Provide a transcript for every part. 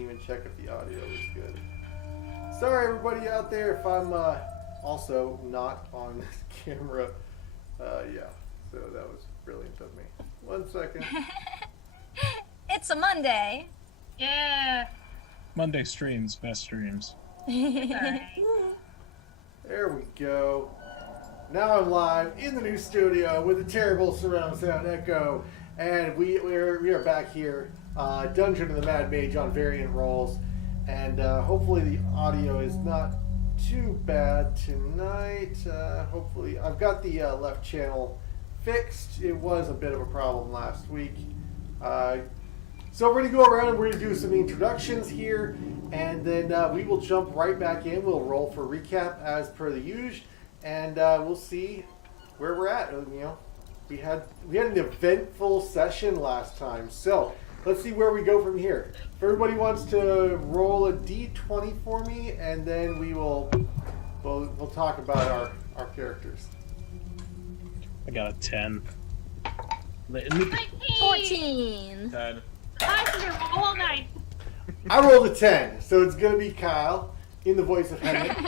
didn't even check if the audio was good. Sorry, everybody out there, if I'm also not on this camera. Yeah, so that was brilliant of me. 1 second. It's a Monday. Yeah. Monday streams, best streams. Alright. There we go. Now I'm live in the new studio with a terrible surround sound echo, and we are back here, Dungeon of the Mad Mage on variant rolls, and hopefully the audio is not too bad tonight. Hopefully, I've got the left channel fixed. It was a bit of a problem last week. So we're going to go around and we're going to do some introductions here, and then we will jump right back in. We'll roll for recap as per the usual, and we'll see where we're at. You know, we had an eventful session last time, so let's see where we go from here. If everybody wants to roll a d20 for me, and then we'll talk about our characters. I got a 10. 14. 10. I can roll all night. I rolled a 10, so it's going to be Kyle in the voice of Henrik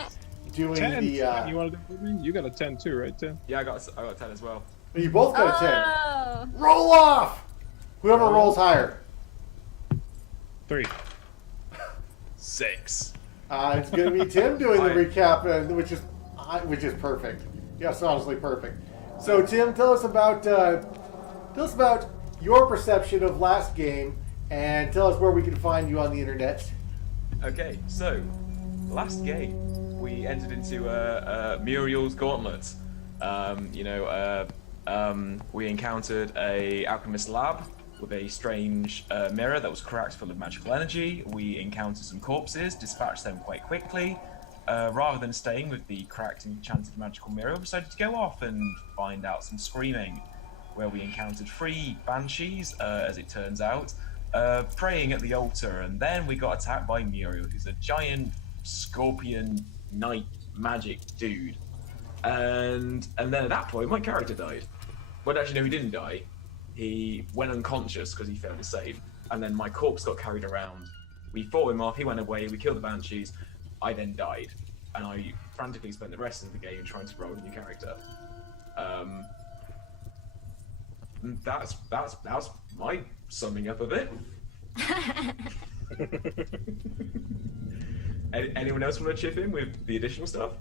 doing 10. the. You want to do it with me? You got a 10 too, right, Tim? Yeah, I got 10 as well. You both got a 10. Oh. Roll off! Whoever rolls higher. 3. 6. It's going to be Tim doing the recap, which is perfect. Yes, honestly, perfect. So, Tim, tell us about your perception of last game, and tell us where we can find you on the internet. Okay, so last game we entered into Murial's Gauntlet. We encountered a alchemist lab with a strange mirror that was cracked full of magical energy. We encountered some corpses, dispatched them quite quickly. Rather than staying with the cracked and enchanted magical mirror, we decided to go off and find out some screaming, where we encountered 3 banshees, as it turns out, praying at the altar, and then we got attacked by Murial, who's a giant scorpion knight magic dude. And then at that point, my character died. Well, actually, no, he didn't die. He went unconscious because he failed to save, and then my corpse got carried around. We fought him off, he went away, we killed the banshees. I then died, and I frantically spent the rest of the game trying to roll a new character. That's my summing up of it. Anyone else want to chip in with the additional stuff?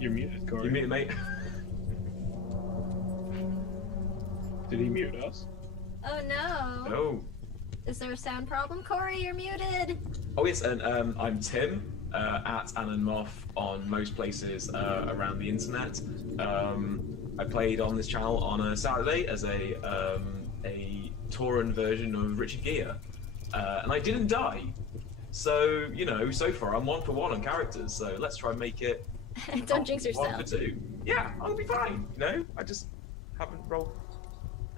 You're muted, Corey. You muted, mate. Did he mute us? Oh no. No. Is there a sound problem? Corey, you're muted. Oh yes, and I'm Tim at Alan Moff on most places around the internet. I played on this channel on a Saturday as a Tauren version of Richard Gere, and I didn't die. So so far I'm 1 for 1 on characters. So let's try and make it. Don't jinx 1 yourself. for 2. Yeah, I'll be fine. I just haven't rolled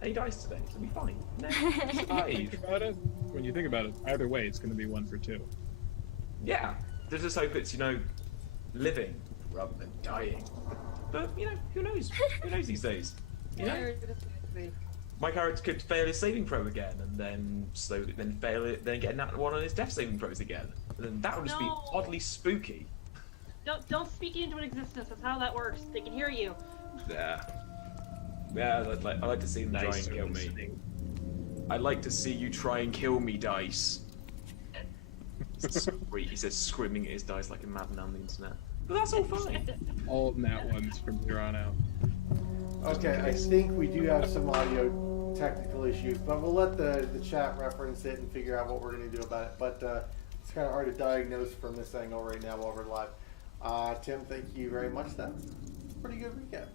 any dice today, so I'll be fine. When you think about it, either way, it's going to be 1 for 2. Yeah, just hope it's living rather than dying. But who knows? Who knows these days? My character could fail his saving throw again, and then fail it, then get a nat 1 on his death saving throws again, and then that would just be oddly spooky. Don't speak it into existence. That's how that works. They can hear you. Yeah. I like to see them try and kill me. I'd like to see you try and kill me, dice. He says, screaming at his dice like a madman on the internet. But that's all fine. All nat ones from here on out. Okay, I think we do have some audio technical issues, but we'll let the chat reference it and figure out what we're going to do about it. But it's kind of hard to diagnose from this angle right now while we're live. Tim, thank you very much. That's a pretty good recap.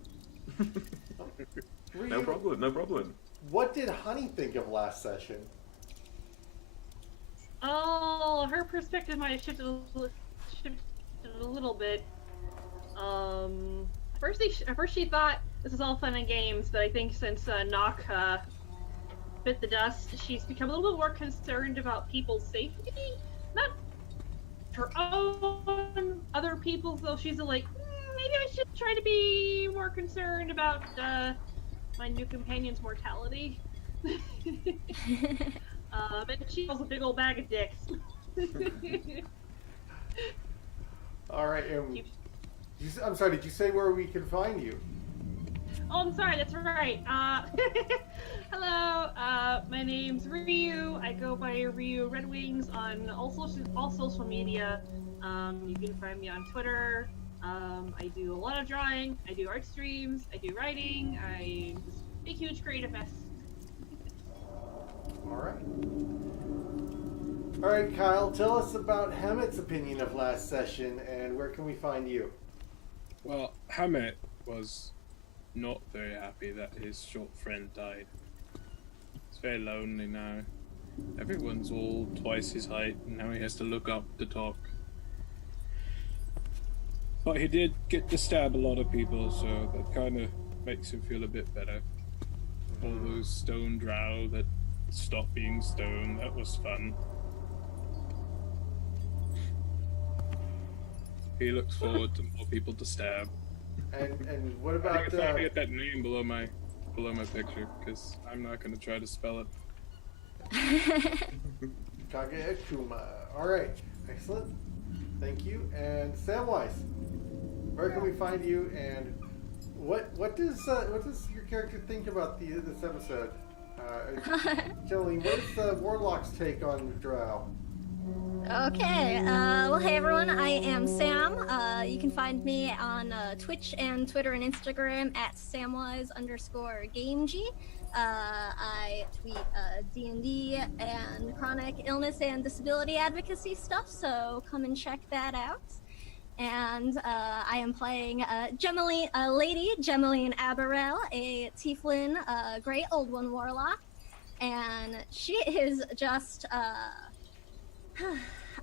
No problem. What did Honey think of last session? Oh, her perspective might have shifted a little bit. At first she thought this is all fun and games, but I think since Nock bit the dust, she's become a little bit more concerned about people's safety. Not her own, other people's, though. She's like, maybe I should try to be more concerned about my new companion's mortality. But She has a big old bag of dicks. All right. I'm sorry. Did you say where we can find you? Oh, I'm sorry, that's right. Hello, my name's Ryu. I go by Ryu Red Wings on all social media. You can find me on Twitter. I do a lot of drawing. I do art streams. I do writing. I'm just a huge creative mess. All right. All right, Kyle. Tell us about Hammett's opinion of last session, and where can we find you? Well, Hammett was not very happy that his short friend died. He's very lonely now. Everyone's all twice his height, and now he has to look up to talk. But he did get to stab a lot of people, so that kind of makes him feel a bit better. All those stone drow that stopped being stone, that was fun. He looks forward to more people to stab. And what I about think I get that name below my picture, because I'm not going to try to spell it. Kagekuma? All right, excellent. Thank you. And Samwise, where can we find you? And what does your character think about this episode? Jolene, what is Warlock's take on Drow? Okay, well, hey everyone, I am Sam. You can find me on Twitch and Twitter and Instagram at samwise_gameg. I tweet D&D and chronic illness and disability advocacy stuff, so come and check that out. And I am playing Lady Gemeline Aberrell, a Tieflin, Great Old One Warlock, and she is just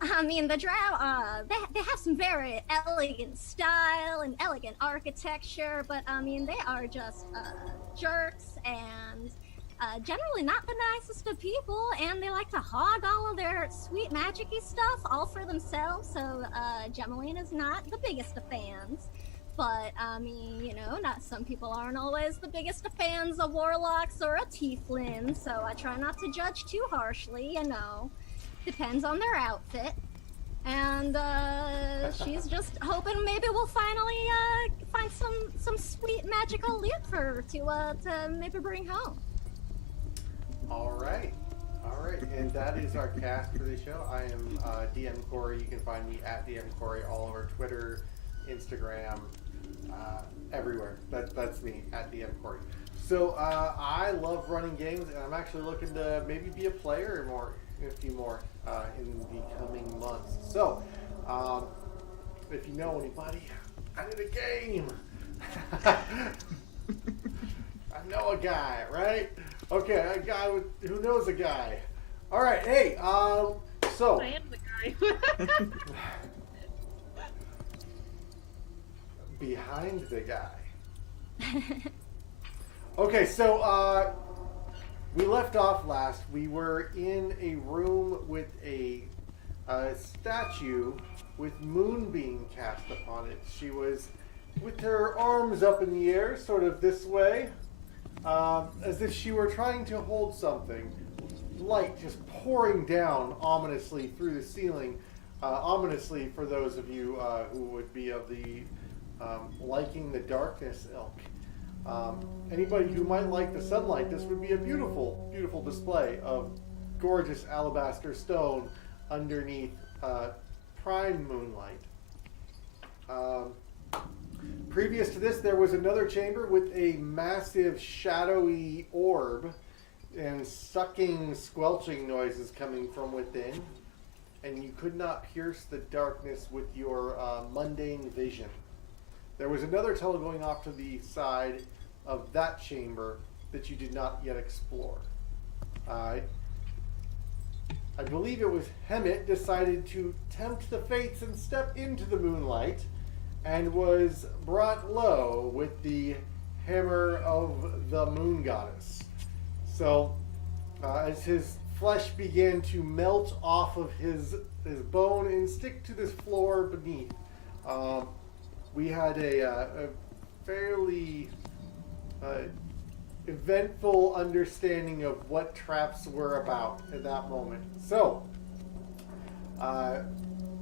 I mean, the Drow, they have some very elegant style and elegant architecture, but I mean, they are just jerks and generally not the nicest of people, and they like to hog all of their sweet magic-y stuff all for themselves, so Gemeline is not the biggest of fans. But, I mean, you know, some people aren't always the biggest of fans of warlocks or a tieflin, so I try not to judge too harshly, you know. Depends on their outfit. And she's just hoping maybe we'll finally find some sweet magical loot for her to maybe bring home. All right. And that is our cast for this show. I am DM Corey. You can find me at DM Corey all over Twitter, Instagram, everywhere. That's me at DM Corey. So I love running games, and I'm actually looking to maybe be a player a few more in the coming months. So, if you know anybody, I need a game. I know a guy, right? Okay, a guy who knows a guy. All right, hey, so. I am the guy. Behind the guy. Okay, so we left off last. We were in a room with a statue with moon being cast upon it. She was with her arms up in the air, sort of this way, as if she were trying to hold something. Light just pouring down ominously through the ceiling. Ominously for those of you who would be of the liking the darkness ilk. Anybody who might like the sunlight, this would be a beautiful, beautiful display of gorgeous alabaster stone underneath prime moonlight. Previous to this, there was another chamber with a massive shadowy orb and sucking, squelching noises coming from within, and you could not pierce the darkness with your mundane vision. There was another tunnel going off to the side of that chamber that you did not yet explore. I believe it was Hemet decided to tempt the fates and step into the moonlight and was brought low with the hammer of the moon goddess. So as his flesh began to melt off of his bone and stick to this floor beneath, we had a fairly eventful understanding of what traps were about at that moment. So,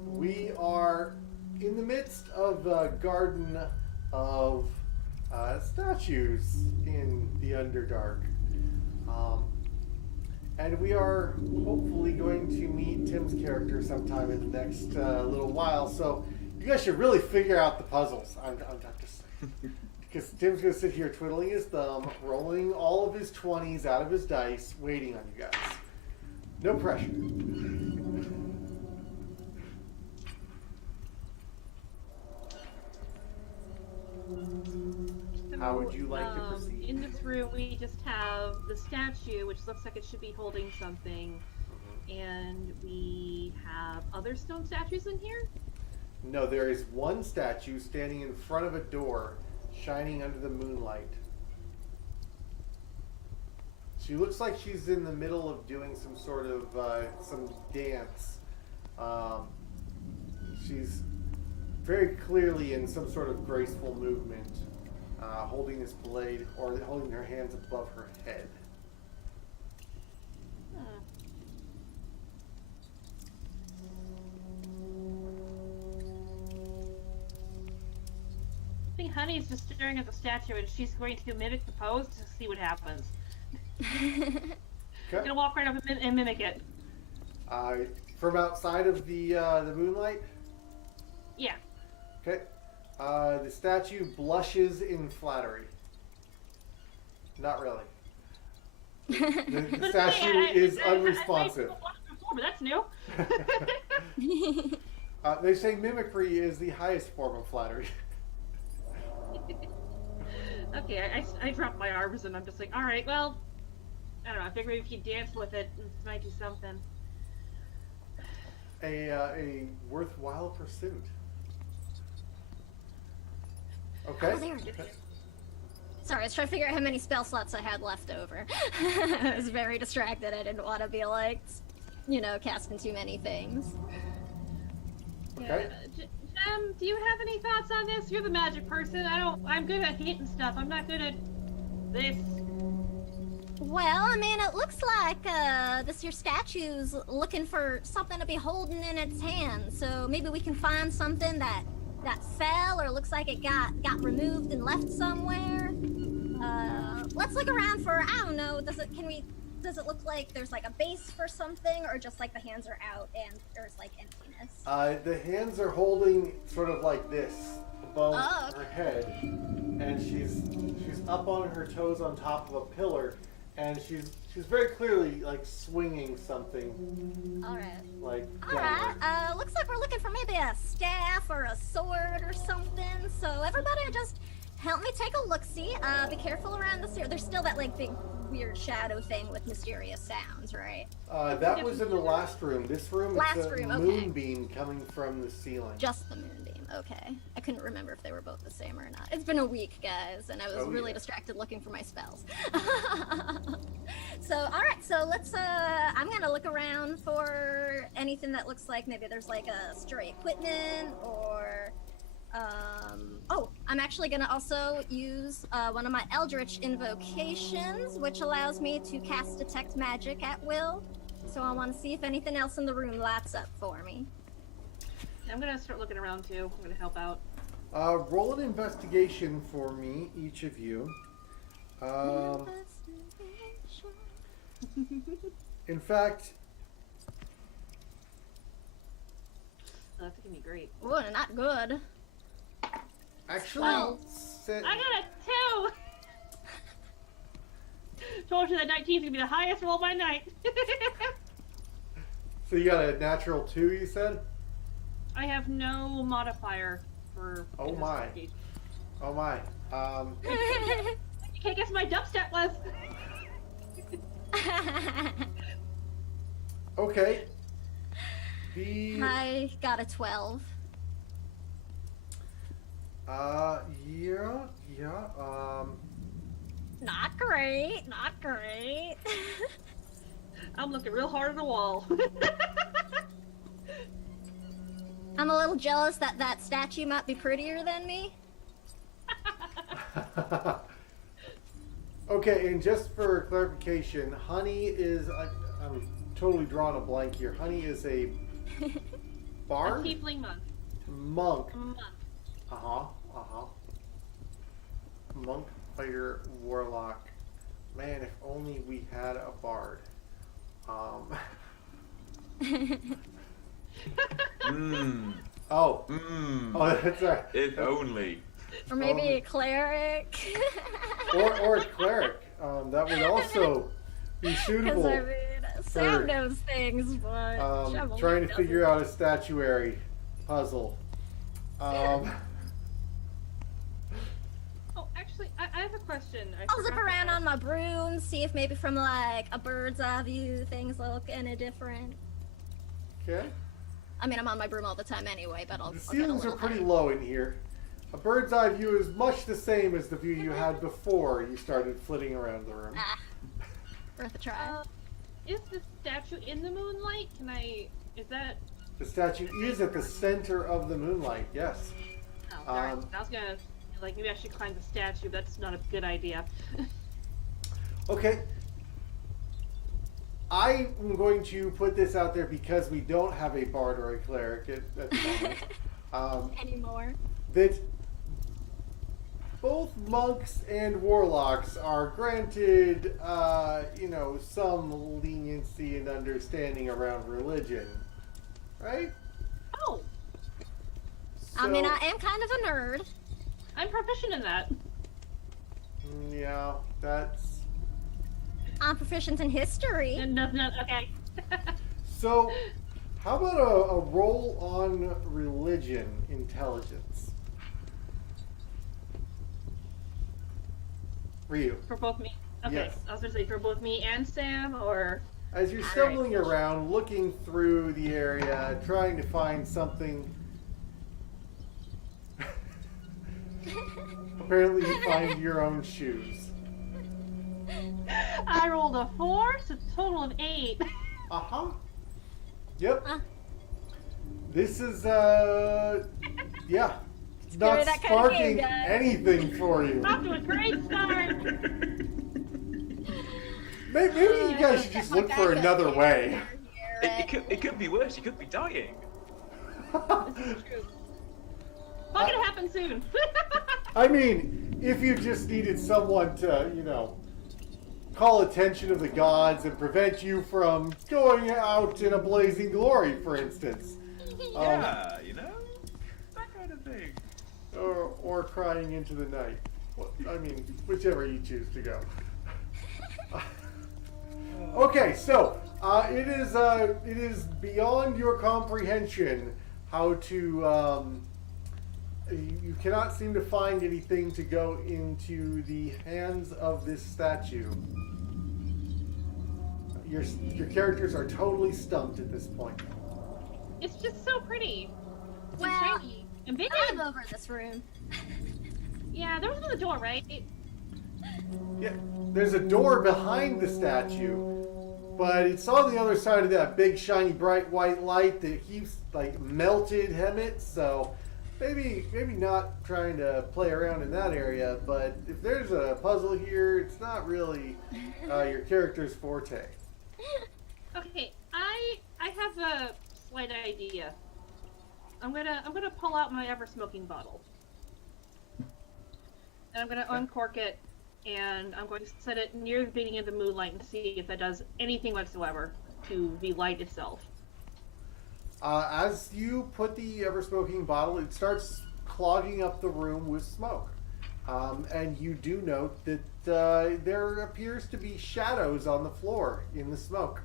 we are in the midst of a garden of statues in the Underdark. And we are hopefully going to meet Tim's character sometime in the next little while. So you guys should really figure out the puzzles. I'm just because Tim's going to sit here twiddling his thumb, rolling all of his 20s out of his dice, waiting on you guys. No pressure. How would you like to proceed? In this room, we just have the statue, which looks like it should be holding something, and we have other stone statues in here? No, there is one statue standing in front of a door, shining under the moonlight. She looks like she's in the middle of doing some sort of some dance. She's very clearly in some sort of graceful movement, holding this blade or holding her hands above her head. I think Honey's just staring at the statue and she's going to mimic the pose to see what happens. Okay. I'm gonna walk right up and mimic it. From outside of the moonlight? Yeah. Okay. The statue blushes in flattery. Not really. The statue is unresponsive. But that's new. They say mimicry is the highest form of flattery. Okay, I dropped my arms and I'm just like, alright, well, I don't know, I figured if you dance with it, it might do something. A worthwhile pursuit. Okay. Oh, there it is. Sorry, I was trying to figure out how many spell slots I had left over. I was very distracted. I didn't want to be like, you know, casting too many things. Okay. Jem, do you have any thoughts on this? You're the magic person. I'm good at hitting stuff. I'm not good at this. Well, I mean, it looks like this your statue's looking for something to be holding in its hand. So maybe we can find something that fell or looks like it got removed and left somewhere. Let's look around for, I don't know, does it look like there's like a base for something, or just like the hands are out and there's like emptiness? The hands are holding sort of like this above Oh, okay. her head, and she's up on her toes on top of a pillar, and she's very clearly like swinging something. All right. Like. All right. Looks like we're looking for maybe a staff or a sword or something. So everybody, just help me take a look-see. Be careful around this here. There's still that like big weird shadow thing with mysterious sounds, right? That was in the last room. This room, Last it's a room, okay. moonbeam coming from the ceiling. Just the moonbeam. Okay. I couldn't remember if they were both the same or not. It's been a week, guys, and I was really distracted looking for my spells. So, all right. So let's. I'm gonna look around for anything that looks like maybe there's like a stray equipment or. Oh, I'm actually gonna also use one of my Eldritch invocations, which allows me to cast Detect Magic at will. So I want to see if anything else in the room lights up for me. I'm gonna start looking around too. I'm gonna help out. Roll an investigation for me, each of you. In fact, Oh, that's gonna be great. Ooh, not good. actually, Well, I got a 2! Told you that 19 is gonna be the highest roll by night. so you got a natural 2, you said? I have no modifier for. Oh my. investigation. Oh my. You can't guess my dubstep was. Okay. I got a 12. Yeah. Not great. Not great. I'm looking real hard at the wall. I'm a little jealous that statue might be prettier than me. Okay, and just for clarification, Honey is... I'm totally drawing a blank here. Honey is a A bard? tiefling monk. Monk. Monk. Uh-huh, uh-huh. Monk, fighter, warlock. Man, if only we had a bard. Mmm. Oh. Mmm. Oh, that's right. If only. Or maybe a cleric. Or a cleric. That would also be Because suitable. I mean, Sam knows things, but Shovel Trying to doesn't. figure out a statuary puzzle. Oh, actually, I have a question. I'll zip around on my broom, see if maybe from like a bird's eye view things look any different. Okay. I mean, I'm on my broom all the time anyway, but I'll The get a ceilings are little pretty higher. low in here. A bird's eye view is much the same as the view you had before you started flitting around the room. Ah, worth a try. Is the statue in the moonlight? Is that... The statue is at the center of the moonlight, yes. Oh, sorry. I was gonna, like, maybe I should climb the statue. That's not a good idea. Okay. I am going to put this out there because we don't have a bard or a cleric at the moment. Anymore. That both monks and warlocks are granted, some leniency and understanding around religion, right? Oh, I mean, So- I am kind of a nerd. I'm proficient in that. Yeah, that's... I'm proficient in history. And no, okay. So, how about a roll on religion intelligence? Ryu. For both me. Okay, Yes. I was gonna say for both me and Sam, or... As you're All stumbling around, looking through the area, trying to find something... Apparently you find your own shoes. I rolled a 4, so a total of 8. Uh-huh. Yep. This is, yeah. It's Scary, not that kind of sparking game, guys. anything for you. Off to a great start. Maybe you guys should just look for another way. It could be worse. You could be dying. This is true. Probably gonna happen soon. I mean, if you just needed someone to, call attention of the gods and prevent you from going out in a blazing glory, for instance. Yeah, that kind of thing. Or crying into the night. Well, I mean, whichever you choose to go. Okay, so it is beyond your comprehension how to. You cannot seem to find anything to go into the hands of this statue. Your characters are totally stumped at this point. It's just so pretty. And Well, shiny. And big. I live over this room. Yeah, there was another door, right? Yeah, there's a door behind the statue, but it's on the other side of that big, shiny, bright white light that keeps like melted Hemet. So maybe not trying to play around in that area. But if there's a puzzle here, it's not really your character's forte. Okay, I have a slight idea. I'm gonna pull out my ever smoking bottle. And I'm gonna uncork it, and I'm going to set it near the beginning of the moonlight and see if that does anything whatsoever to the light itself. As you put the ever-smoking bottle, it starts clogging up the room with smoke. And you do note that there appears to be shadows on the floor in the smoke.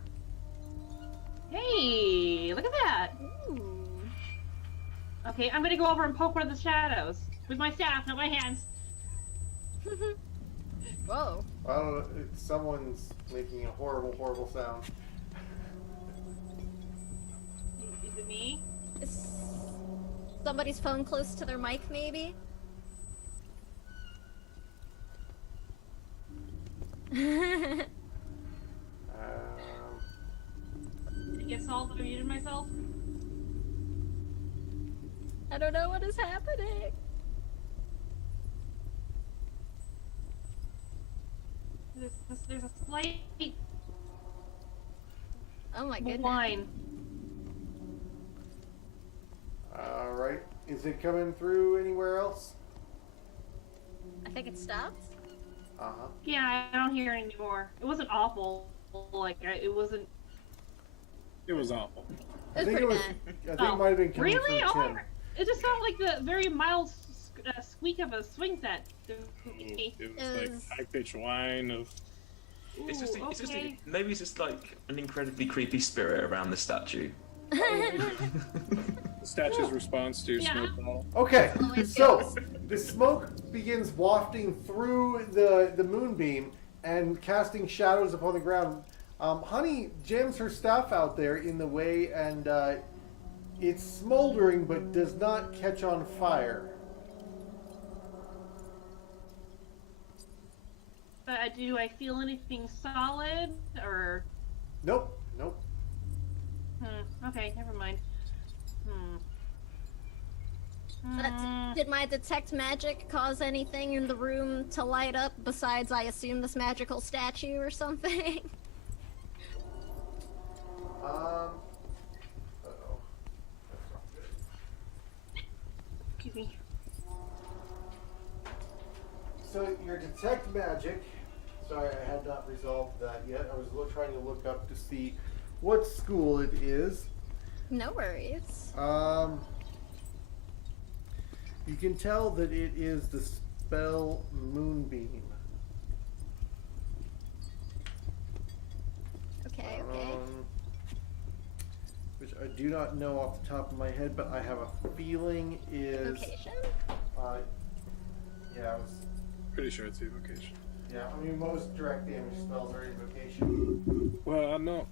Hey, look at that! Ooh. Okay, I'm gonna go over and poke one of the shadows with my staff, not my hands. Whoa. I don't know, someone's making a horrible, horrible sound. Is it me? Is somebody's phone close to their mic, maybe? Did Did it get solved that I muted myself? I don't know what is happening. There's a slight Oh my goodness. whine. All right. Is it coming through anywhere else? I think it stopped. Uh huh. Yeah, I don't hear it anymore. It wasn't awful. Like it wasn't. It was awful. I It was think pretty it was. bad. I think it might have been coming Really? from Oh, Tim. it just sounded like the very mild squeak of a swing set. It It was like was- high pitched whine of. It's just, it's just okay. maybe it's just like an incredibly creepy spirit around the statue. The statue's response to your Yeah. smoke ball. Okay, Always so goes. the smoke begins wafting through the moonbeam and casting shadows upon the ground. Honey jams her staff out there in the way, and it's smoldering but does not catch on fire. Do I feel anything solid or? Nope, nope. Okay, never mind. Did my detect magic cause anything in the room to light up besides, I assume, this magical statue or something? Uh-oh. Excuse me. So your detect magic. Sorry, I had not resolved that yet. I was trying to look up to see what school it is. No worries. You can tell that it is the spell Moonbeam. Okay, okay. Which I do not know off the top of my head, but I have a feeling is. Location? Yeah, I was. Pretty sure it's evocation. Yeah, I mean most direct damage spells are invocation. Well, I'm not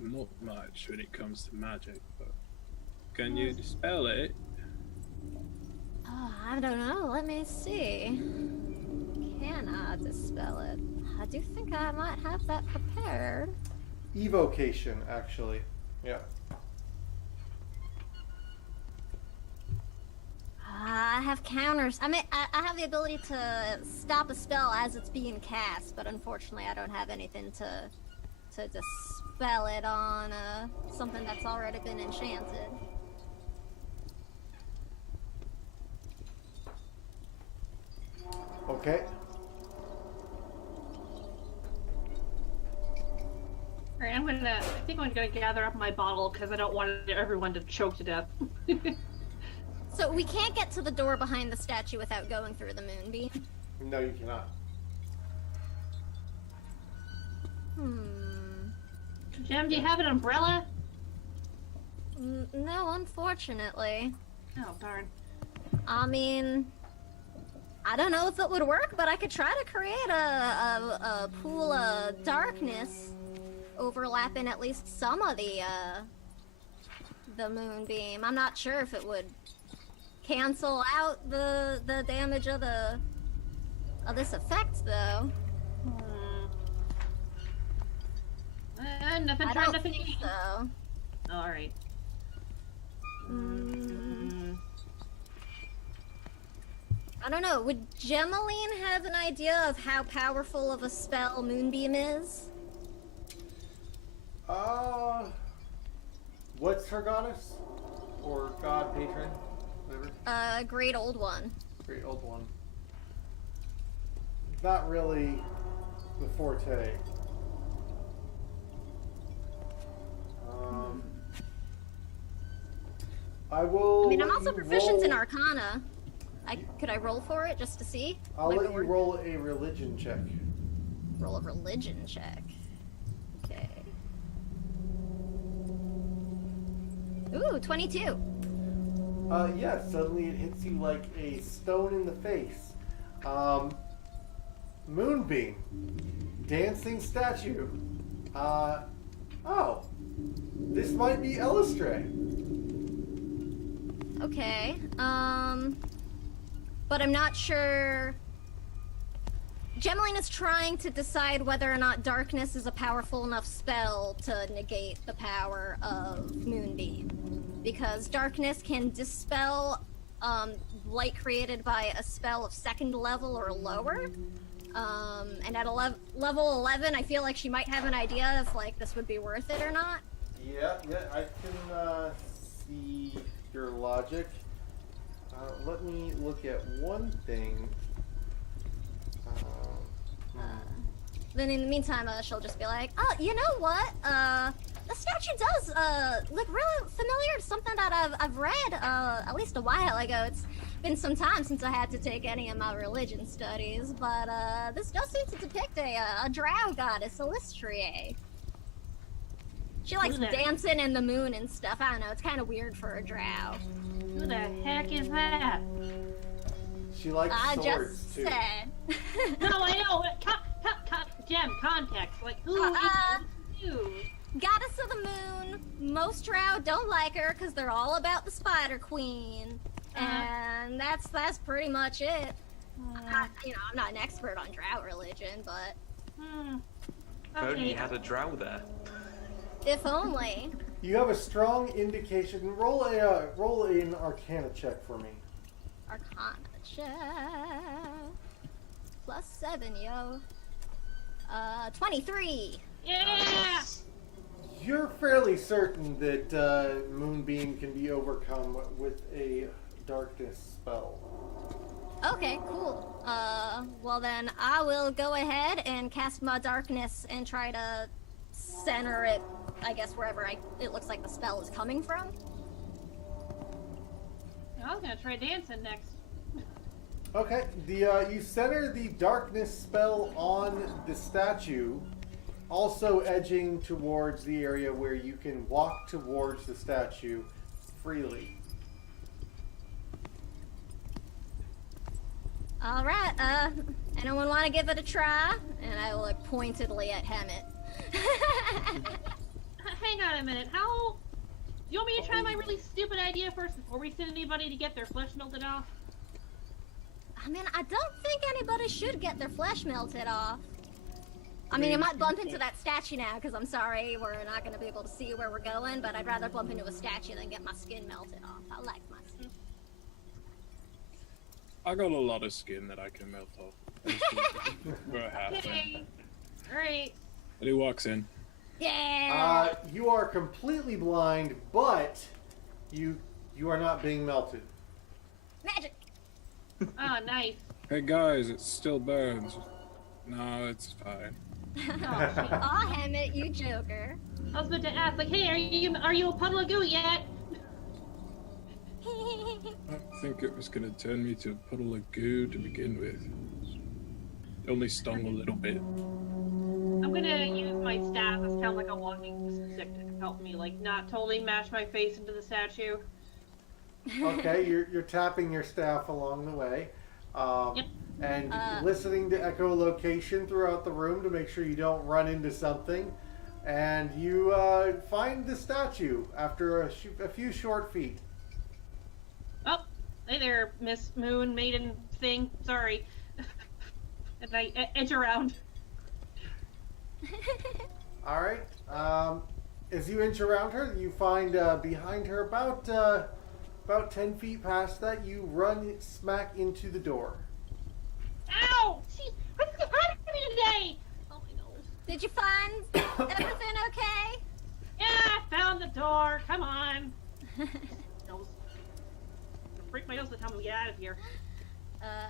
much when it comes to magic, but can you dispel it? Oh, I don't know. Let me see. Can I dispel it? I do think I might have that prepared. Evocation, actually. Yeah. I have counters. I mean, I have the ability to stop a spell as it's being cast, but unfortunately, I don't have anything to dispel it on something that's already been enchanted. Okay. Alright, I think I'm gonna gather up my bottle because I don't want everyone to choke to death. So we can't get to the door behind the statue without going through the moonbeam. No, you cannot. Jem, do you have an umbrella? No, unfortunately. Oh, darn. I mean, I don't know if it would work, but I could try to create a pool of darkness overlapping at least some of the moonbeam. I'm not sure if it would cancel out the damage of this effect, though. Nothing I trying don't to think so. Alright. I don't know. Would Gemaline have an idea of how powerful of a spell Moonbeam is? What's her goddess? Or god patron? Whatever. Great old one. Great old one. Not really the forte. I will. I mean, I'm let also you proficient in roll- Arcana. Could I roll for it just to see? I'll Might let be you worth- roll a religion check. Roll a religion check. Okay. Ooh, 22. Yeah, suddenly it hits you like a stone in the face. Moonbeam. Dancing statue. Oh. This might be Elistray. Okay. But I'm not sure. Gemaline is trying to decide whether or not darkness is a powerful enough spell to negate the power of Moonbeam. Because darkness can dispel light created by a spell of second level or lower. And at level 11, I feel like she might have an idea if like this would be worth it or not. Yeah, I can see your logic. Let me look at one thing. Then in the meantime, she'll just be like, "Oh, you know what? The statue does look really familiar to something that I've read at least a while ago. It's been some time since I had to take any of my religion studies, but this does seem to depict a drow goddess, Illustriae. She likes Who the- dancing in the moon and stuff. I don't know. It's kind of weird for a drow. Who the heck is that? She likes I swords just too. said. No, I know. Gem, context. Like, who is you? Goddess of the moon. Most drow don't like her because they're all about the Spider Queen, and that's pretty much it. I'm not an expert on drow religion, but If only you Okay. had a drow there. if only. You have a strong indication. Roll an Arcana check for me. Arcana check. +7, yo. 23. Yeah. You're fairly certain that Moonbeam can be overcome with a darkness spell. Okay, cool. Well then, I will go ahead and cast my darkness and try to center it, I guess, wherever it looks like the spell is coming from. I was gonna try dancing next. Okay, you center the darkness spell on the statue, also edging towards the area where you can walk towards the statue freely. All right. Anyone want to give it a try? And I will look pointedly at Hammett. Hang on a minute. How? You want me to try my really stupid idea first before we send anybody to get their flesh melted off? I mean, I don't think anybody should get their flesh melted off. I mean, you might bump into that statue now, because I'm sorry, we're not going to be able to see where we're going, but I'd rather bump into a statue than get my skin melted off. I like my skin. I got a lot of skin that I can melt off. For a half. Okay. Alright. And he walks in. Yeah! You are completely blind, but you are not being melted. Magic! Oh, nice. Hey guys, it still burns. No, it's fine. Aw, Hammett, you joker. I was about to ask, like, hey, are you a puddle of goo yet? I think it was gonna turn me to a puddle of goo to begin with. It only stung a little bit. I'm gonna use my staff as kind of like a walking stick to help me, like, not totally mash my face into the statue. Okay, you're tapping your staff along the way, Yep. and listening to echolocation throughout the room to make sure you don't run into something. And you find the statue after a few short feet. Oh, hey there, Miss Moon Maiden thing. Sorry. And I edge around. All right. As you inch around her, you find behind her about 10 feet past that, you run smack into the door. Ow! Jeez, what's happening to me today? Oh my nose. Did you find everything okay? Yeah, I found the door. Come on. Nose. Break my nose by the time we get out of here.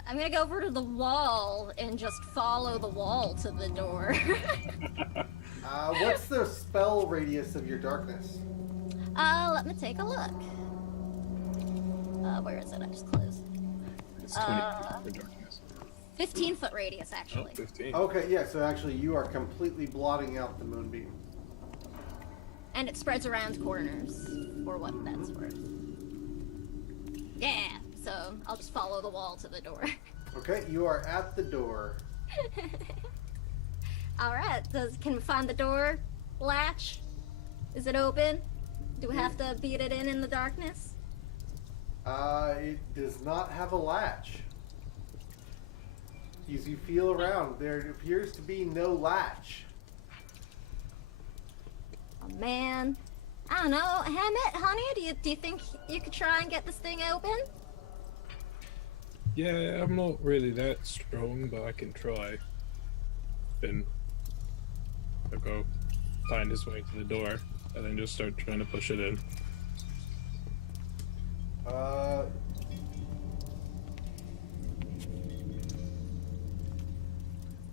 I'm gonna go over to the wall and just follow the wall to the door. What's the spell radius of your darkness? Let me take a look. Where is it? I just closed. It's 20 for darkness. 15-foot radius, Oh, actually. 15. Okay, yeah, so actually you are completely blotting out the moonbeam. And it spreads around corners, for what that's worth. Yeah, so I'll just follow the wall to the door. Okay, you are at the door. Alright, can we find the door latch? Is it open? Do we have to beat it in the darkness? It does not have a latch. As you feel around, there appears to be no latch. Oh man. I don't know. Hammett, honey, do you think you could try and get this thing open? Yeah, I'm not really that strong, but I can try. then he'll go find his way to the door, and then just start trying to push it in.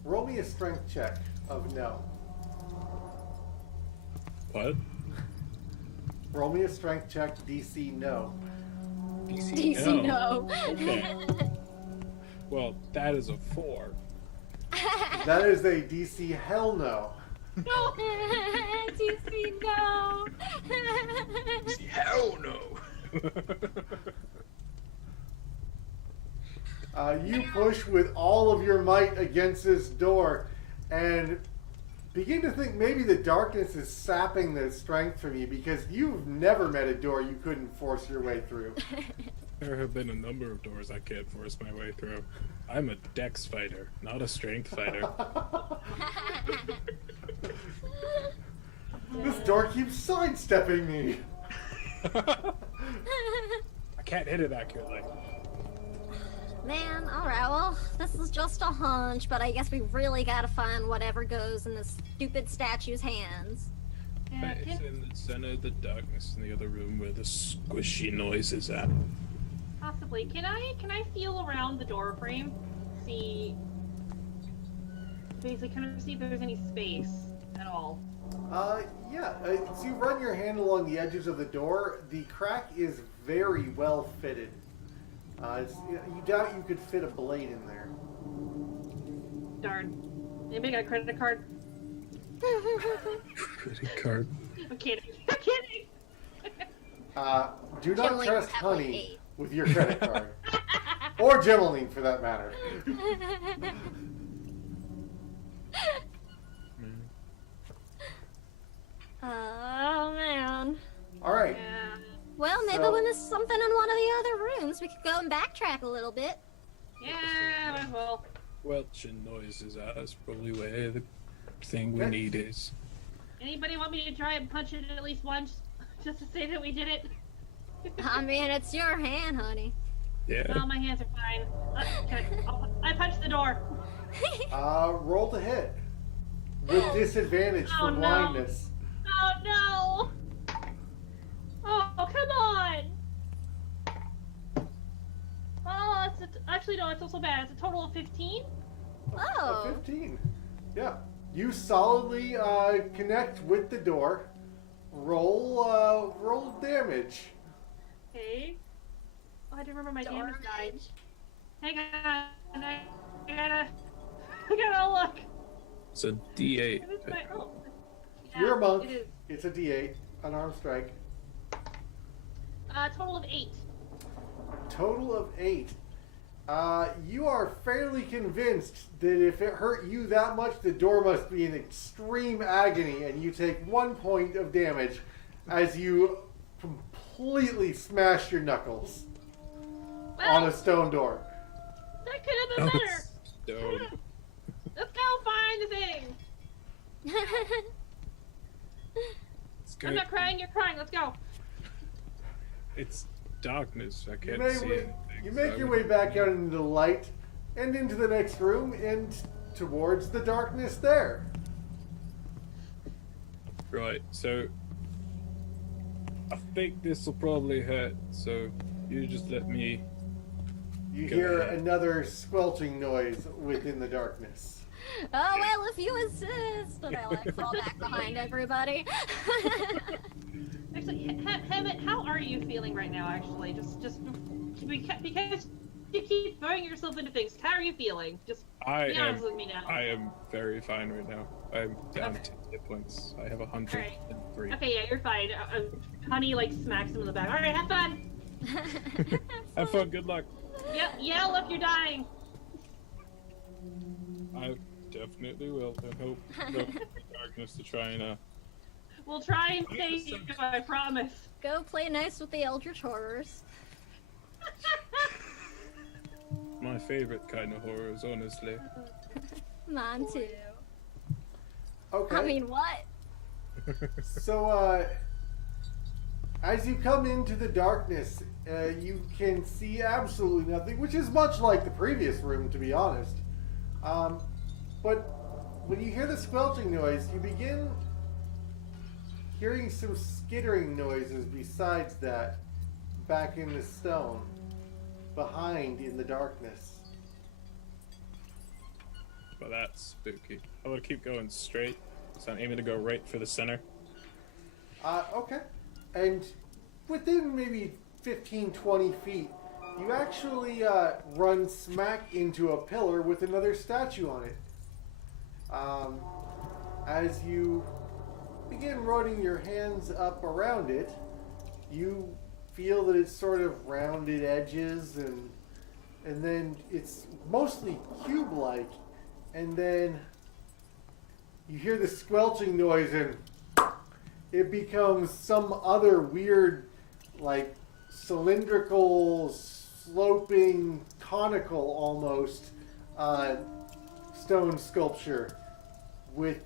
Roll me a strength check of no. What? Roll me a strength check, DC no. DC no. Okay. Well, that is a 4. That is a DC hell no. No! DC no. Hell no! You push with all of your might against this door and begin to think maybe the darkness is sapping the strength from you because you've never met a door you couldn't force your way through. There have been a number of doors I can't force my way through. I'm a dex fighter, not a strength fighter. This door keeps sidestepping me. I can't hit it accurately. Man, alright, well, this is just a hunch, but I guess we really gotta find whatever goes in this stupid statue's hands. Yeah, It's in the center of the darkness in the other room where the squishy noise is at. possibly. Can I feel around the door frame? See, basically, kind of see if there's any space at all. Yeah. So you run your hand along the edges of the door. The crack is very well fitted. You doubt you could fit a blade in there. Darn. Anybody got a credit card? Credit card. I'm kidding. I'm kidding. Do not Gimli trust would have, like, honey 8. with your credit card. Or Gemeline, for that matter. Oh man. Alright. Yeah. Well, maybe So- when there's something in one of the other rooms, we could go and backtrack a little bit. Yeah, might as well. Welching noises at us, probably where the thing we Okay. need is. Anybody want me to try and punch it at least once, just to say that we did it? I mean, it's your hand, honey. Yeah. No, my hands are fine. I punched the door. Roll to hit. With disadvantage Oh, for no. blindness. Oh no! Oh, come on! Oh, actually no, it's also bad. It's a total of 15. Oh. 15. Yeah. You solidly connect with the door. Roll damage. Okay. Oh, I didn't remember my damage died. Darnage. Hang on, I gotta look. It's a D8. What is my, oh. You're a monk. It is. It's a D8. Unarmed strike. Total of 8. Total of 8. You are fairly convinced that if it hurt you that much, the door must be in extreme agony, and you take 1 point of damage as you completely smash your knuckles on Well, a stone door. that could have been better. Stone. Let's go find the thing. It's I'm good. not crying, you're crying. Let's go. It's darkness. I You can't make, see way, anything. you so make I your would- way back out into the light and into the next room and towards the darkness there. Right, so I think this will probably hurt, so you just let me. You Go hear ahead. another squelching noise within the darkness. Oh well, if you insist. And I like fall back behind everybody. Actually, Hammett, how are you feeling right now? Actually, just because you keep throwing yourself into things. How are you feeling? Just I be am. honest with me now. I am very fine right now. I'm down Okay. 10 hit points. I have Alright. 103. Okay, yeah, you're fine. Honey, like, smacks him in the back. All right, have fun. Have fun. Good luck. Yell if you're dying. I definitely will. I hope no darkness to try and We'll try and save you. I promise. Go play nice with the Eldritch Horrors. my favorite kind of horrors, honestly. Mine too. Okay. I mean, what? So, as you come into the darkness, you can see absolutely nothing, which is much like the previous room, to be honest. But when you hear the squelching noise, you begin hearing some skittering noises besides that, back in the stone, behind in the darkness. But that's spooky. I would keep going straight, so I'm aiming to go right for the center. Okay. And within maybe 15, 20 feet, you actually run smack into a pillar with another statue on it. As you begin running your hands up around it, you feel that it's sort of rounded edges, and then it's mostly cube-like, and then you hear the squelching noise, and it becomes some other weird, like, cylindrical, sloping, conical almost stone sculpture with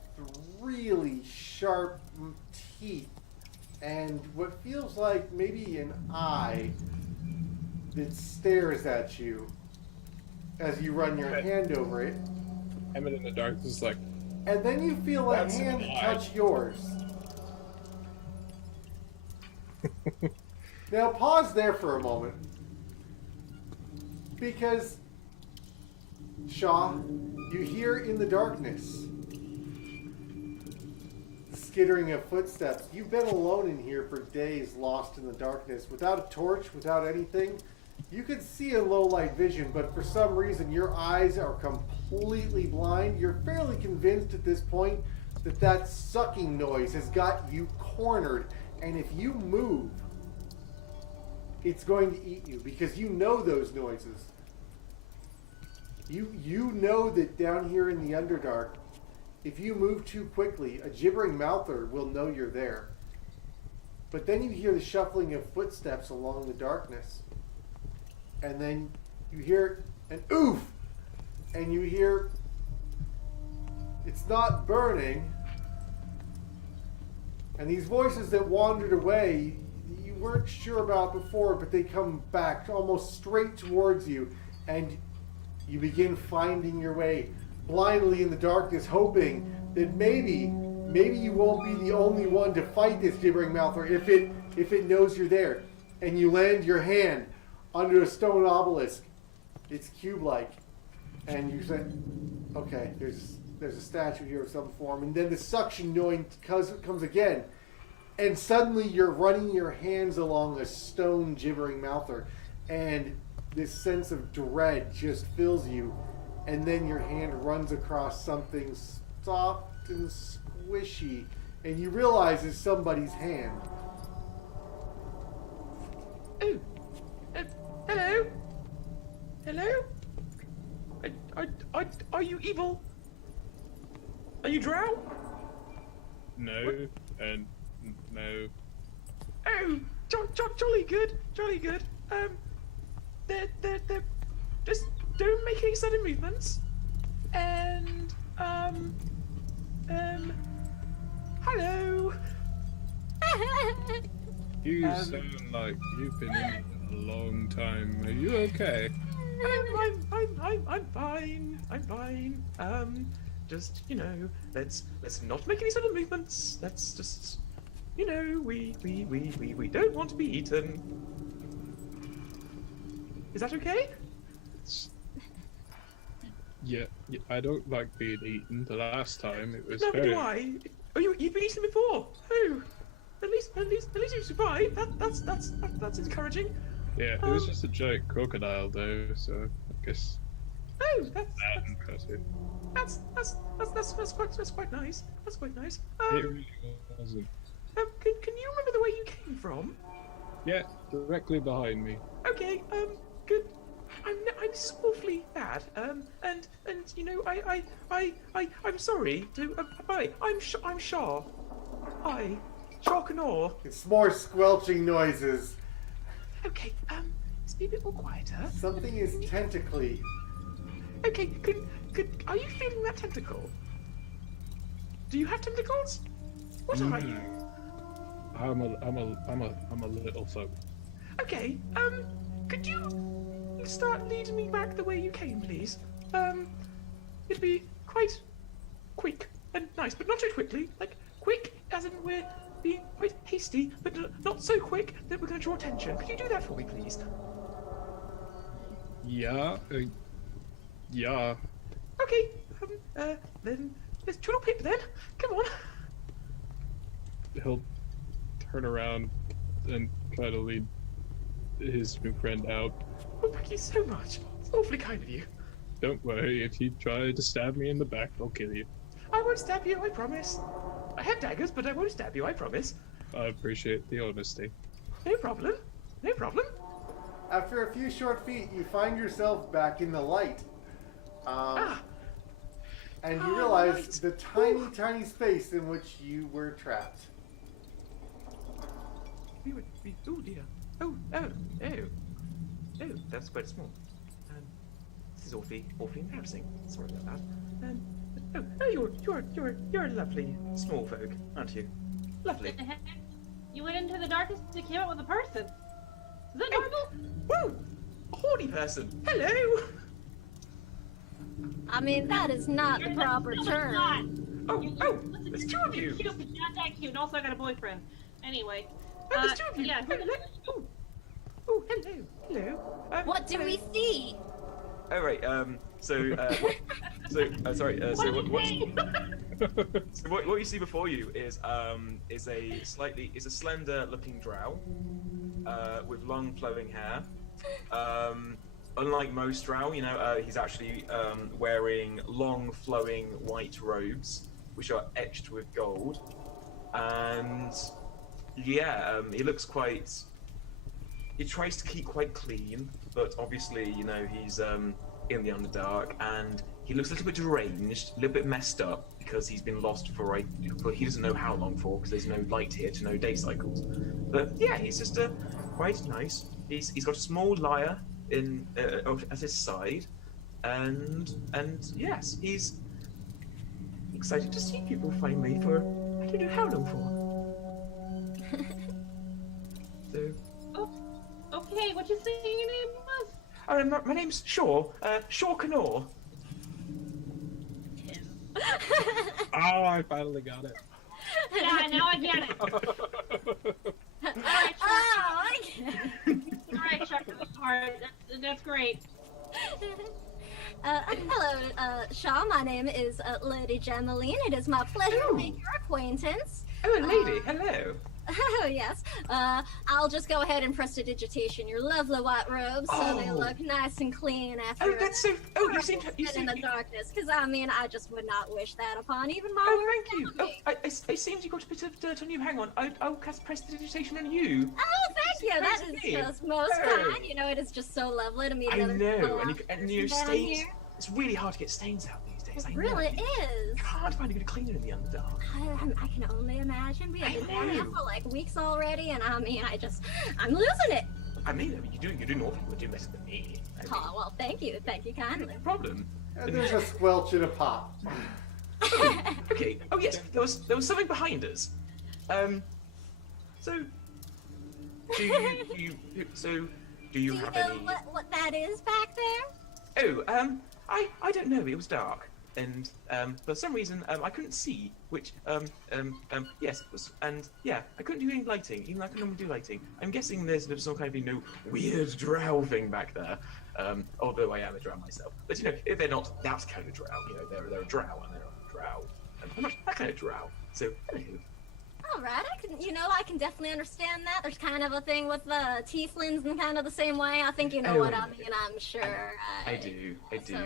really sharp teeth and what feels like maybe an eye that stares at you as you run your hand over it. Emmett in the dark is like, And then you feel a That's an hand eye. touch yours. Now pause there for a moment. Because, Shaw, you hear in the darkness skittering of footsteps. You've been alone in here for days, lost in the darkness, without a torch, without anything. You could see in low light vision, but for some reason your eyes are completely blind. You're fairly convinced at this point that that sucking noise has got you cornered, and if you move, it's going to eat you, because you know those noises. You know that down here in the Underdark, if you move too quickly, a gibbering mouther will know you're there. But then you hear the shuffling of footsteps along the darkness. And then you hear an oof! And you hear, it's not burning. And these voices that wandered away, you weren't sure about before, but they come back almost straight towards you. And you begin finding your way blindly in the darkness, hoping that maybe you won't be the only one to fight this gibbering mouther if it knows you're there. And you land your hand under a stone obelisk. It's cube-like, and you say, "Okay, there's a statue here of some form." And then the suction noise comes again, and suddenly you're running your hands along a stone gibbering mouther, and this sense of dread just fills you. And then your hand runs across something soft and squishy, and you realize it's somebody's hand. Oh, hello? Hello? Are you evil? Are you drow? no, and no. Oh, jolly good, jolly good. They're just don't make any sudden movements. And hello. You sound like you've been in it a long time. Are you okay? I'm fine. I'm fine. Just let's not make any sudden movements. Let's just, we don't want to be eaten. Is that okay? Yeah, I don't like being eaten. The last time it was Neither very... do I. Oh, you've been eaten before. Oh, at least you survived. That's encouraging. Yeah, it was just a giant crocodile though, so I guess Oh, that impressive. that's quite nice. That's quite nice. It really wasn't. Can you remember the way you came from? Yeah, directly behind me. Okay, good. I'm so awfully bad. And I'm sorry to. By I'm Shah. Hi, Shah Kanor. It's more squelching noises. Okay, let's be a bit more quieter. Something is tentacly. Okay, are you feeling that tentacle? Do you have tentacles? What are you? I'm a little folk. Okay, could you start leading me back the way you came, please? It'd be quite quick and nice, but not too quickly. Like quick, as in we're being quite hasty, but not so quick that we're going to draw attention. Could you do that for me, please? Yeah. Yeah. Okay. Then let's Twiddle Pip then. Come on. He'll turn around and try to lead his new friend out. Oh, thank you so much. It's awfully kind of you. Don't worry, if you try to stab me in the back, I'll kill you. I won't stab you, I promise. I have daggers, but I won't stab you, I promise. I appreciate the honesty. No problem. No problem. After a few short feet, you find yourself back in the light. And you realize right. the tiny space in which you were trapped. Oh dear. Oh, that's quite small. This is awfully embarrassing. Sorry about that. You're a lovely small folk, aren't you? Lovely. What the heck? You went into the darkness and came out with a person. Is that normal? Woo! A horny person. Hello. I mean, that is not the proper term. Oh, there's two of you. Cute, but not that cute. And also, I got a boyfriend. Anyway. Oh, there's two of you. Yeah. Hello. Oh, hello. What do we see? Oh right. So what you see before you is a slender looking drow, with long flowing hair. Unlike most drow, he's actually wearing long flowing white robes, which are etched with gold, and he looks quite. He tries to keep quite clean, but obviously, he's in the Underdark, and he looks a little bit deranged, a little bit messed up, because he's been lost for he doesn't know how long for, because there's no light here to know day cycles. But yeah, he's just quite nice. He's got a small lyre at his side, and yes, he's excited to see people finally for I don't know how long for. So. Okay, what you saying your name was? My name's Shaw. Shaw Canor. Oh, I finally got it. Yeah, now I get it. Alright, Chuck. Alright, that's great. Hello, Shaw. My name is Lady Gemmaline. It is my pleasure to make your acquaintance. Oh, a lady. Hello. Oh, yes. I'll just go ahead and prestidigitation your lovely white robes so they look nice and clean after that's so. Oh, you seem in the darkness. Because, I just would not wish that upon even my Oh, thank you. enemy. Oh, it seems you got a bit of dirt on you. Hang on. I'll cast prestidigitation on you. Oh, thank you. That is Crazy. just most Oh. kind. It is just so lovely to meet I another know. fellow And your person down stains. here. It's really hard to get stains out these days. It I know. really You is. can't find a good cleaner in the Underdark. I can only imagine. We have I been down here know. for like weeks already, and I'm losing it. I mean, you're doing awfully. You're doing better than me. Oh, well, thank you kindly. No problem. And there's a squelch and a pop. Okay. Oh yes, there was something behind us. So do you Do you have know any? what that is back there? Oh, I don't know. It was dark, and for some reason I couldn't see. Which yes, it was, and yeah, I couldn't do any lighting, even though I can normally do lighting. I'm guessing there's some kind of weird drow thing back there. Although I am a drow myself, but if they're not that kind of drow, they're a drow and they're not a drow. I'm not that kind of drow. So hello. All right, I can definitely understand that. There's kind of a thing with the tieflings in kind of the same way. I think you know what I mean. I'm sure. I do. So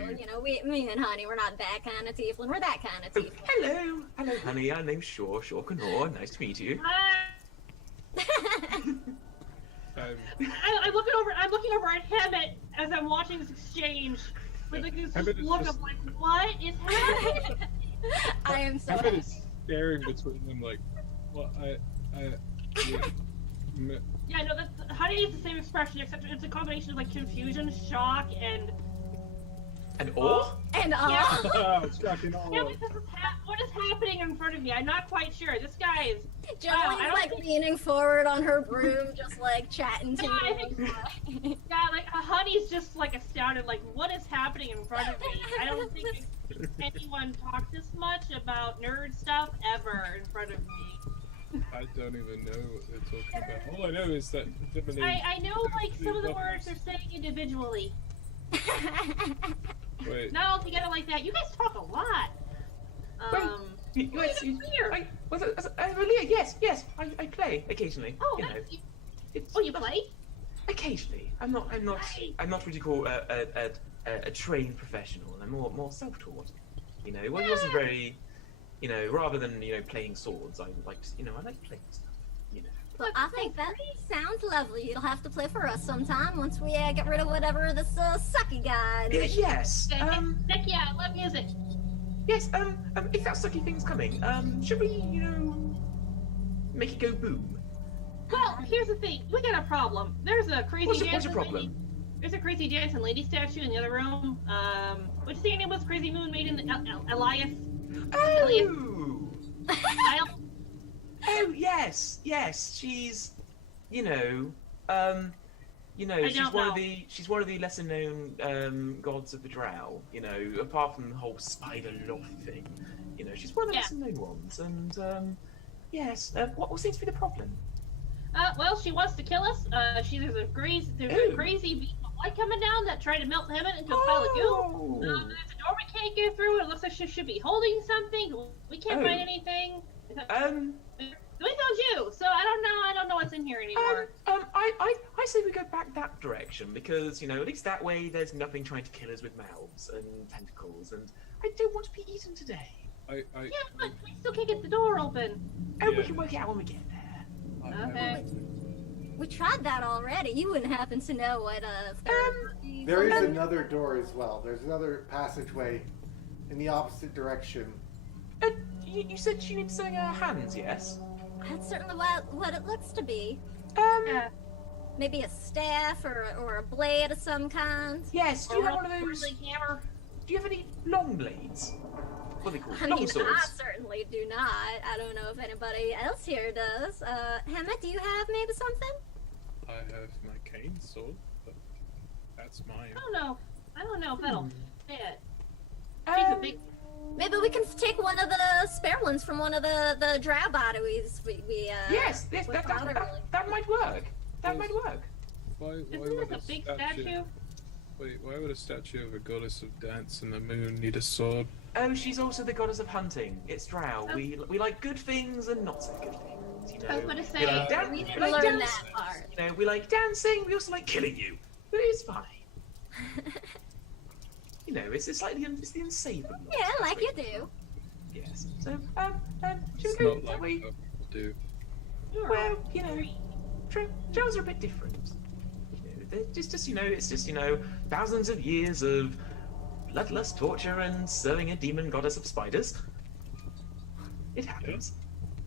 me and Honey, we're not that kind of tiefling. We're that kind of tiefling. Hello, honey. My name's Shaw Canor. Nice to meet you. I'm looking over at Hammett as I'm watching this exchange with this look of like, what is happening? I am so Hammett is staring between them like, well, Yeah, no, that's Honey is the same expression, except it's a combination of like confusion, shock, and awe. And yeah. Oh, shocking all. Yeah, because what is happening in front of me? I'm not quite sure. This guy is. Joey's like leaning forward on her broom, just like chatting to I you. think, yeah, like Honey's just like astounded, like what is happening in front of me? I don't think anyone talk this much about nerd stuff ever in front of me. I don't even know what they're talking about. All I know is that Diminy... I know, like, some of the words they're saying individually. Wait, Not all together like that. You guys talk a lot. Yes, weird. yes, I play occasionally. Oh, you know, that's, it's you play? occasionally. I'm not Right. what you call a trained professional. I'm more self-taught. You know, it wasn't very, you know, rather than playing swords. I like playing stuff. You know. Well, I think that sounds lovely. You'll have to play for us sometime once we get rid of whatever this sucky guy is. Yes. Heck yeah, I love music. Yes. If that sucky thing's coming, should we, make it go boom? Well, here's the thing. We got a problem. There's a crazy What's your dancing problem? lady. There's a crazy dancing lady statue in the other room. What's the name was Crazy Moon Maiden? Elias. Oh. I'll, Oh yes. She's, she's don't know. she's one of the lesser known gods of the Drow. Apart from the whole spider loth thing. She's one of the lesser known ones. And yes. What seems to be the problem? well, she wants to kill us. There's a crazy beast of light coming down that tried to melt heaven into a pile of goo. There's a door we can't get through. It looks like she should be holding something. We can't find anything. We found you, so I don't know what's in here anymore. I say we go back that direction because at least that way there's nothing trying to kill us with mouths and tentacles, and I don't want to be eaten today. Yeah, but we still can't get the door open. Oh, we can work it out when we get there. Okay. We tried that already. You wouldn't happen to know what There is another door as well. There's another passageway in the opposite direction. You said she needs something in her hands, yes? That's certainly what it looks to be. Yeah. Maybe a staff or a blade of some kind. Yes. Do you have one of those? Grizzly hammer. Do you have any long blades? What are they called? I Long mean, swords. I certainly do not. I don't know if anybody else here does. Hammett, do you have maybe something? I have my cane sword, but that's mine. I don't know if that'll fit. Um, She's a big. Maybe we can take one of the spare ones from one of the drow bodies we yes, we that found earlier. might work. That might work. Why Isn't would this a big statue? Wait, why would a statue of a goddess of dance and the moon need a sword? Oh, she's also the goddess of hunting. It's Drow. Oh. We like good things and not so good things. I was gonna say, we like we didn't like learn dancing. that part. We like dancing. We also like killing you. But it's fine. It's slightly it's the unsavory. Yeah, like you do. Yes. So should It's we go not that like way? what people do. Well, Drows are a bit different. It's just thousands of years of bloodlust torture and serving a demon goddess of spiders. It happens.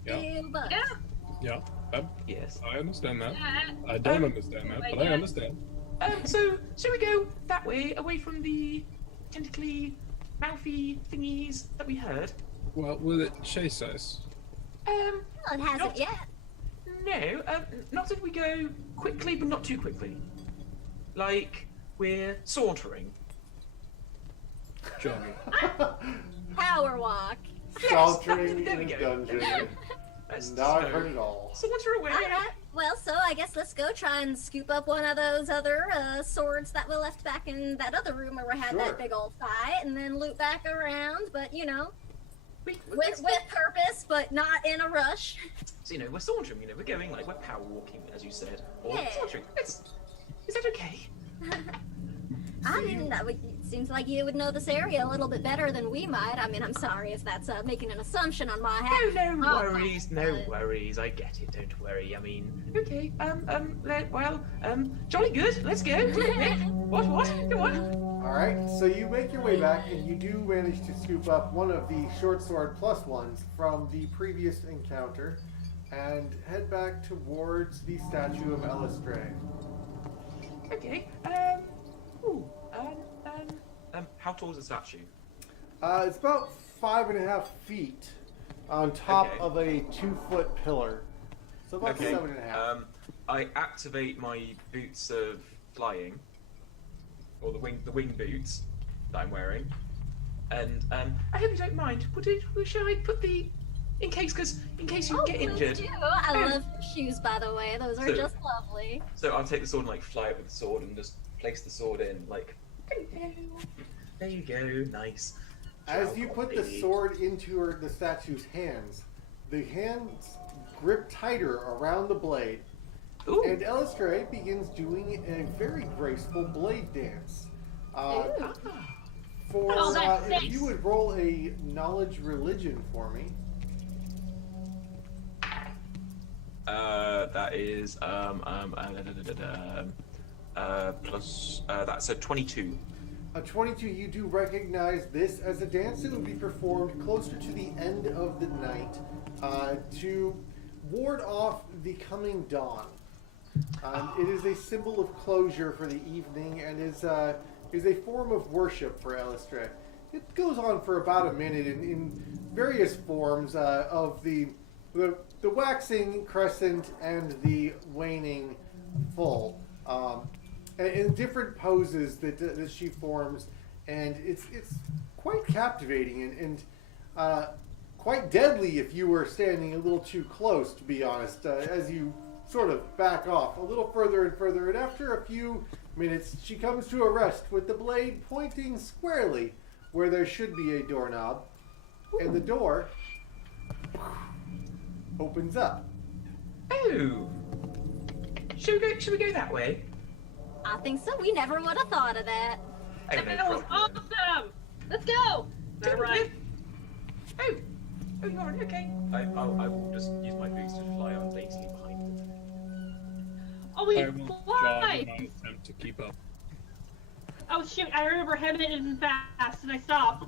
Yeah, Ew, but Yeah. yeah. Yes. I understand that. Yeah. I don't understand that, but I understand. So should we go that way, away from the tentacly, mouthy thingies that we heard? Well, will it chase us? well, it hasn't Not- yet. No, not if we go quickly, but not too quickly. Like we're sauntering. Johnny. Power walk. Sauntering there we in a go. dungeon. That's Now I've heard it all. Saunter away. Alright, well, so I guess let's go try and scoop up one of those other swords that we left back in that other room where we had Sure. that big old fight, and then loop back around, but We- with purpose, but not in a rush. So we're sauntering. We're going like we're power walking, as you said, or Yeah. sauntering. Is that okay? I mean, it seems like you would know this area a little bit better than we might. I mean, I'm sorry if that's making an assumption on my half. No Oh, worries, no worries. I get it. Don't worry. I mean, okay. Jolly good. Let's go. What? Go on. Alright, so you make your way back and you do manage to scoop up one of the short sword plus ones from the previous encounter and head back towards the statue of Elistray. Okay. How tall is the statue? It's about 5.5 feet on top Okay. of a 2-foot pillar. So about Okay. 7.5. I activate my boots of flying, or the wing boots that I'm wearing, And I hope you don't mind. Should I put the in case you get please injured? do. I Oh. love shoes, by the way. Those are So- just lovely. So I'll take the sword and like fly it with the sword and just place the sword in like. There you go, nice. As you put the sword into the statue's hands, the hands grip tighter around the blade, Ooh. and Elistre begins doing a very graceful blade dance. Ah. Oh, that's If nice. you would roll a knowledge religion for me. That is plus that's a 22. A 22, you do recognize this as a dance that would be performed closer to the end of the night to ward off the coming dawn. It is a symbol of closure for the evening and is a form of worship for Elistre. It goes on for about a minute in various forms of the waxing crescent and the waning full. In different poses that she forms, and it's quite captivating and quite deadly if you were standing a little too close, to be honest, as you sort of back off a little further and further, and after a few minutes she comes to a rest with the blade pointing squarely where there should be a doorknob, and the door opens up. Oh. Should we go that way? I think so. We never would have thought of that. Oh, no That was problem. awesome! Let's go! All right. Oh, you're already okay. I will just use my boots to fly on lazily behind them. Oh, we I will jog fly! in my attempt to keep up. Oh shoot! I remember heading in fast, and I stopped.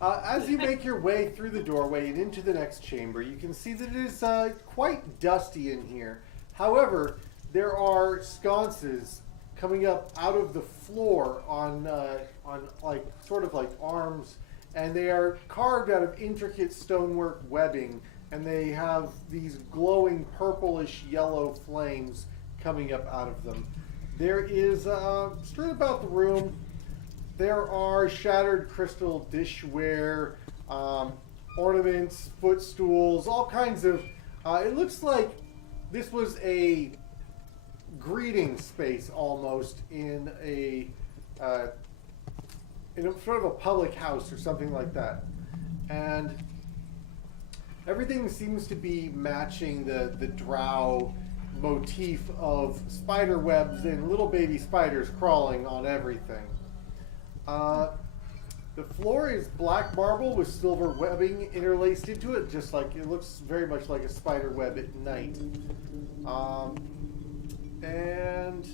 As you make your way through the doorway and into the next chamber, you can see that it is quite dusty in here. However, there are sconces coming up out of the floor on like sort of like arms, and they are carved out of intricate stonework webbing, and they have these glowing purplish yellow flames coming up out of them. There is straight about the room. There are shattered crystal dishware, ornaments, footstools, all kinds of. It looks like this was a greeting space almost in a sort of a public house or something like that, and everything seems to be matching the drow motif of spider webs and little baby spiders crawling on everything. The floor is black marble with silver webbing interlaced into it, just like it looks very much like a spider web at night. And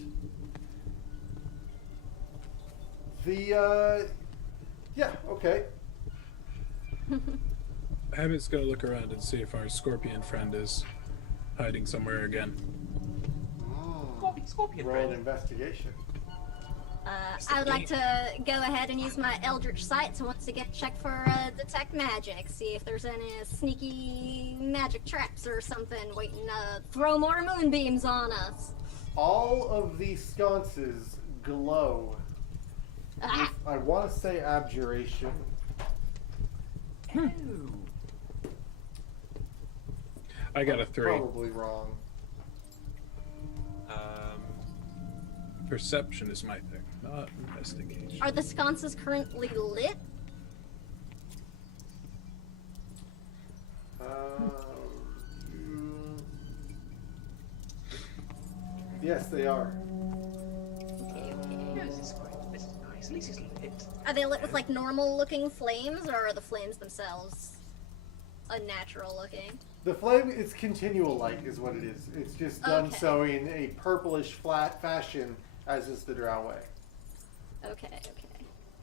the yeah, okay. Habit's gonna look around and see if our scorpion friend is hiding somewhere again. Scorpion Roll an friend. investigation. I would like to go ahead and use my Eldritch Sight to once again check for detect magic, see if there's any sneaky magic traps or something waiting to throw more moonbeams on us. All of these sconces glow. Ah, I want to say abjuration. Oh. I got a 3. Probably wrong. Perception is my thing, not investigation. are the sconces currently lit? Yes, they are. Okay, okay. Yeah, this is great. This is nice. At least it's lit. Are they lit with like normal looking flames, or are the flames themselves unnatural looking? The flame is continual light, is what it is. It's just done Okay. so in a purplish flat fashion, as is the drow way. Okay,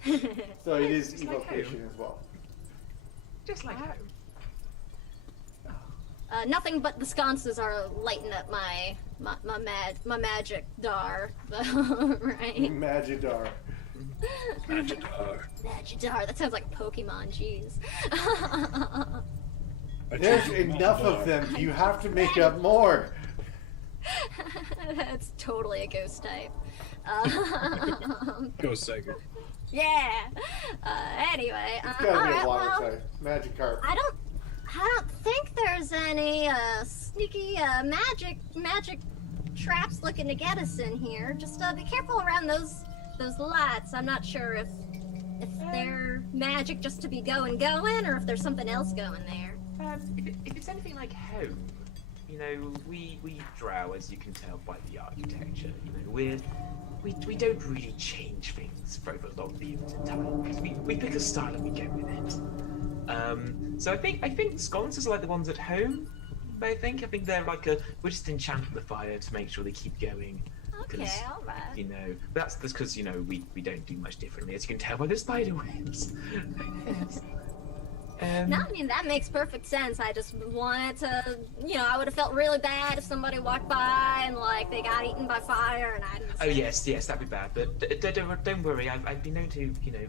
okay. So it is It's like evocation home. as well. Just like home. Nothing but the sconces are lighting up my magic dar, right? Magidar. Magidar. Magidar. That sounds like a Pokemon. Jeez. There's enough of them. You have to make up more. That's totally a ghost type. Go second. Yeah. Anyway. It's gotta all be a right, water well, type. Magic carp. I don't think there's any sneaky magic traps looking to get us in here. Just be careful around those lights. I'm not sure if they're magic just to be going, or if there's something else going there. If it's anything like home, you know, we drow, as you can tell by the architecture. You know, we don't really change things for over long periods of time. We pick a style and we go with it. So I think sconces are like the ones at home. I think they're like we just enchant the fire to make sure they keep going. Okay, all right. You know, that's because you know we don't do much differently, as you can tell by the spider webs. No, I mean, that makes perfect sense. I just wanted to, you know, I would have felt really bad if somebody walked by and, like, they got eaten by fire and I didn't Oh, yes, that'd be bad. But don't worry, I've been known to, you know,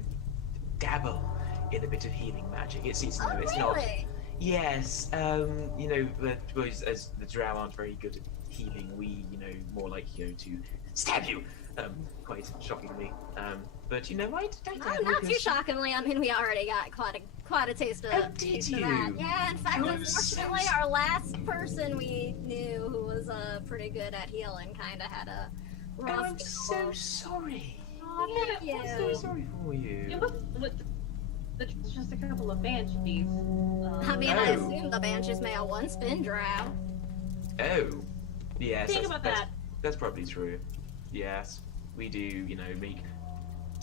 dabble in a bit of healing magic. It's Oh, it's really? not... Yes, you know, as the drow aren't very good at healing, we, you know, more like, you know, to stab you, quite shockingly. But, you know, I Not too shockingly. I mean, we already got quite a taste of, did taste of you? that. Yeah, in fact, Oh, I'm unfortunately, so our last person we knew who was pretty good at healing kind of had a rough I'm go. so sorry. Oh, thank you. I'm so sorry for you. Yeah, with it's just a couple of banshees. I mean, I Oh. assume the banshees may have once been drow. Oh, yes. Think about that. That's probably true. Yes, we do. You know, make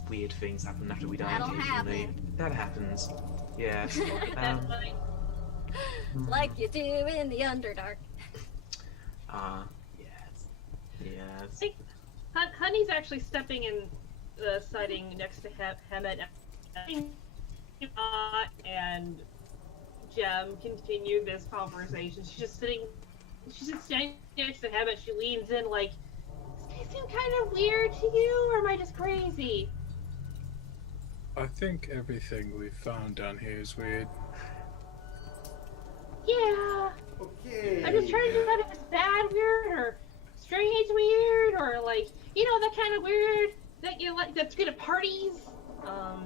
weird things happen after we die. That'll Occasionally, happen. that happens. Yes. That's funny. Like you do in the Underdark. Yes. Yes. think Honey's actually stepping in the siding next to Hemet, and Jem continue this conversation. She's just standing next to Hemet. She leans in like, does it seem kind of weird to you, or am I just crazy? I think everything we've found down here is weird. Yeah. Okay. I'm just trying to decide if it's bad weird or strange weird or like, you know, that kind of weird that you like that's good at parties. I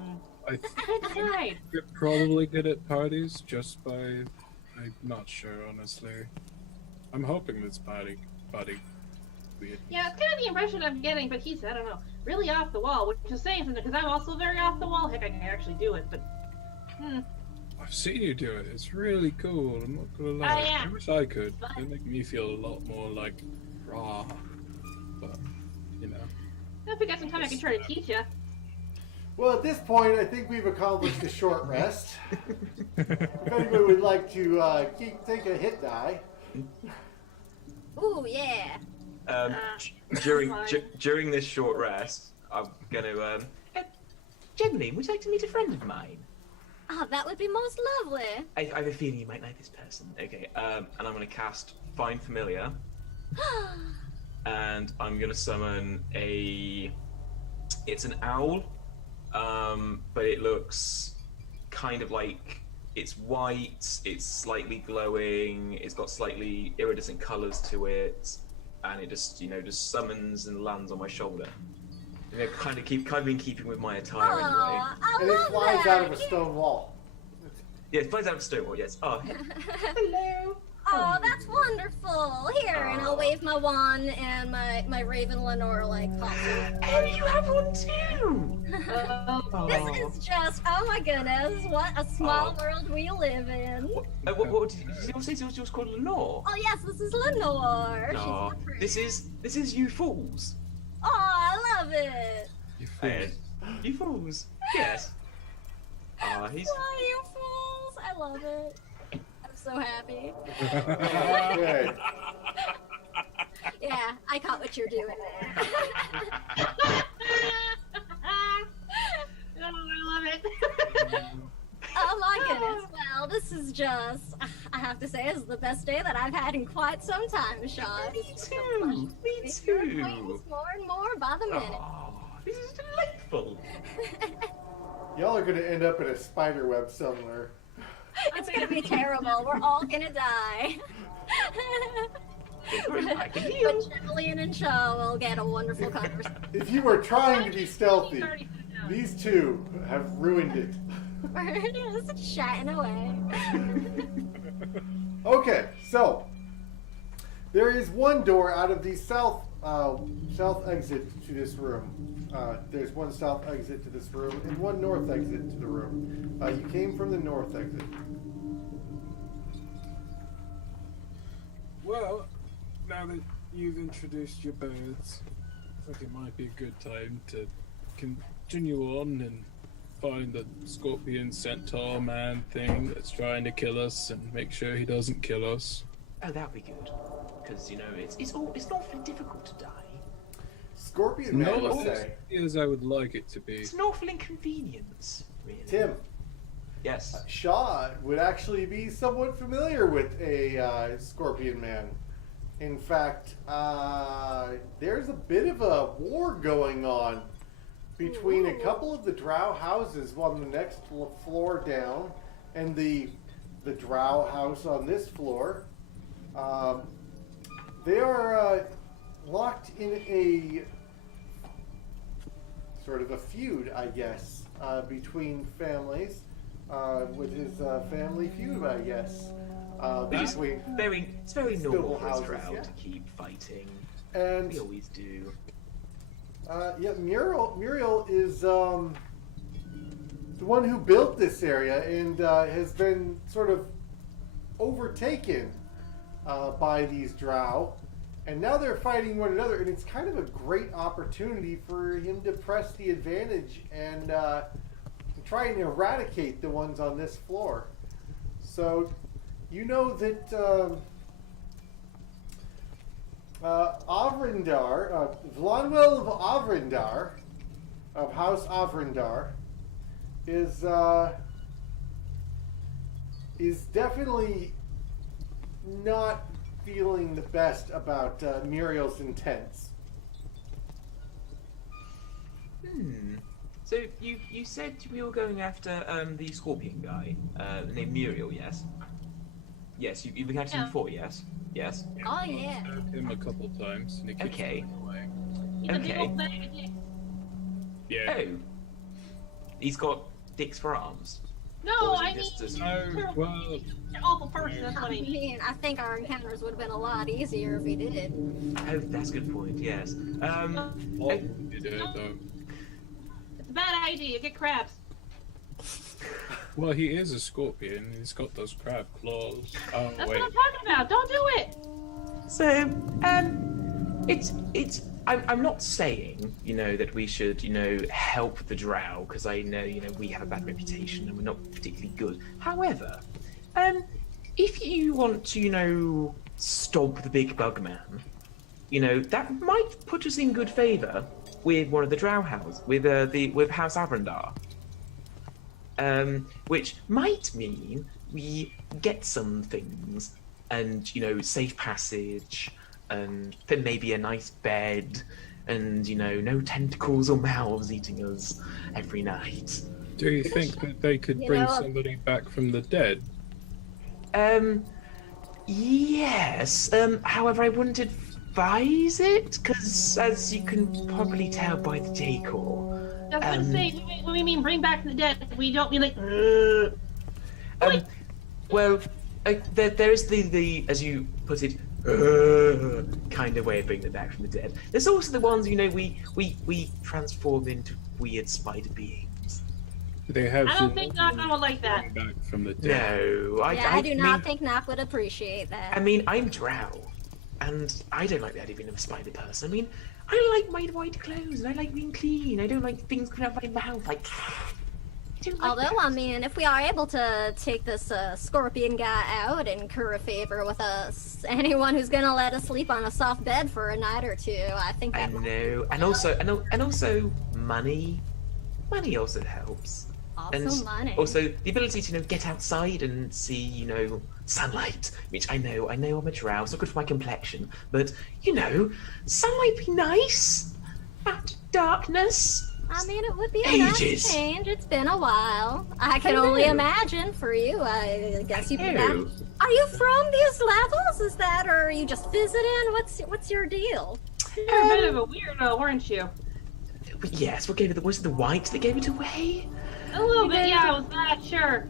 I can't decide. You're probably good at parties just by... I'm not sure, honestly. I'm hoping it's party weird. Yeah, it's kind of the impression I'm getting, but he's, I don't know, really off the wall, which is saying something because I'm also very off the wall. Heck, I can actually do it, but I've seen you do it. It's really cool. I'm not gonna lie. Oh, yeah. I wish I could. But- It'd make me feel a lot more like raw. But you know. if we got some time, I can try to teach you. Well, at this point, I think we've accomplished a short rest. If anybody would like to take a hit die. Ooh, yeah. During this short rest, I'm gonna Generally, would you like to meet a friend of mine? Oh, that would be most lovely. I have a feeling you might like this person. Okay, and I'm gonna cast Find Familiar, and I'm gonna summon it's an owl, but it looks kind of like it's white, it's slightly glowing, it's got slightly iridescent colors to it, and it just, you know, just summons and lands on my shoulder. You know, kind of in keeping with my attire anyway. Oh, I And it love flies that. out of a stone wall. Yeah, it flies out of a stone wall, yes. Oh, hello. Oh, that's wonderful. Here, and I'll wave my wand and my Raven Lenore like pops up. Oh, you have one too! This is just, oh my goodness, what a small world we live in. What did you say? It was called Lenore? Oh yes, this is Lenore. She's No, so pretty. this is you fools. Oh, I love it. You fool. You fools. Yes. He's. Why, you fools? I love it. I'm so happy. Okay. Yeah, I caught what you're doing there. Oh, I love it. Oh my goodness. Well, this is just, I have to say, this is the best day that I've had in quite some time, Sean. Me It's too. a pleasure to Me make your too. acquaintance more and more by the minute. Oh, this is delightful. Y'all are gonna end up in a spider web somewhere. It's gonna be terrible. We're all gonna die. We're I can heal. But Julian and Shaw will get a wonderful conversation. If you were trying to be stealthy, He's already sitting down. these two have ruined it. Just chatting away. Okay, so there is one door out of the south exit to this room. There's one south exit to this room and one north exit to the room. You came from the north exit. Well, now that you've introduced your birds, I think it might be a good time to continue on and find the scorpion centaur man thing that's trying to kill us and make sure he doesn't kill us. Oh, that'd be good. Because, you know, it's awfully difficult to die. Scorpion Man Not will as say, easy as I would like it to be. It's an awful inconvenience, really. Tim, Yes. Shaw would actually be somewhat familiar with a Scorpion Man. In fact, there's a bit of a war going on between a couple of the drow houses on the next floor down and the drow house on this floor. They are locked in a sort of a feud, I guess, between families. With his family feud, I guess. Which is Between it's very Still normal for houses, us drow yeah. to keep fighting. and We always do. yeah, Murial is the one who built this area and has been sort of overtaken by these drow, and now they're fighting one another, and it's kind of a great opportunity for him to press the advantage and try and eradicate the ones on this floor. So, you know that Avrindar, Vlanwell of Avrindar, of House Avrindar, is definitely not feeling the best about Muriel's intents. So you said we were going after the scorpion guy named Muriel, yes? Yes, you've been after him Yeah. before, yes? Yes. Oh yeah. Stabbed him a couple times and he keeps Okay. running away. He's a big Okay. old bag of dicks. Yeah. Oh. He's got dicks for arms. No, Or is it I just mean, as- No, well, you're an awful person. That's I what I mean. mean, I think our encounters would have been a lot easier if we did. Oh, that's a good point, yes. all we did though. It's a bad idea. Get crabs. Well, he is a scorpion. He's got those crab claws. Oh That's wait. what I'm talking about. Don't do it. So, I'm not saying, you know, that we should, you know, help the drow, because I know, you know, we have a bad reputation and we're not particularly good. However, if you want to, you know, stop the big bug man, you know, that might put us in good favor with one of the drow houses, with House Avrindar. Which might mean we get some things, and, you know, safe passage, and then maybe a nice bed, and, you know, no tentacles or mouths eating us every night. Do you think that they could You bring know, somebody back from the dead? Yes. However, I wouldn't advise it, because as you can probably tell by the decor, I was gonna say, when we mean bring back the dead, we don't mean like. well, there's the as you put it, kind of way of bringing them back from the dead. There's also the ones, you know, we transform into weird spider beings. They have. I don't think Knock would like that. Back from the dead. No, I do not mean, think Knock would appreciate I that. mean, I'm drow, and I don't like the idea of being a spider person. I mean, I like my white clothes, and I like being clean. I don't like things coming out of my mouth, like. I don't like Although, that. I mean, if we are able to take this scorpion guy out and curry favor with us, anyone who's gonna let us sleep on a soft bed for a night or two, I think I that know, and also money. Money also helps. also money. Also the ability to, you know, get outside and see, you know, sunlight, which I know I'm a drow, it's not good for my complexion, but, you know, sunlight be nice after darkness. I mean, it would be a nice Ages. change. It's been a while. I can only imagine for you. I guess you. know. Are you from these levels? Is that, or are you just visiting? What's your deal? You're a bit of a weirdo, weren't you? Yes, what gave it? Was it the white that gave it away? A little bit, yeah, it was that, sure.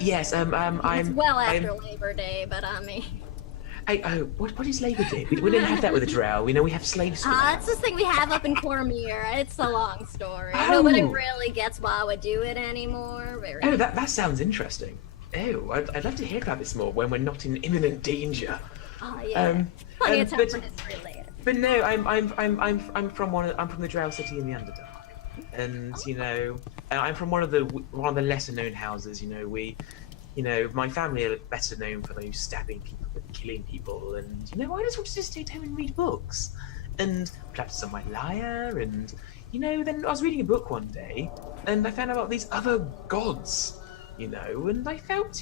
Yes. It's I'm. well after Labor Day, but I mean. What is Labor Day? We didn't have that with the Drow. We know we have slaves. It's this thing we have up in Cormier. It's a long story. Oh. Nobody really gets why we do it anymore. Oh, that sounds interesting. Oh, I'd love to hear about this more when we're not in imminent danger. Oh yeah. Plenty of time but- for history later. But no, I'm from the Drow city in the Underdark, and you know, I'm from one of the lesser known houses. My family are better known for those stabbing people and killing people, and I just wanted to stay at home and read books, and practice on my lyre, and then I was reading a book one day, and I found out about these other gods, and I felt,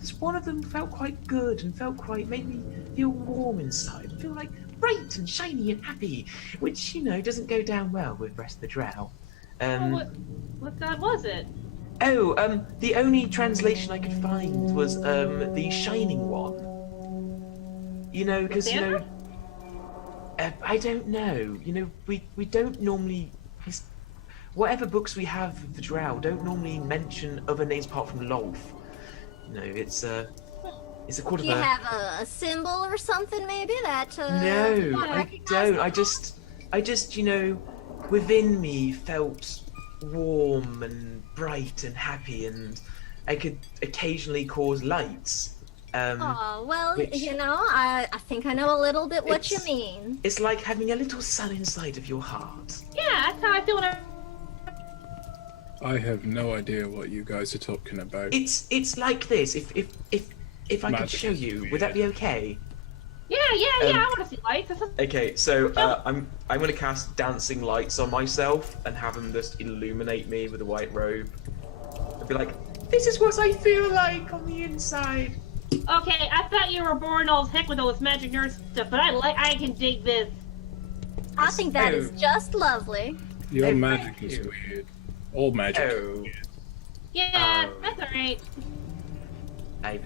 this one of them felt quite good and made me feel warm inside, feel like bright and shiny and happy, which doesn't go down well with the rest of the Drow. What god was it? The only translation I could find was the Shining One. Because I don't know. We don't normally. Whatever books we have of the Drow don't normally mention other names apart from Lolth. It's a quarter Do of you a. have a symbol or something maybe that? No, I don't. I just, within me felt warm and bright and happy, and I could occasionally cause lights. Oh, well, which- I think I know a little bit what you It's- mean. It's like having a little sun inside of your heart. Yeah, that's how I feel when I... I have no idea what you guys are talking about. It's like this. If I could Magic show is you, weird. would that be okay? Yeah, I want to see lights. Okay, so I'm gonna cast dancing lights on myself and have them just illuminate me with a white robe. I'd be like, This is what I feel like on the inside. Okay, I thought you were boring all as heck with all this magic nerd stuff, but I can dig this. I think that is just lovely. Your Oh, magic thank is you. weird. All magic is Oh. weird. Yeah, Oh. that's alright.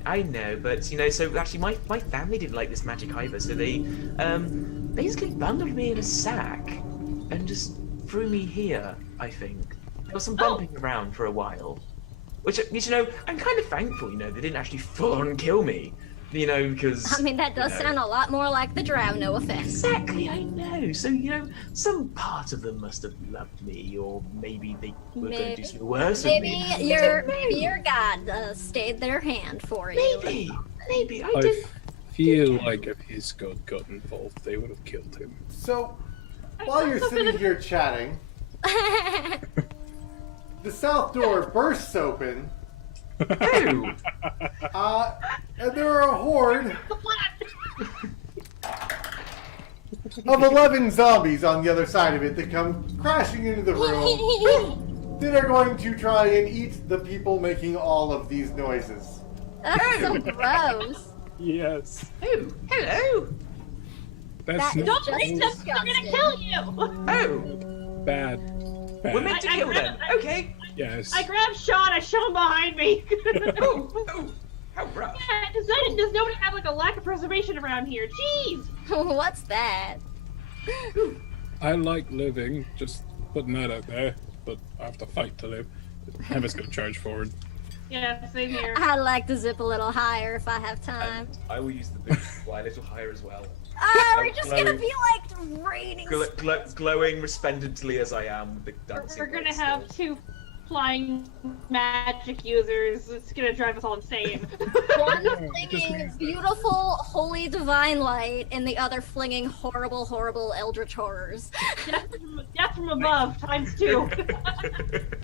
I know, but so actually my family didn't like this magic either, so they basically bundled me in a sack and just threw me here, I think. There was some bumping around for a while. Which I'm kind of thankful, they didn't actually full on kill me. Because I mean, that does sound a lot more like the Drow, no offense. exactly, I know. So, some part of them must have loved me, or maybe they were going to do something worse with Maybe me. your god stayed their hand for you. Maybe, I I don't... feel like if his god got involved, they would have killed him. So, while you're sitting here chatting, the south door bursts open, Oh! and there are a horde of 11 zombies on the other side of it that come crashing into the room that are going to try and eat the people making all of these noises. That's so gross. Yes. Oh, hello! That's That is not Don't reach them, they're gonna kill you! Oh! bad. We're meant to I kill grab- them. Okay. Yes. I grab Sean, I shove him behind me. Oh, how rough. Yeah, does nobody have like a lack of preservation around here? Jeez! What's that? I like living, just putting that out there, but I have to fight to live. Emma's gonna charge forward. Yeah, same here. I like to zip a little higher if I have time. and I will use the boost to fly a little higher as well. We're just gonna glowing- be like raining. Glowing resplendently as I am with the dancing We're gonna lights have still. two flying magic users. It's gonna drive us all insane. One just flinging means that- beautiful, holy, divine light, and the other flinging horrible, horrible eldritch horrors. Death from above, times two.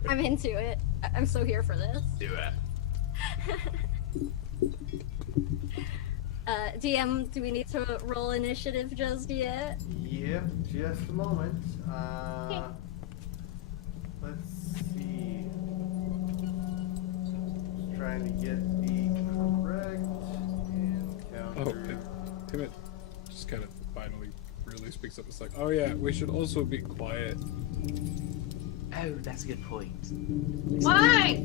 I'm into it. I'm so here for this. Do it. DM, do we need to roll initiative just yet? Yep, just a moment. Let's see. Just trying to get the correct Oh, encounter. Timid just kind of finally really speaks up. It's like, oh yeah, we should also be quiet. Oh, that's a good point. Why?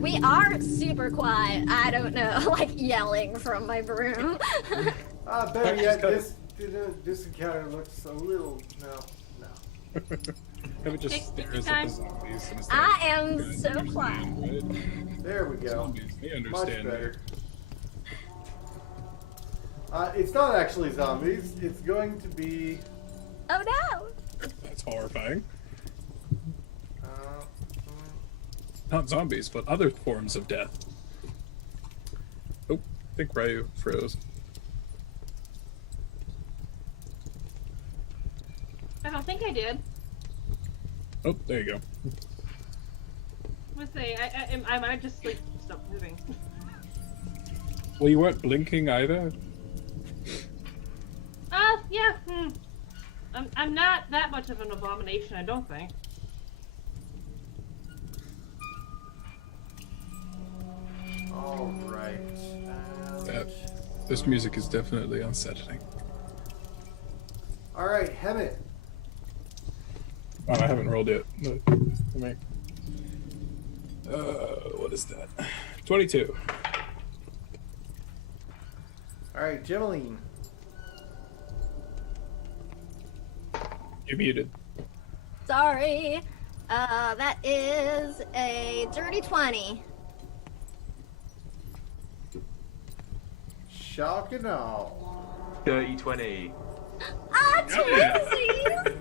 We are super quiet. I don't know, like yelling from my broom. Better yet, this encounter looks a little... No. Ever just stares at the zombies and I stuff. am You so understand, quiet. right? There we go. Zombies, they Much understand. better. It's not actually zombies. It's going to be... Oh no! That's horrifying. Uh, Not zombies, but other forms of death. Oh, I think Ryu froze. I don't think I did. Oh, there you go. Let's say I might just like stop moving. Well, you weren't blinking either. Yeah. I'm not that much of an abomination, I don't think. all right. This music is definitely unsettling. All right, Hemet. Oh, I haven't rolled yet. No, I mean, what is that? 22. All right, Gemeline. You're muted. Sorry. That is a dirty 20. Shock and all. Dirty 20. Ah, twinsies!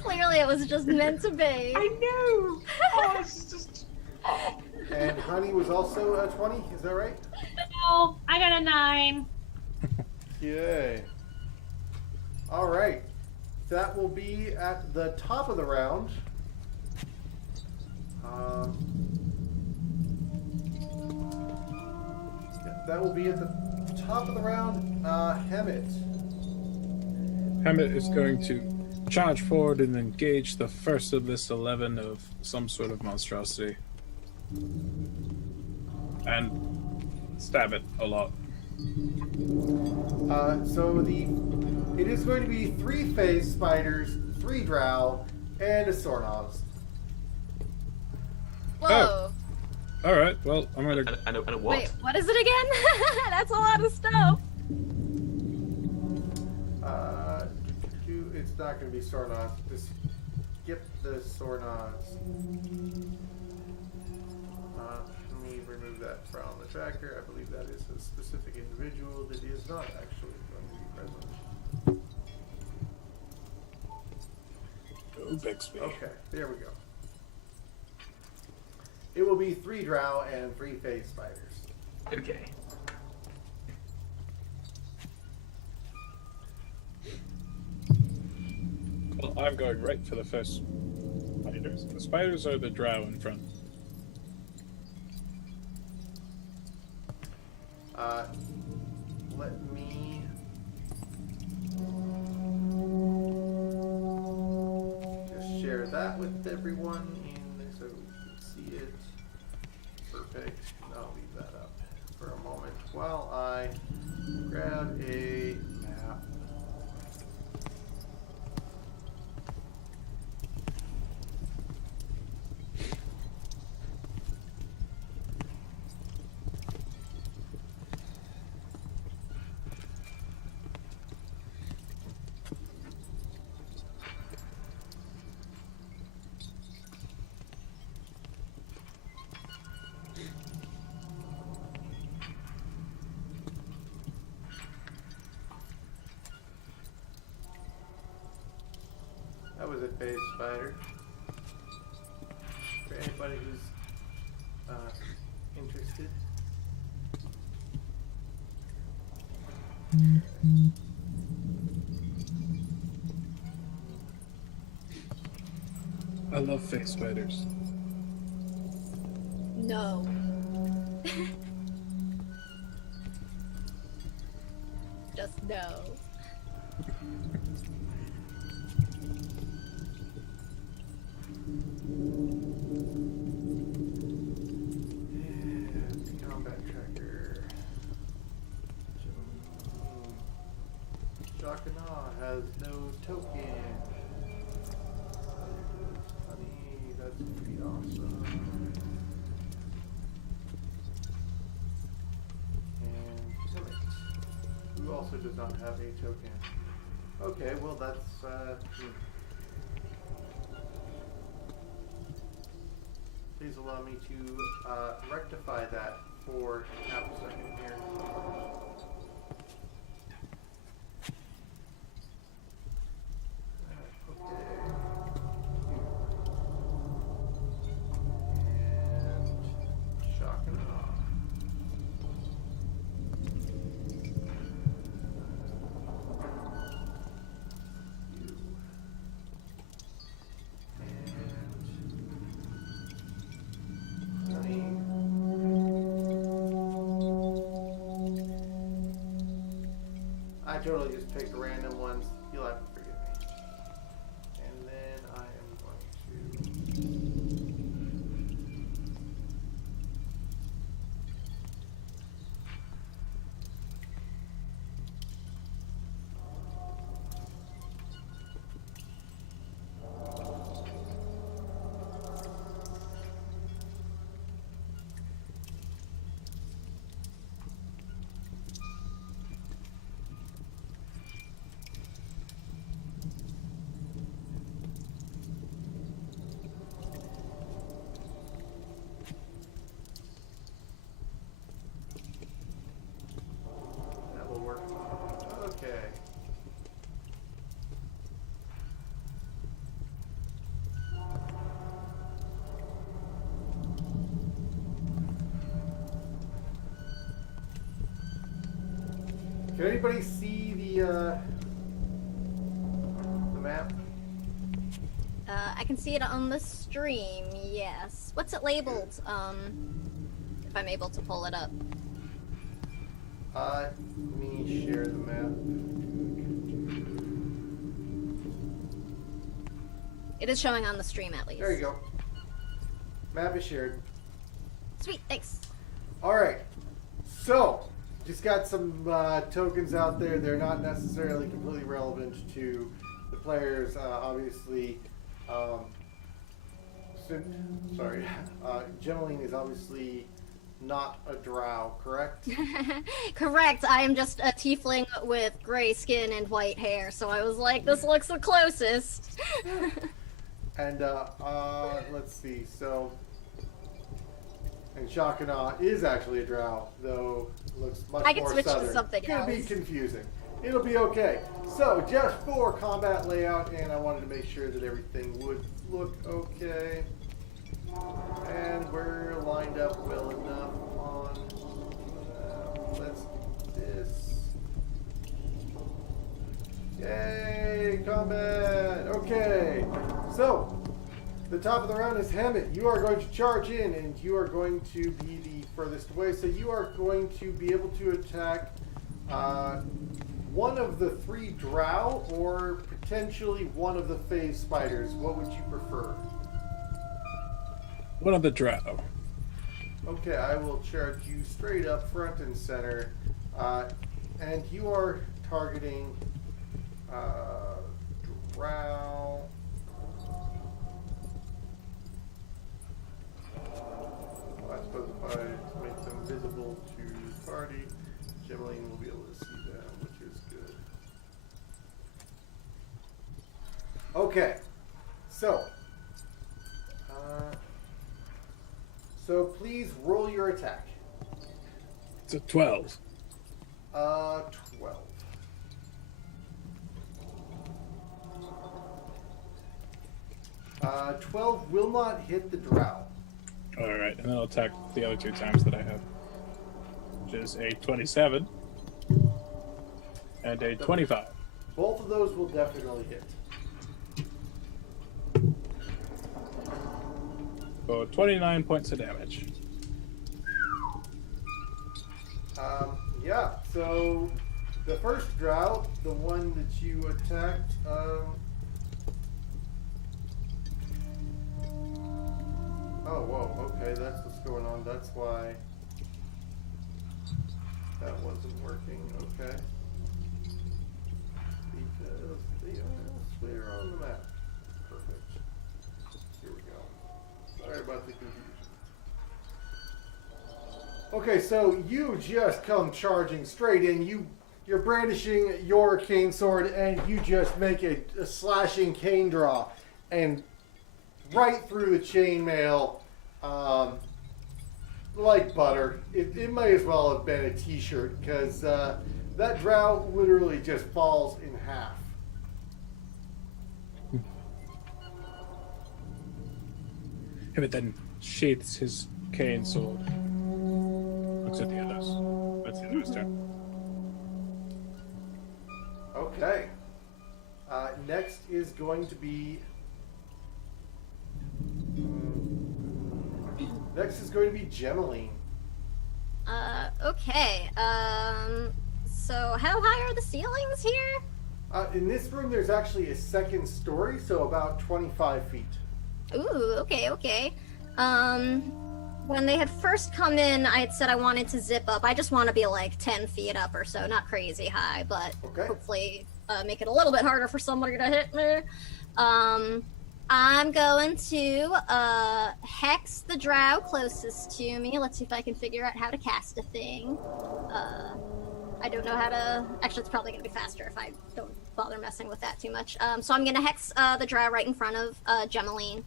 Clearly it was just meant to be. I know! Oh, it's just... Oh. And Honey was also a 20, is that right? No, I got a 9. Yay. All right. That will be at the top of the round. That will be at the top of the round. Hemet. Hammett is going to charge forward and engage the first of this 11 of some sort of monstrosity. And stab it a lot. It is going to be 3 phase spiders, 3 drow, and a Sornos. Whoa. Alright, well, I'm gonna... And a what? Wait, what is it again? That's a lot of stuff. It's not going to be Sornos. Just skip the Sornos. Let me remove that from the tracker. I believe that is a specific individual that is not actually going to be present. Oh, Bixby. Okay, there we go. It will be 3 drow and 3 phase spiders. Okay. Well, I'm going right for the first spiders. The spiders are the drow in front. Let me... just share that with everyone so we can see it. Perfect. I'll leave that up for a moment while I grab a map. That was a phase spider. For anybody who's interested. I love face spiders. No. Just no. And combat tracker. Shock and Awe has no token. That's pretty awesome. And damn it. Who also does not have a token? Okay, well that's Please allow me to rectify that for half a second here. And shock and awe. I totally just picked random ones. You'll have to forgive me. And then I am going to... That will work. Okay. Can anybody see the map? I can see it on the stream, yes. What's it labeled? If I'm able to pull it up. Let me share the map. It is showing on the stream at least. There you go. Map is shared. Sweet, thanks. Alright. So, just got some tokens out there. They're not necessarily completely relevant to the players. Obviously, Gemmeline is obviously not a drow, correct? Correct, I am just a tiefling with gray skin and white hair, so I was like, this looks the closest. And, let's see, so... And Shakana is actually a drow, though looks much I can more switch to southern. something It's gonna be else. confusing. It'll be okay. So, just for combat layout, and I wanted to make sure that everything would look okay. And we're lined up well enough on... let's do this. Yay! Combat! Okay. So, the top of the round is Hammett. You are going to charge in, and you are going to be the furthest away. So you are going to be able to attack one of the 3 drow, or potentially one of the phase spiders. What would you prefer? One of the drow. Okay, I will charge you straight up front and center. And you are targeting drow. I suppose if I make them visible to the party, Gemmeline will be able to see them, which is good. Okay, so please roll your attack. It's a 12. 12. 12 will not hit the drow. Alright, and then I'll attack the other 2 times that I have. Which is a 27 and a 25. Both of those will definitely hit. So 29 points of damage. Yeah, so the first drow, the one that you attacked, oh, whoa, okay, that's what's going on. That's why that wasn't working, okay. Because they are elsewhere on the map. Perfect. Here we go. Okay, so you just come charging straight in. You're brandishing your cane sword, and you just make a slashing cane draw, and right through the chainmail, like butter. It might as well have been a t-shirt, because that drow literally just falls in half. Hemet then sheaths his cane sword. Looks at the others. That's the other's turn. Okay. Next is going to be... Next is going to be Gemmaline. Okay. So how high are the ceilings here? In this room, there's actually a second story, so about 25 feet. Ooh, okay. When they had first come in, I had said I wanted to zip up. I just want to be like 10 feet up or so, not crazy high, but Okay. hopefully make it a little bit harder for somebody to hit me. I'm going to hex the drow closest to me. Let's see if I can figure out how to cast a thing. I don't know how to... Actually, it's probably going to be faster if I don't bother messing with that too much. So I'm going to hex the drow right in front of Gemmaline.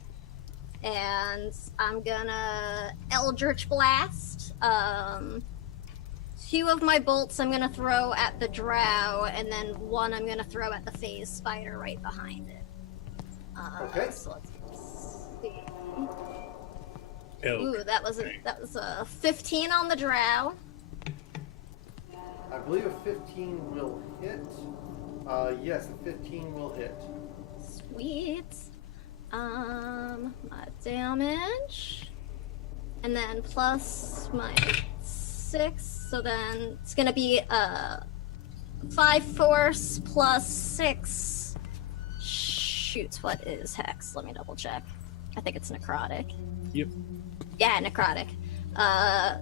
And I'm gonna Eldritch Blast. 2 of my bolts I'm gonna throw at the drow, and then 1 I'm gonna throw at the phase spider right behind it. Okay. So let's see. Ilk. Ooh, that was a 15 on the drow. I believe a 15 will hit. Yes, a 15 will hit. Sweet. My damage, and then plus my 6, so then it's gonna be 5 force plus 6. Shoots, what is hex? Let me double check. I think it's necrotic. Yep. Yeah, necrotic.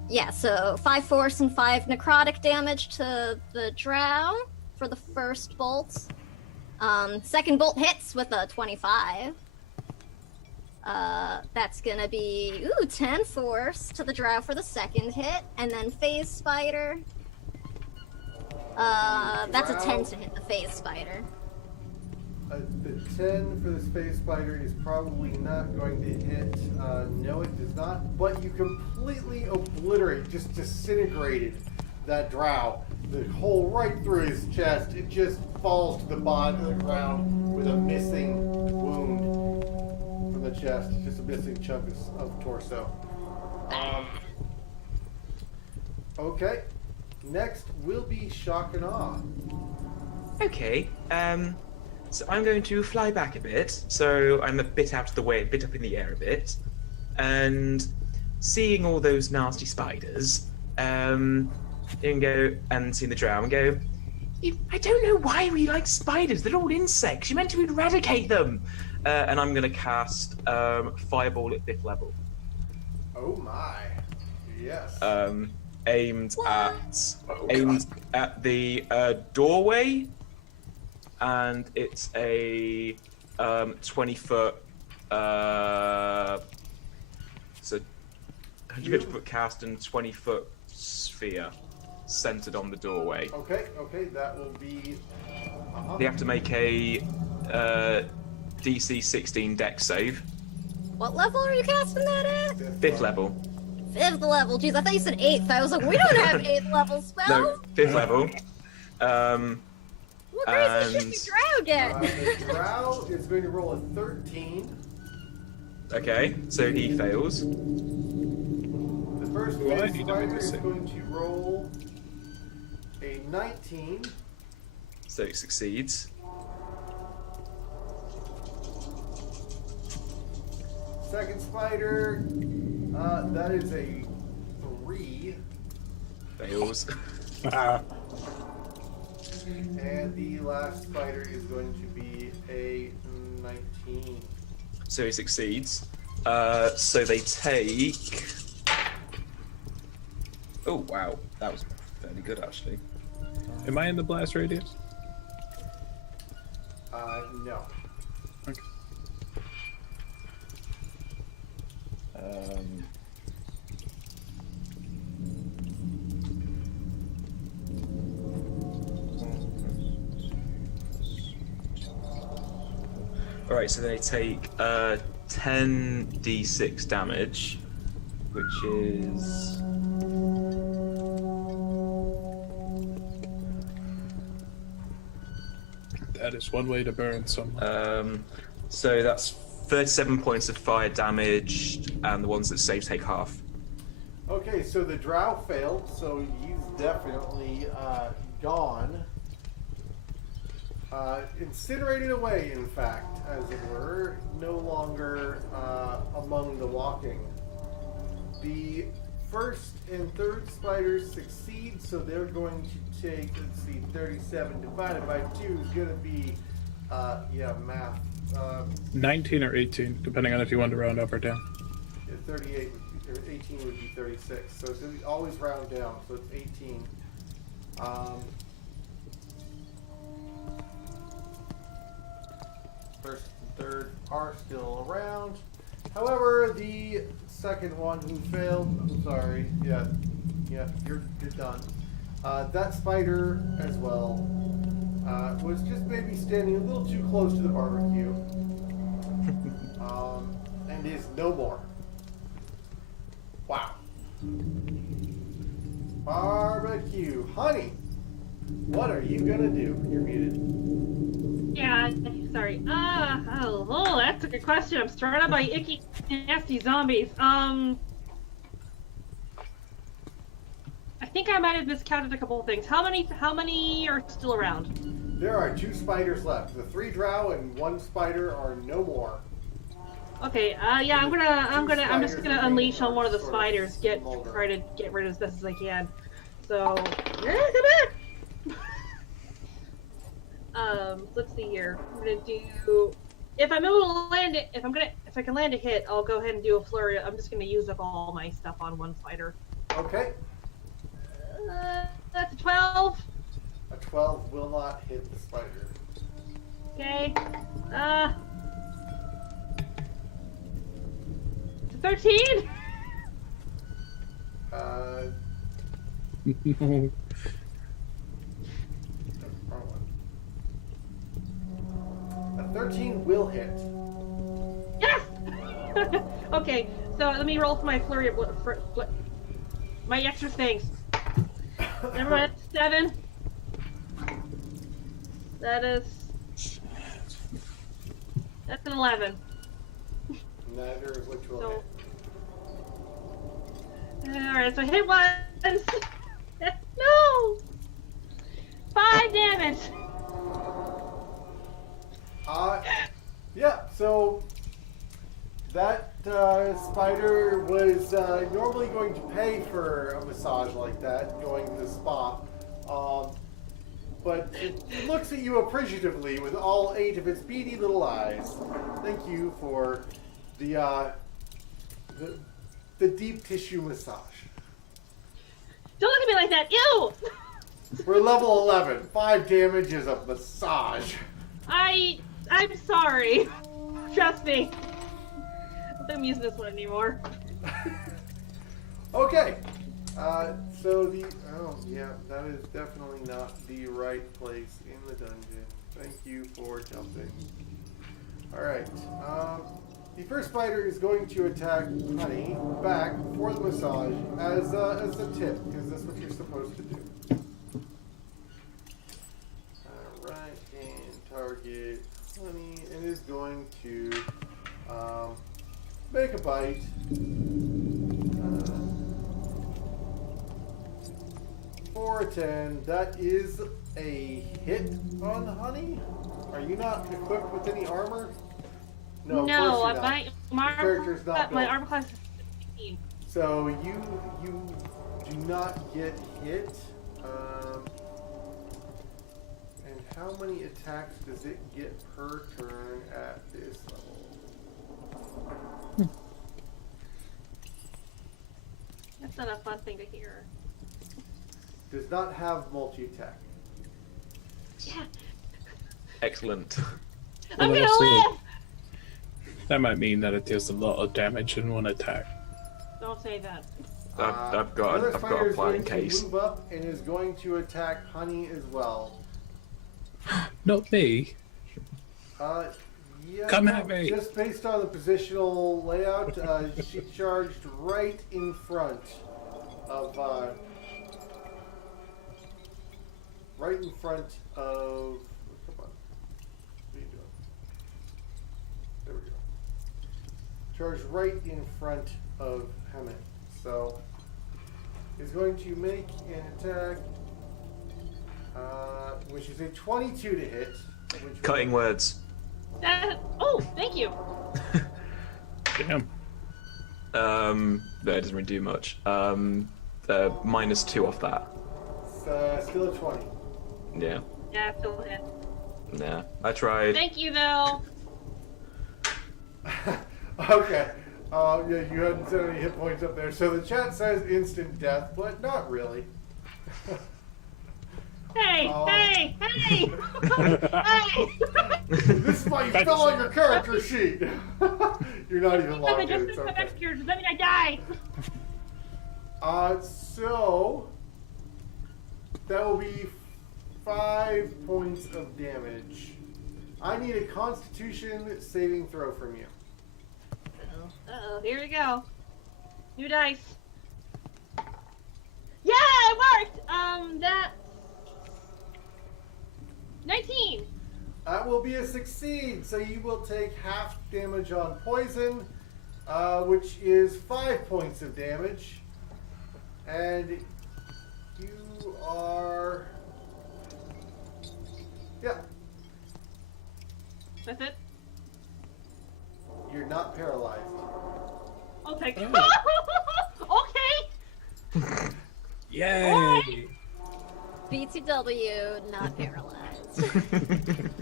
Yeah, so 5 force and 5 necrotic damage to the drow for the first bolt. Second bolt hits with a 25. That's gonna be, 10 force to the drow for the second hit, and then phase spider. That's a 10 to hit the phase spider. The 10 for the space spider is probably not going to hit. No, it does not. But you completely obliterate, just disintegrated that drow. The hole right through his chest. It just falls to the bottom of the ground with a missing wound from the chest. Just a missing chunk of torso. Okay. Next will be shock and awe. Okay, so I'm going to fly back a bit, so I'm a bit out of the way, a bit up in the air a bit, and seeing all those nasty spiders, and go and seeing the drow and go, I don't know why we like spiders, they're all insects, you're meant to eradicate them! And I'm going to cast Fireball at 5th level. Oh my. Yes. Aimed at the doorway, and it's a 20-foot. So you get to put cast in 20-foot sphere centered on the doorway. Okay, that will be. They have to make a DC 16 Dex save. What level are you casting that at? 5th level. 5th level. Jeez, I thought you said 8th. I was like, we don't have 8th level spells. No, 5th level. What grade does Shifty Drow get? The drow is going to roll a 13. Okay, so he fails. The first Well, I phase need to spider make a is save. going to roll a 19. So he succeeds. Second spider, that is a 3. Fails. And the last spider is going to be a 19. So he succeeds. So they take. Oh wow, that was fairly good actually. Am I in the blast radius? No. Okay. Alright, so they take 10d6 damage, which is. That is one way to burn someone. So that's 37 points of fire damage, and the ones that save take half. Okay, so the drow failed, so he's definitely gone. Incinerated away, in fact, as it were, no longer among the walking. The first and third spiders succeed, so they're going to take, let's see, 37 divided by 2 is going to be, math. 19 or 18, depending on if you want to round up or down. 38 or 18 would be 36, so it's gonna be always round down, so it's 18. First and third are still around. However, the second one who failed, I'm sorry, yeah, you're done. That spider as well was just maybe standing a little too close to the barbecue, and is no more. Wow. Barbecue. Honey, what are you gonna do? You're muted. Yeah, sorry. Oh, that's a good question. I'm surrounded by icky, nasty zombies. I think I might have miscounted a couple of things. How many are still around? There are 2 spiders left. The 3 drow and 1 spider are no more. Okay, yeah, I'm just gonna unleash on one of the spiders. Try to get rid as best as I can. So, yeah, come back. Let's see here. I'm gonna do. If I'm able to land it, if I can land a hit, I'll go ahead and do a flurry. I'm just gonna use up all my stuff on one spider. Okay. That's a 12. A 12 will not hit the spider. Okay. It's a 13. No. A 13 will hit. Yes. Okay, so let me roll for my flurry of my extra things. Never mind, 7. That's an 11. Neither of which will So, hit. alright, so I hit once. No! 5 damage. Yeah, so that spider was normally going to pay for a massage like that, going to the spa. But it looks at you appreciatively with all 8 of its beady little eyes. Thank you for the deep tissue massage. Don't look at me like that. Ew! We're level 11. 5 damage is a massage. I'm sorry. Trust me. I don't use this one anymore. Okay. So that is definitely not the right place in the dungeon. Thank you for jumping. Alright. The first spider is going to attack Honey back for the massage as a tip, because that's what you're supposed to do. Alright, and target Honey, and is going to make a bite. For a 10, that is a hit on Honey. Are you not equipped with any armor? No, of course you're not. Character's not my built. armor class is 15. So you do not get hit. And how many attacks does it get per turn at this level? That's not a fun thing to hear. Does not have multi-attack. Yeah. Excellent. I'm Well, gonna also, live! that might mean that it deals a lot of damage in one attack. Don't say that. I've got Another a spider is plan going in case. to move up and is going to attack Honey as well. Not me. Yeah, Come no, at me. Just based on the positional layout, she charged right in front of. Right in front of. Come on. What are you doing? There we go. Charged right in front of Hammett. So he's going to make an attack, which is a 22 to hit. Which Cutting words. Oh, thank you. Damn. No, it doesn't really do much. -2 off that. Still a 20. Yeah. Yeah, still hit. Nah. I tried. Thank you, though. Okay. Yeah, you hadn't said any hit points up there. So the chat says instant death, but not really. Hey, hey, hey! Hey! This is why you fell on your character sheet. You're not even I logged in. just It's missed my okay. next character. Does that mean I die? So that will be 5 points of damage. I need a Constitution saving throw from you. Uh-oh, here we go. New dice. Yeah, it worked! That's 19. That will be a succeed, so you will take half damage on poison, which is 5 points of damage. And you are... Yeah, That's it. you're not paralyzed. I'll take it. Oh. Okay! Yay! BTW, not paralyzed.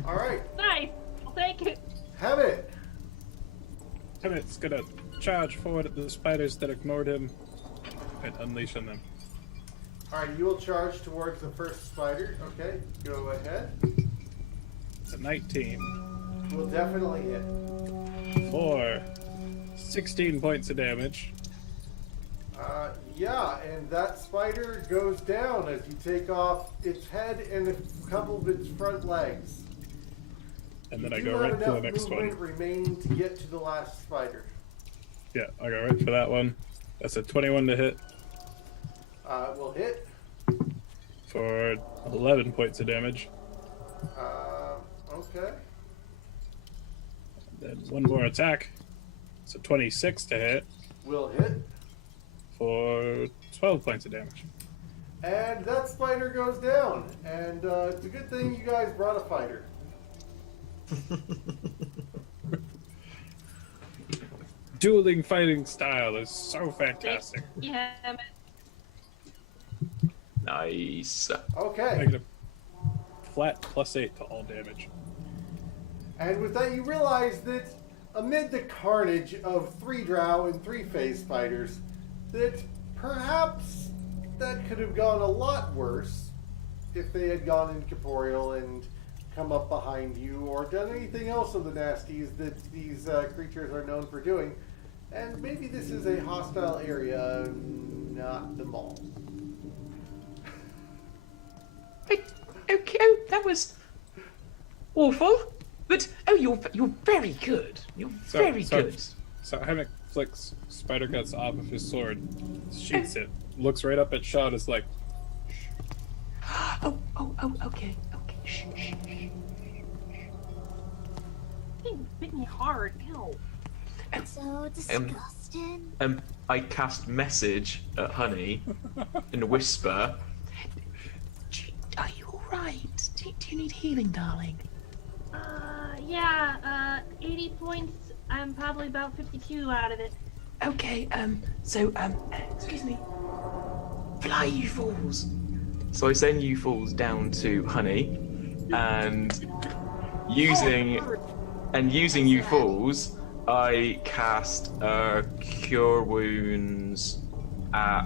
Alright, Nice. I'll take it. have it. Hammett's gonna charge forward at the spiders that ignored him and unleash on them. Alright, you will charge towards the first spider. Okay, go ahead. It's a 19 Will definitely hit. for 16 points of damage. Yeah, and that spider goes down as you take off its head and a couple of its front legs. And then You I do go have right for the enough next movement one. remaining to get to the last spider. Yeah, I go right for that one. That's a 21 to hit Will hit. for 11 points of damage. Okay. Then one more attack. It's a 26 to hit Will hit. for 12 points of damage. And that spider goes down. And it's a good thing you guys brought a fighter. Dueling fighting style is so fantastic. Yeah, Nice. I Okay. get a flat +8 to all damage. And with that, you realize that amid the carnage of 3 drow and 3 phase spiders, that perhaps that could have gone a lot worse if they had gone incorporeal and come up behind you or done anything else of the nasties that these creatures are known for doing. And maybe this is a hostile area, not the mall. Okay, oh, that was awful. But you're very good. You're very good. So Hammock flicks spider guts off of his sword, sheaths it, looks right up at Sean, is like, Oh, okay. Shh. thing bit me hard. Ew. So disgusting. I cast message at Honey in a whisper. Are you alright? Do you need healing, darling? Yeah, 80 points. I'm probably about 52 out of it. Okay, excuse me. Fly, you fools. So I send you fools down to Honey, and using you fools, I cast Cure Wounds at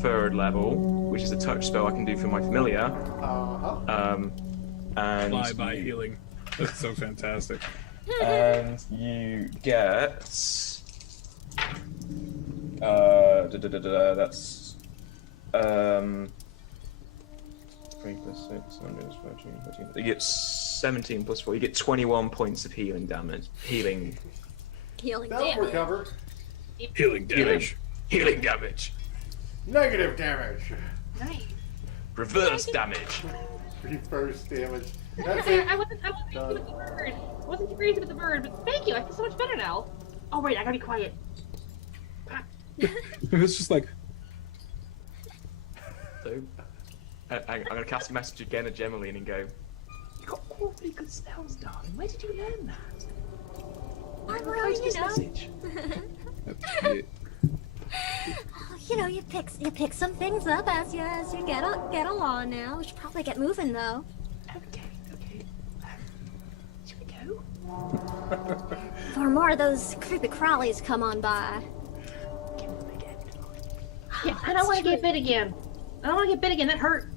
3rd level, which is a touch spell I can do for my familiar. And fly by healing. That's so fantastic. And you get that's 3 plus 6, 9 minus 13, 14. You get 17 plus 4. You get 21 points of healing damage. Healing That'll damage. recover. Healing damage. Healing damage. Negative damage. Nice. Reverse damage. Reverse damage. That's Okay, it. I wasn't crazy with the bird. I wasn't too crazy with the bird, but thank you. I feel so much better now. Oh wait, I gotta be quiet. It's just like, So, I'm gonna cast a message again at Gemmaline and go, "You got awfully good spells, darling. Where did you learn that?" Well, Post you this know. message. You know, you pick some things up as you get along now. We should probably get moving though. Okay. Should we go? Before more of those creepy crawlies come on by. Get them again. Yeah, I don't want to get bit again. I don't want to get bit again. That hurt.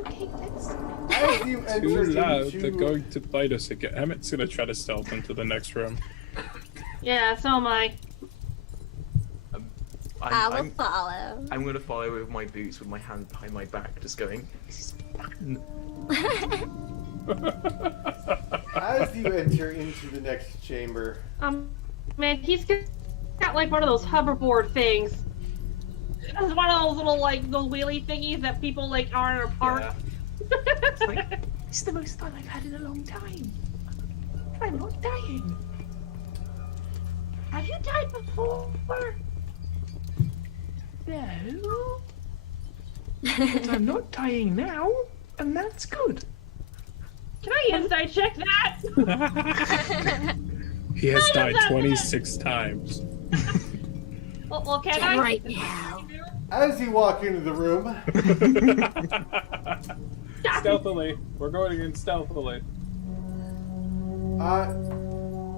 Okay, let's. As you enter too loud. into- They're going to bite us again. Emmett's gonna try to stealth into the next room. Yeah, so am I. I will follow. I'm gonna follow with my boots with my hand behind my back, just going, "This is fun." As you enter into the next chamber, Man, he's got like one of those hoverboard things. It's one of those little like those wheelie thingies that people like are in a park. Yeah. It's like, this is the most fun I've had in a long time. I'm not dying. Have you died before? No. But I'm not dying now, and that's good. Can I inside check that? He has How died does that 26 times. Well, can Get I? right now. as you walk into the room, Stealthily. We're going in stealthily.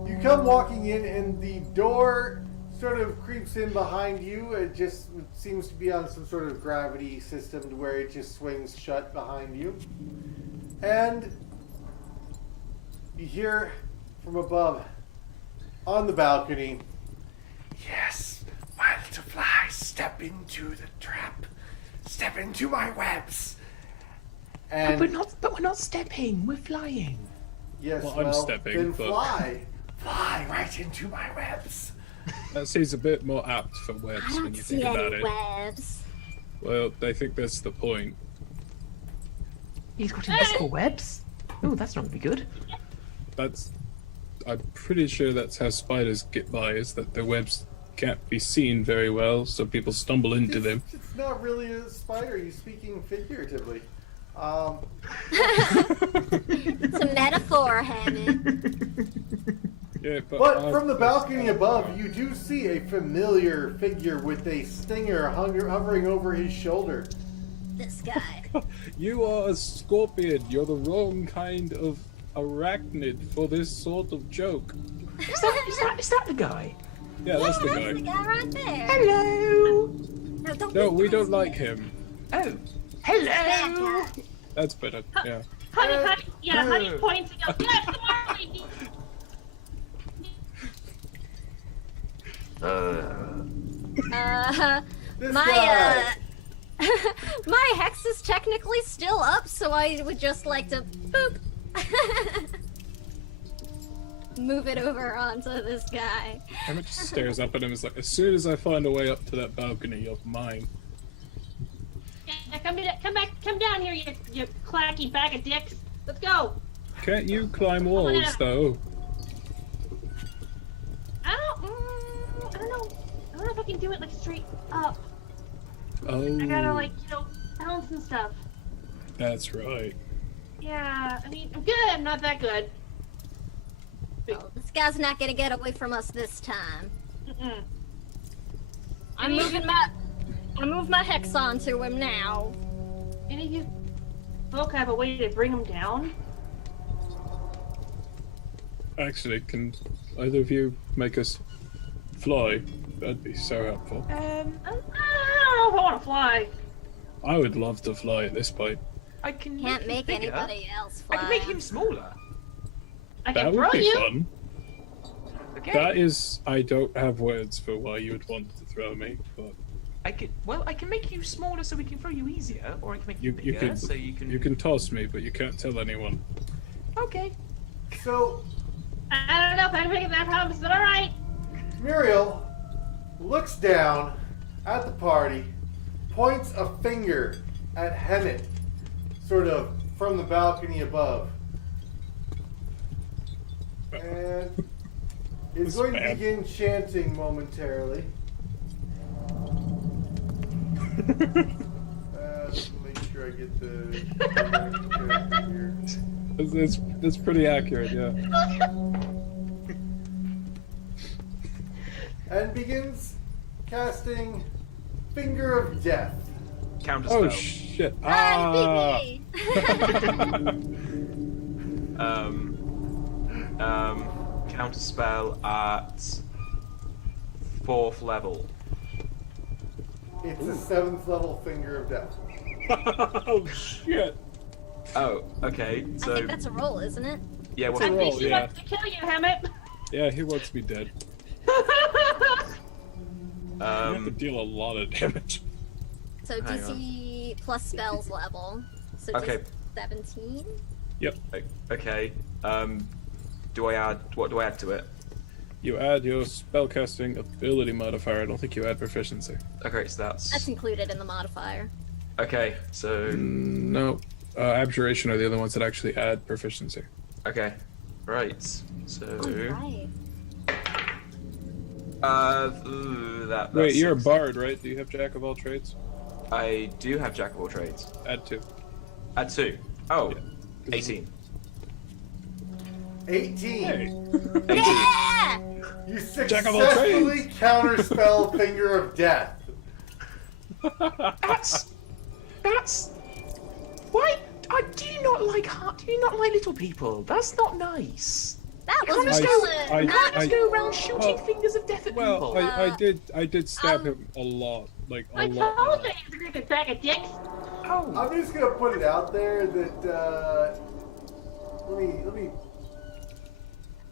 you come walking in, and the door sort of creeps in behind you. It just seems to be on some sort of gravity system to where it just swings shut behind you. And you hear from above, on the balcony, "Yes, my little fly, step into the trap. Step into my webs." And But we're not stepping. We're flying. yes, Well, I'm stepping, then but- fly right into my webs. That seems a bit more apt for webs I when don't you see think about any it. webs. Well, I think that's the point. He's got invisible webs. Oh, that's not gonna be good. I'm pretty sure that's how spiders get by, is that their webs can't be seen very well, so people stumble into them. It's not really a spider. You're speaking figuratively. It's a metaphor, Hammond. Yeah, But from the balcony above, you do see a familiar figure with a stinger hovering over his shoulder. This guy. You are a scorpion. You're the wrong kind of arachnid for this sort of joke. Is that the guy? Yeah, that's the That's guy. the guy right there. Hello. No, don't No, be we don't crazy. like him. Oh, That hello. guy. That's better. Yeah. Honey points and goes, yes, come on, lady. This My guy. my hex is technically still up, so I would just like to boop. Move it over onto this guy. Emmett just stares up at him and is like, as soon as I find a way up to that balcony, you're mine. Yeah, come down here, you clacky bag of dicks. Let's go. Can't you climb walls, though? I don't know. I don't know if I can do it like straight up. Oh, I gotta like, bounce and stuff. that's right. Yeah, I mean, I'm good. I'm not that good. Oh, this guy's not gonna get away from us this time. Mm-mm. I move my hex onto him now. Any of you folk have a way to bring him down? Actually, can either of you make us fly? That'd be so helpful. I don't know if I want to fly. I would love to fly at this point. I can Can't him make bigger. anybody else I fly. can make him smaller. I That can would throw be you. fun. Okay. That is, I don't have words for why you would want to throw me, but I can make you smaller so we can throw you easier, or I can make you You bigger can so you can. You can toss me, but you can't tell anyone. Okay. So I don't know if I can make that promise, but alright. Muriel looks down at the party, points a finger at Hemet, sort of from the balcony above, and is That's going to bad. begin chanting momentarily. Let's make sure I get the character here. That's pretty accurate, yeah. And begins casting Finger of Death. Counterspell. Oh shit! Ah, Ah! Counterspell at 4th level. It's a 7th level Finger of Death. Oh shit! Oh, okay. I So think that's a roll, isn't it? yeah, a well, I think roll, she yeah. wants to kill you, Hammett. Yeah, he wants me dead. You have to deal a lot of damage. So Hang DC plus spells level. So Okay. just 17? okay. Do I add what do I add to it? You add your spellcasting ability modifier. I don't think you add proficiency. Okay, so that's That's included in the modifier. okay. So No, abjuration are the other ones that actually add proficiency. okay, right. So Alright. that. Wait, that's you're a six. bard, right? Do you have jack of all trades? I do have jack of all trades. Add 2. Add 2. Oh, Yeah. 18. 18. Hey. 18. Yeah! You Jack of all successfully counterspell Finger of Death. That's why. Do you not like little people? That's not nice. That was Can't just really not Just go around shooting well- fingers of death at Well, people. I did stab um, him a lot, like a I lot. told you he's a great bag of dicks. Oh, I'm just gonna put it out there that let me.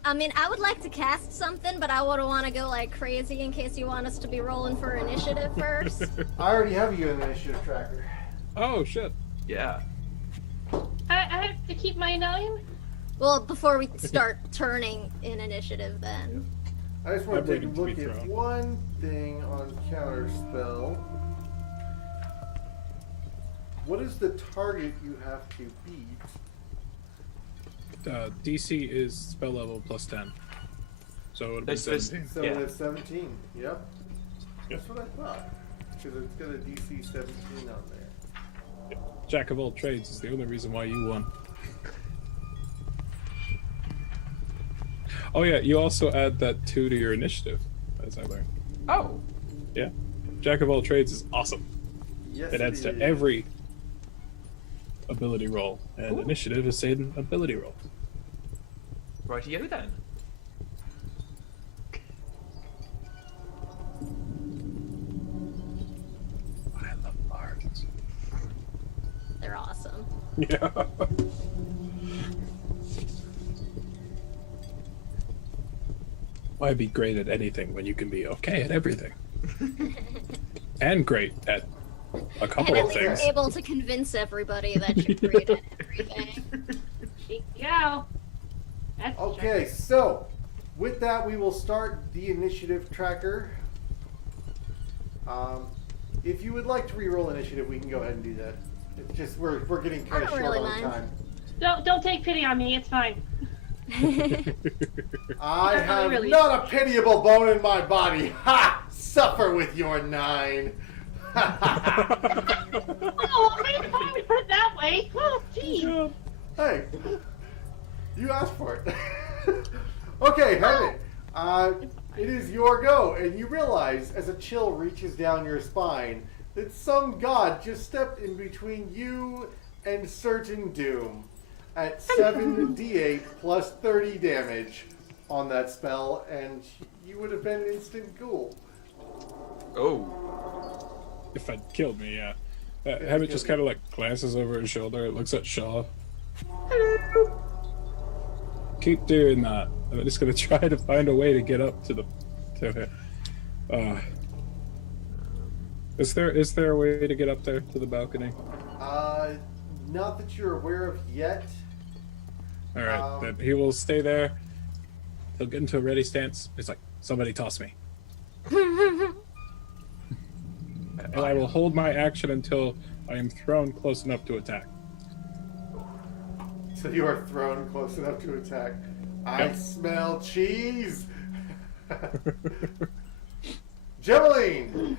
I mean, I would like to cast something, but I wouldn't want to go like crazy in case you want us to be rolling for initiative first. I already have you in the initiative tracker. Oh shit! yeah. I have to keep my 9. Well, before we start turning in initiative, then. I just want I'm to take a waiting to be look at thrown. one thing on counterspell. What is the target you have to beat? DC is spell level plus 10, so it would be This is- 17. So Yeah. that's 17. Yep. Yep. That's what I thought. Because it's got a DC 17 on there. Jack of all trades is the only reason why you won. Oh yeah, you also add that 2 to your initiative, as I learned. Oh, Yeah, Jack of all trades is awesome. Yes, It adds to is. every ability roll, and Cool. initiative is an ability roll. rightio then. I love bards. They're awesome. Yeah. Why be great at anything when you can be okay at everything? And great at a couple And at of least things. able to convince everybody that you're great at everything. There you go. That's Okay, so with that, we will start the initiative tracker. If you would like to re-roll initiative, we can go ahead and do that. It's just we're getting kind of don't short really on mind. time. Don't take pity on me. It's fine. I have really- not a pitiable bone in my body. Ha! Suffer with your 9. Oh, I mean, if I put it that way. Oh, jeez. Hey, you asked for it. Okay, Heaven. It is your go, and you realize as a chill reaches down your spine that some god just stepped in between you and certain doom at 7d8 plus 30 damage on that spell, and you would have been an instant ghoul. Oh, If it killed me, yeah. Hammett just kind of like glances over his shoulder, it looks at Shaw. hello. Keep doing that. I'm just gonna try to find a way to get up to the to him. Is there a way to get up there to the balcony? Not that you're aware of yet. All right, then he will stay there. He'll get into a ready stance. He's like, somebody toss me. And I will hold my action until I am thrown close enough to attack. So you are thrown close enough to attack. I smell cheese. Jemeline.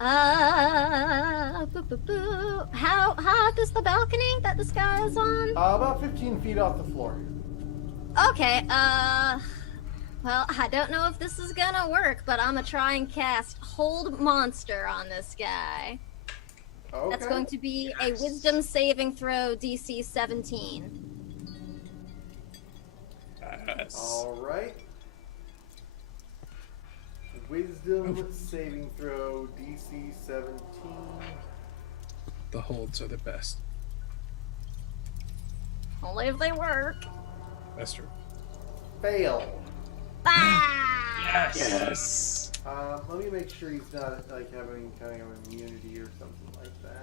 How high is the balcony that this guy is on? About 15 feet off the floor. Okay, well, I don't know if this is gonna work, but I'm gonna try and cast Hold Monster on this guy. Okay. That's going to be a Wisdom saving throw, DC 17. Yes. All right. Wisdom saving throw, DC 17. The holds are the best. Only if they work. That's true. Fail. Ah! Yes. Let me make sure he's not like having kind of immunity or something like that.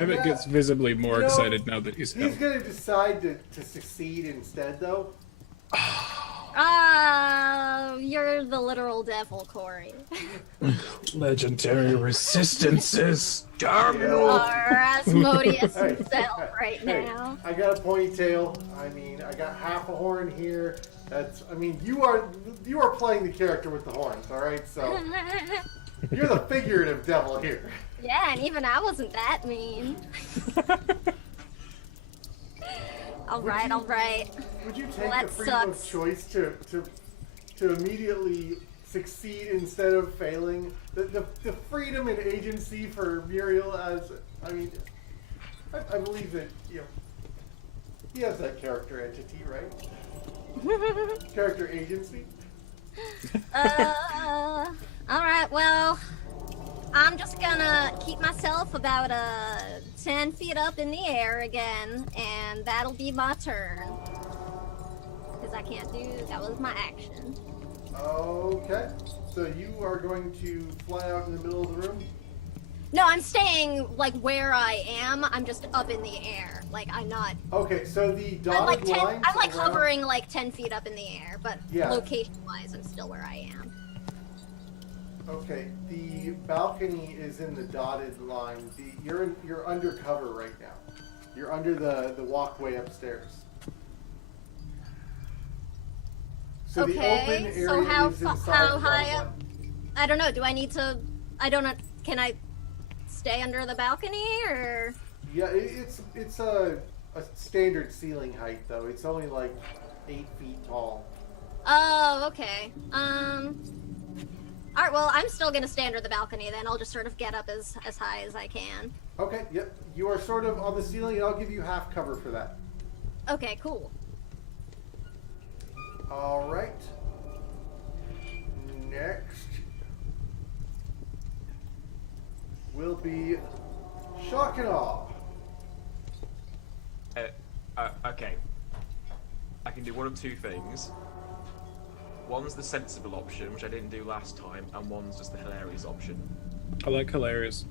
Emmett Yeah, gets visibly more you know, excited now that he's he's out. gonna decide to succeed instead, though. You're the literal devil, Corey. Legendary resistances. Terminal. Or Asmodeus Hey, himself right hey, now. I got a ponytail. I mean, I got half a horn here. That's. I mean, you are playing the character with the horns. All right, so you're the figurative devil here. Yeah, and even I wasn't that mean. Alright, alright. Would you take Well, the that freedom of sucks. choice to immediately succeed instead of failing? The freedom and agency for Muriel as, I mean, I believe that, you know, he has that character entity, right? Character agency? Alright, well, I'm just gonna keep myself about 10 feet up in the air again, and that'll be my turn. Because I can't do, that was my action. Okay. So you are going to fly out in the middle of the room? No, I'm staying, like, where I am, I'm just up in the air. Like, I'm not, Okay, so the I'm dotted like, lines I'm like around- hovering like 10 feet up in the air, but Yeah. location-wise, I'm still where I am. Okay, the balcony is in the dotted line. You're undercover right now. You're under the walkway upstairs. So the open Okay, area so how is inside how the high dotted up? line. I don't know. Do I need to? I don't know. Can I stay under the balcony or? Yeah, it's a standard ceiling height though. It's only like 8 feet tall. Oh, okay. All right. Well, I'm still gonna stay under the balcony then. I'll just sort of get up as high as I can. Okay, yep. You are sort of on the ceiling, and I'll give you half cover for that. Okay. Cool. All right. Next will be shock and awe. Okay. I can do one of two things. One's the sensible option, which I didn't do last time, and one's just the hilarious option. I like hilarious.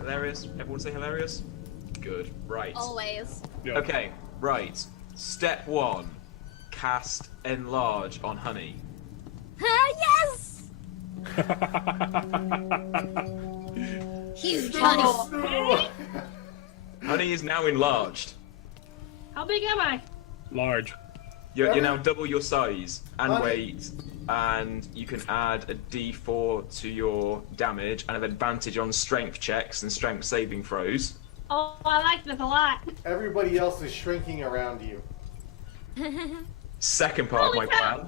Hilarious? Everyone say hilarious? Good. Right. Always. Yeah. Okay, right. Step 1. Cast Enlarge on Honey. Yes! Huge honey. Oh, Honey is now enlarged. How big am I? Large. You're now double your size and Honey. weight, and you can add a d4 to your damage and have advantage on strength checks and strength saving throws. Oh, I like this a lot. Everybody else is shrinking around you. Second part Holy of my cow. plan.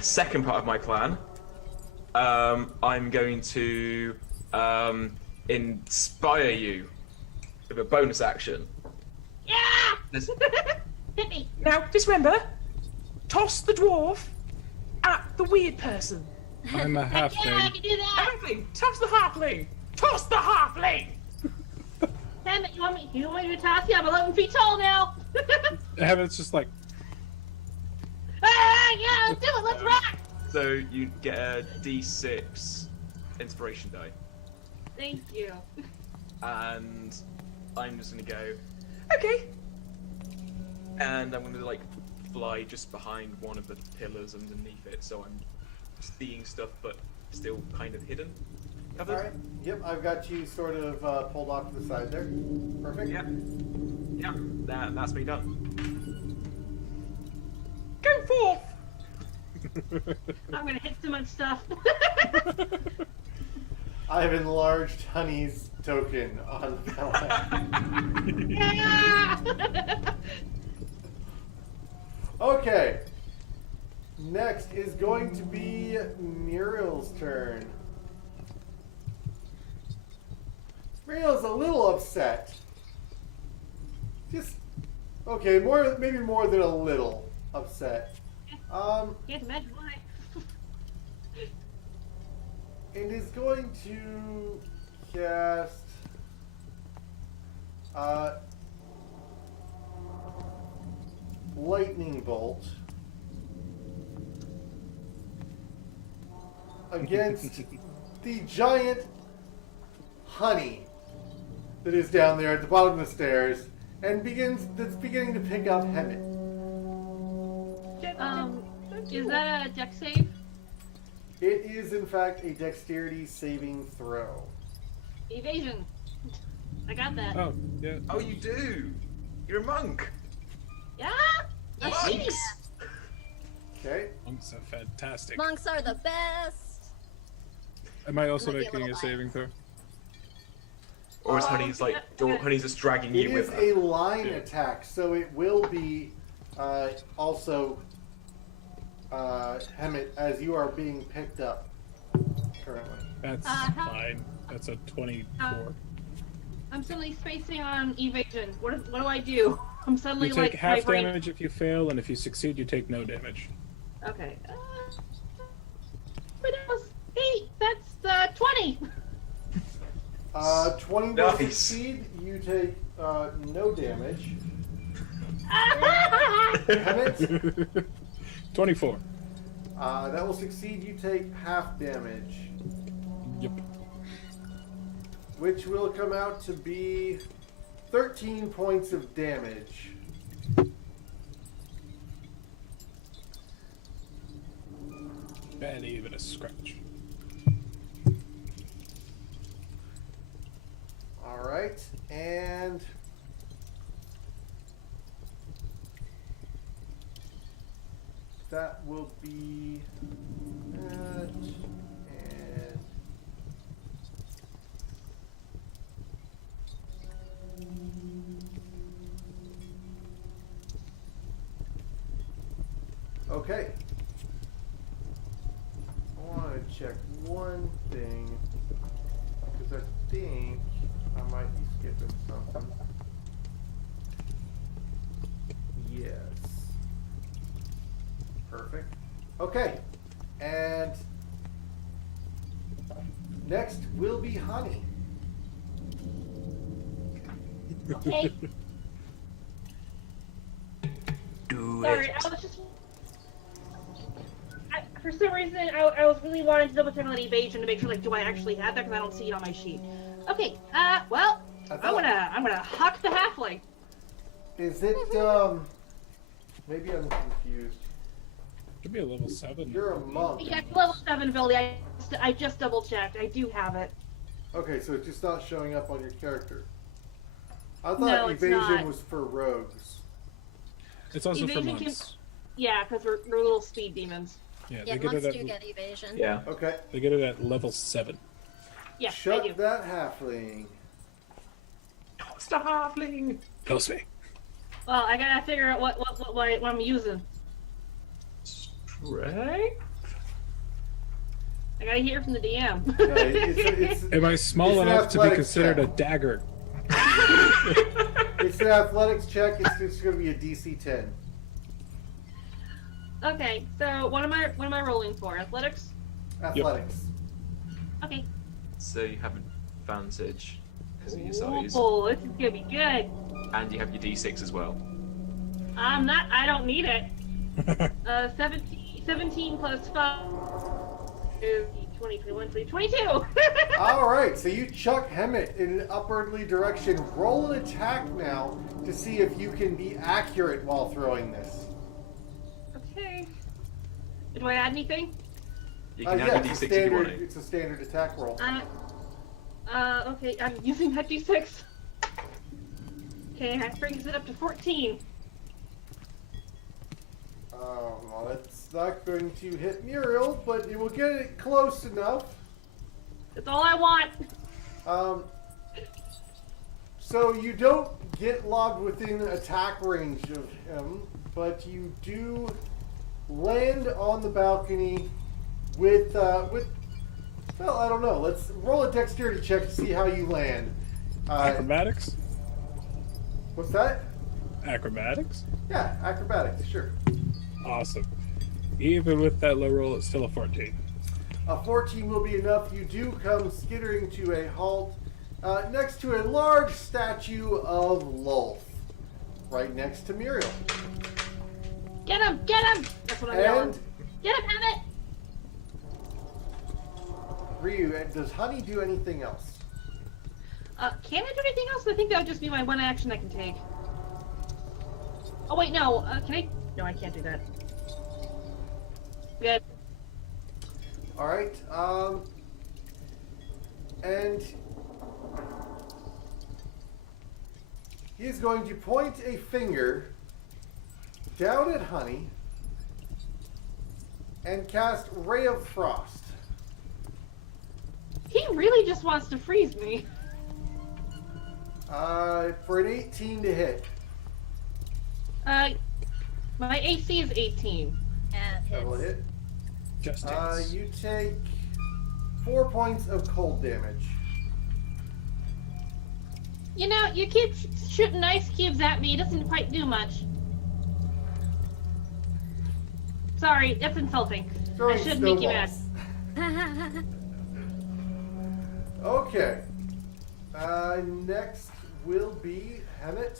Second part of my plan. I'm going to inspire you with a bonus action. Yeah! There's- Hit me. Now, just remember, toss the dwarf at the weird person. I'm a Yeah, I halfling. can do that. Everything, toss the halfling! Toss the halfling! Damn it, you want me to toss you? I'm 11 feet tall now. Emmett's just like, Ah, yeah, let's do it. Let's rock. So you get a D6 inspiration die, Thank you. and I'm just gonna go, okay, and I'm gonna like fly just behind one of the pillars underneath it, so I'm seeing stuff but still kind of hidden. Covered. All right. Yep, I've got you sort of pulled off to the side there. Perfect. Yeah. Yeah. That's me done. Go forth! I'm gonna hit so much stuff. I have enlarged Honey's token on the battle. Yeah! Okay. Next is going to be Muriel's turn. Muriel's a little upset. Just okay, maybe more than a little upset. Can't imagine why. And is going to cast Lightning Bolt against the giant Honey that is down there at the bottom of the stairs and that's beginning to pick up Hemet. Is that a deck save? It is in fact a dexterity saving throw. Evasion. I got that. Oh, yeah. Oh, you do. You're a monk. Yeah? Monks. Okay. Monks are fantastic. Monks are the best. Am I also Might be a making a little saving throw? Or is Honey's like, Honey's just dragging It you is with her? a line attack, so it will be also Hemet as you are being picked up currently. That's Uh-huh. fine. That's a 24. I'm suddenly spacing on evasion. What do I do? I'm suddenly You take like half my brain... damage if you fail, and if you succeed, you take no damage. Okay. But it was 8. That's 20. 20 will Nice. succeed. You take no damage. Hemet, 24. that will succeed. You take half damage, Yep. which will come out to be 13 points of damage. Barely even a scratch. All right, and that will be that, and okay. I want to check one thing because I think I might be skipping something. Yes. Perfect. Okay. And next will be Honey. Okay. Do Sorry, I was just... for some reason, I was really wanting to double check on that evasion to make sure, like, do I actually have that? Because I don't see it on my sheet. Okay, well, I'm gonna huck the halfling. Is it, maybe I'm confused. Should be a level 7. You're a monk. Yeah, it's level 7 ability. I just double checked. I do have it. Okay, so it's just not showing up on your character. I thought No, it's evasion not. was for rogues. It's also for Evasion can- monks. Yeah, because we're little speed demons. Yeah, Yeah, they get monks it do at get evasion. Yeah. Okay. they get it at level 7. Yeah, I Shut do. that halfling. It's the halfling. Close me. Well, I gotta figure out what I'm using. Strength? I gotta hear from the DM. No, it's Am I small It's an enough to be athletics considered check. a dagger? it's an athletics check. It's going to be a DC 10. Okay, so what am I rolling for? Athletics? Athletics. Okay. So you have advantage because of your size, Oh, this is gonna be good. and you have your D6 as well. I don't need it. 17 17 plus 5 is 20, 21, 22. All right, so you chuck Hemet in an upwardly direction. Roll an attack now to see if you can be accurate while throwing this. Okay. Do I add anything? You can Yeah, have a it's d6 if you want standard. to. It's a standard attack roll. Okay, I'm using that d6. Okay, that brings it up to 14. Well, that's not going to hit Muriel, but it will get it close enough. That's all I want. So you don't get logged within attack range of him, but you do land on the balcony with well, I don't know. Let's roll a dexterity check to see how you land. Acrobatics? What's that? Acrobatics? Yeah, acrobatics, sure. Awesome. Even with that low roll, it's still a 14. A 14 will be enough. You do come skittering to a halt next to a large statue of Lulf, right next to Muriel. Get him! Get him! That's what I'm yelling. And Get him, Hemet! Ryu, does Honey do anything else? Can I do anything else? I think that would just be my one action I can take. Oh wait, no. Can I? No, I can't do that. Good. All right. And he's going to point a finger down at Honey and cast Ray of Frost. He really just wants to freeze me. For an 18 to hit. My AC is 18. That will hit. Just hits. You take 4 points of cold damage. You know, you keep shooting ice cubes at me. It doesn't quite do much. Sorry, that's insulting. Throwing I should make you mad. snowballs. Okay. Next will be Hemet.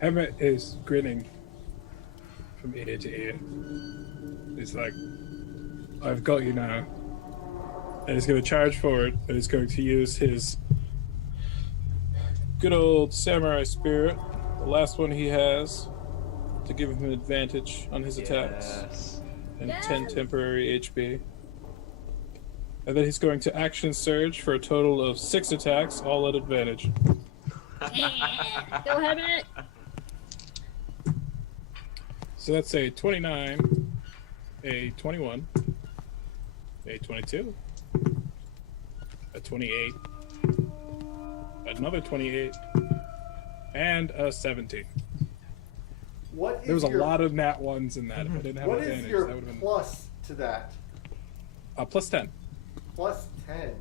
Emmett is grinning from ear to ear. He's like, I've got you now. And he's going to charge forward, and he's going to use his good old samurai spirit, the last one he has, to give him an advantage on his attacks. Yes. And 10 temporary HP. And then he's going to action surge for a total of 6 attacks, all at advantage. Yeah. Go ahead, Hemet. So that's a 29, a 21, a 22, a 28, another 28, and a 17. What is There was a your, lot of nat ones in that. If I didn't have What advantage, is your that would have been plus to that? plus 10. Plus 10.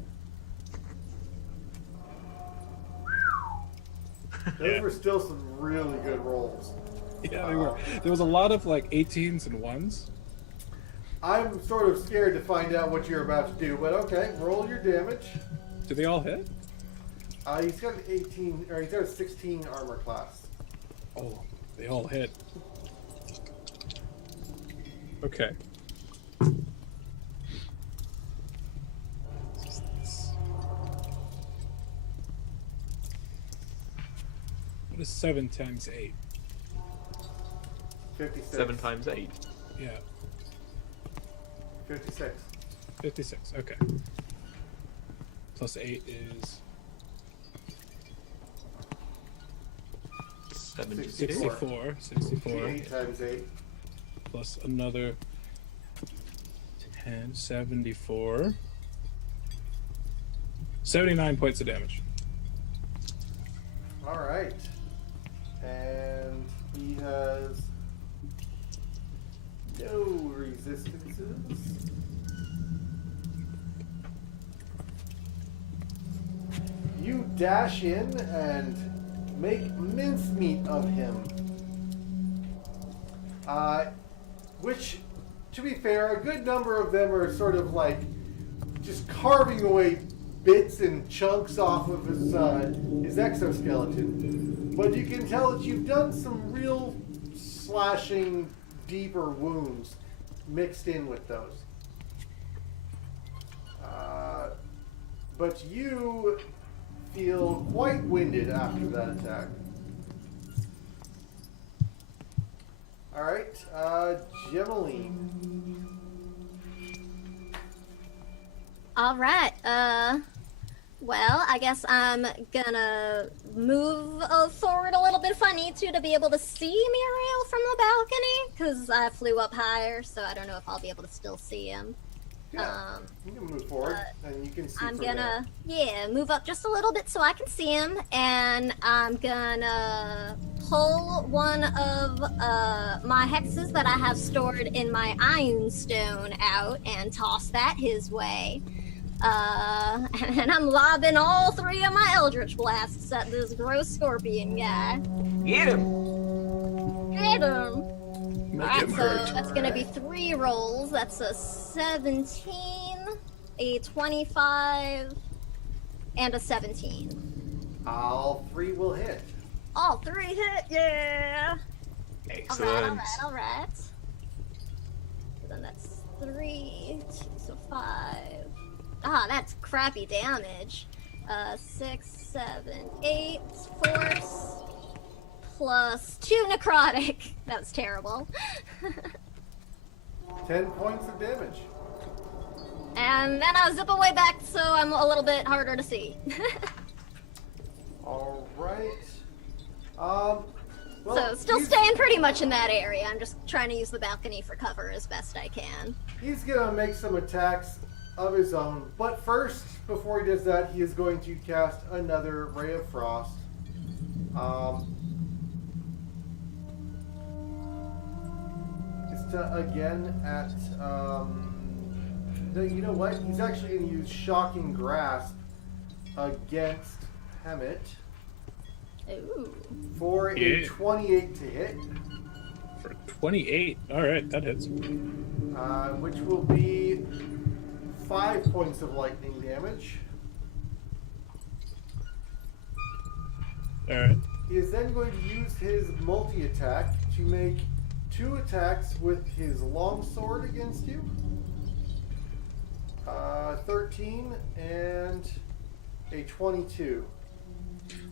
Those were still some really good rolls. Yeah, they were. There was a lot of like 18s and 1s. I'm sort of scared to find out what you're about to do, but okay, roll your damage. Do they all hit? He's got an 18, or he's got a 16 armor class. Oh, they all hit. Okay. What is 7 times 8? 56. 7 times 8. Yeah, 56. 56. Okay. Plus 8 is 72. 64. 64. 8 times 8. Plus another 10. 74. 79 points of damage. Alright. And he has no resistances. You dash in and make mincemeat of him. Which, to be fair, a good number of them are sort of like just carving away bits and chunks off of his exoskeleton. But you can tell that you've done some real slashing deeper wounds mixed in with those. But you feel quite winded after that attack. Alright, Gemeline. Alright, well, I guess I'm gonna move forward a little bit if I need to be able to see Muriel from the balcony, because I flew up higher, so I don't know if I'll be able to still see him. Yeah, you can move forward, and you can see I'm from gonna, there. move up just a little bit so I can see him, and I'm gonna pull one of my hexes that I have stored in my Iron Stone out and toss that his way. And I'm lobbing all 3 of my Eldritch Blasts at this gross scorpion guy. Get him! Get him! Make Alright, him so hurt. that's gonna be 3 rolls. That's a 17, a 25, and a 17. All 3 will hit. All 3 hit, yeah! Excellent. Alright. So then that's 3, 2, so 5. Ah, that's crappy damage. 6, 7, 8, force, plus 2 necrotic. That was terrible. 10 points of damage. And then I'll zip away back so I'm a little bit harder to see. Alright. Well, So still he's- staying pretty much in that area. I'm just trying to use the balcony for cover as best I can. He's gonna make some attacks of his own, but first, before he does that, he is going to cast another Ray of Frost. It's again at, no, you know what? He's actually going to use Shocking Grasp against Hemet Ooh. for a Yeah. 28 to hit, For 28. Alright, that hits. which will be 5 points of lightning damage. Alright. He is then going to use his multi-attack to make 2 attacks with his longsword against you. 13 and a 22.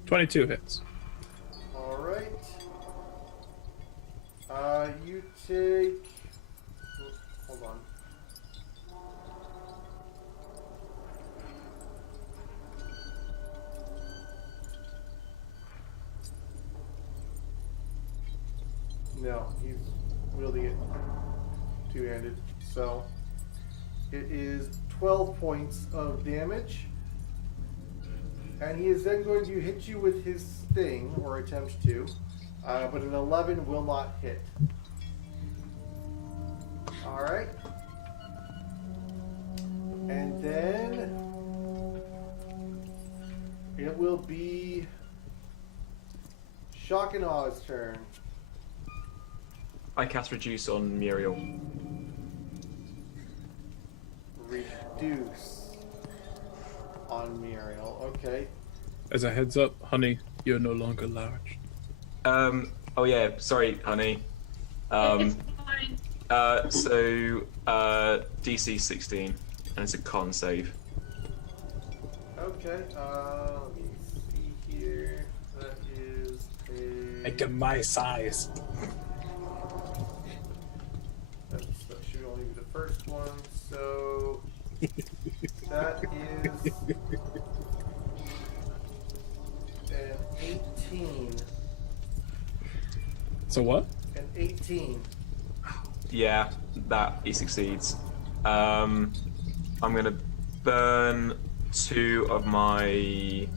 22 hits. Alright. You take... Hold on. No, he's wielding it two-handed. So it is 12 points of damage. And he is then going to hit you with his sting, or attempt to. But an 11 will not hit. Alright. And then it will be Shock and Aw's turn. I cast Reduce on Muriel. Reduce on Muriel. Okay. As a heads up, honey, you're no longer large. Oh yeah, sorry, honey. It's fine. So, DC 16, and it's a con save. Okay. Let me see here. That is a. Make him my size. That should only be the first one. So that is an 18. So what? An 18. Yeah, that he succeeds. I'm gonna burn 2 of my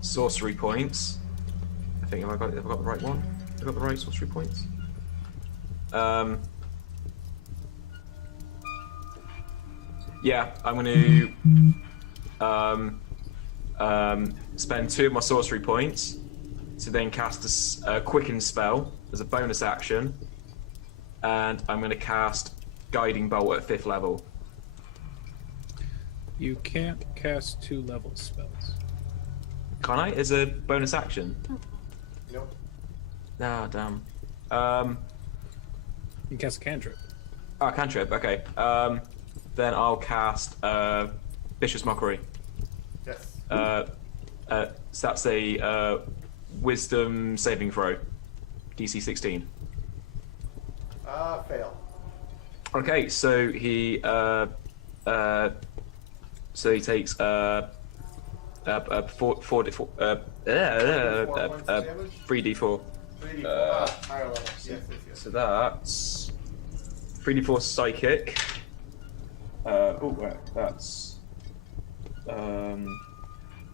sorcery points. I think have I got the right one? Have I got the right sorcery points? Yeah, I'm gonna spend 2 of my sorcery points to then cast a quicken spell as a bonus action, and I'm gonna cast Guiding Bolt at 5th level. You can't cast 2-level spells. Can I? As a bonus action? Nope. Ah, damn. You can cast a cantrip. Oh, cantrip. Okay. Then I'll cast Vicious Mockery. Yes. So that's a Wisdom saving throw, DC 16. Fail. Okay, so he takes 3d4. 3d4. Higher level. Yes. So that's 3d4 psychic.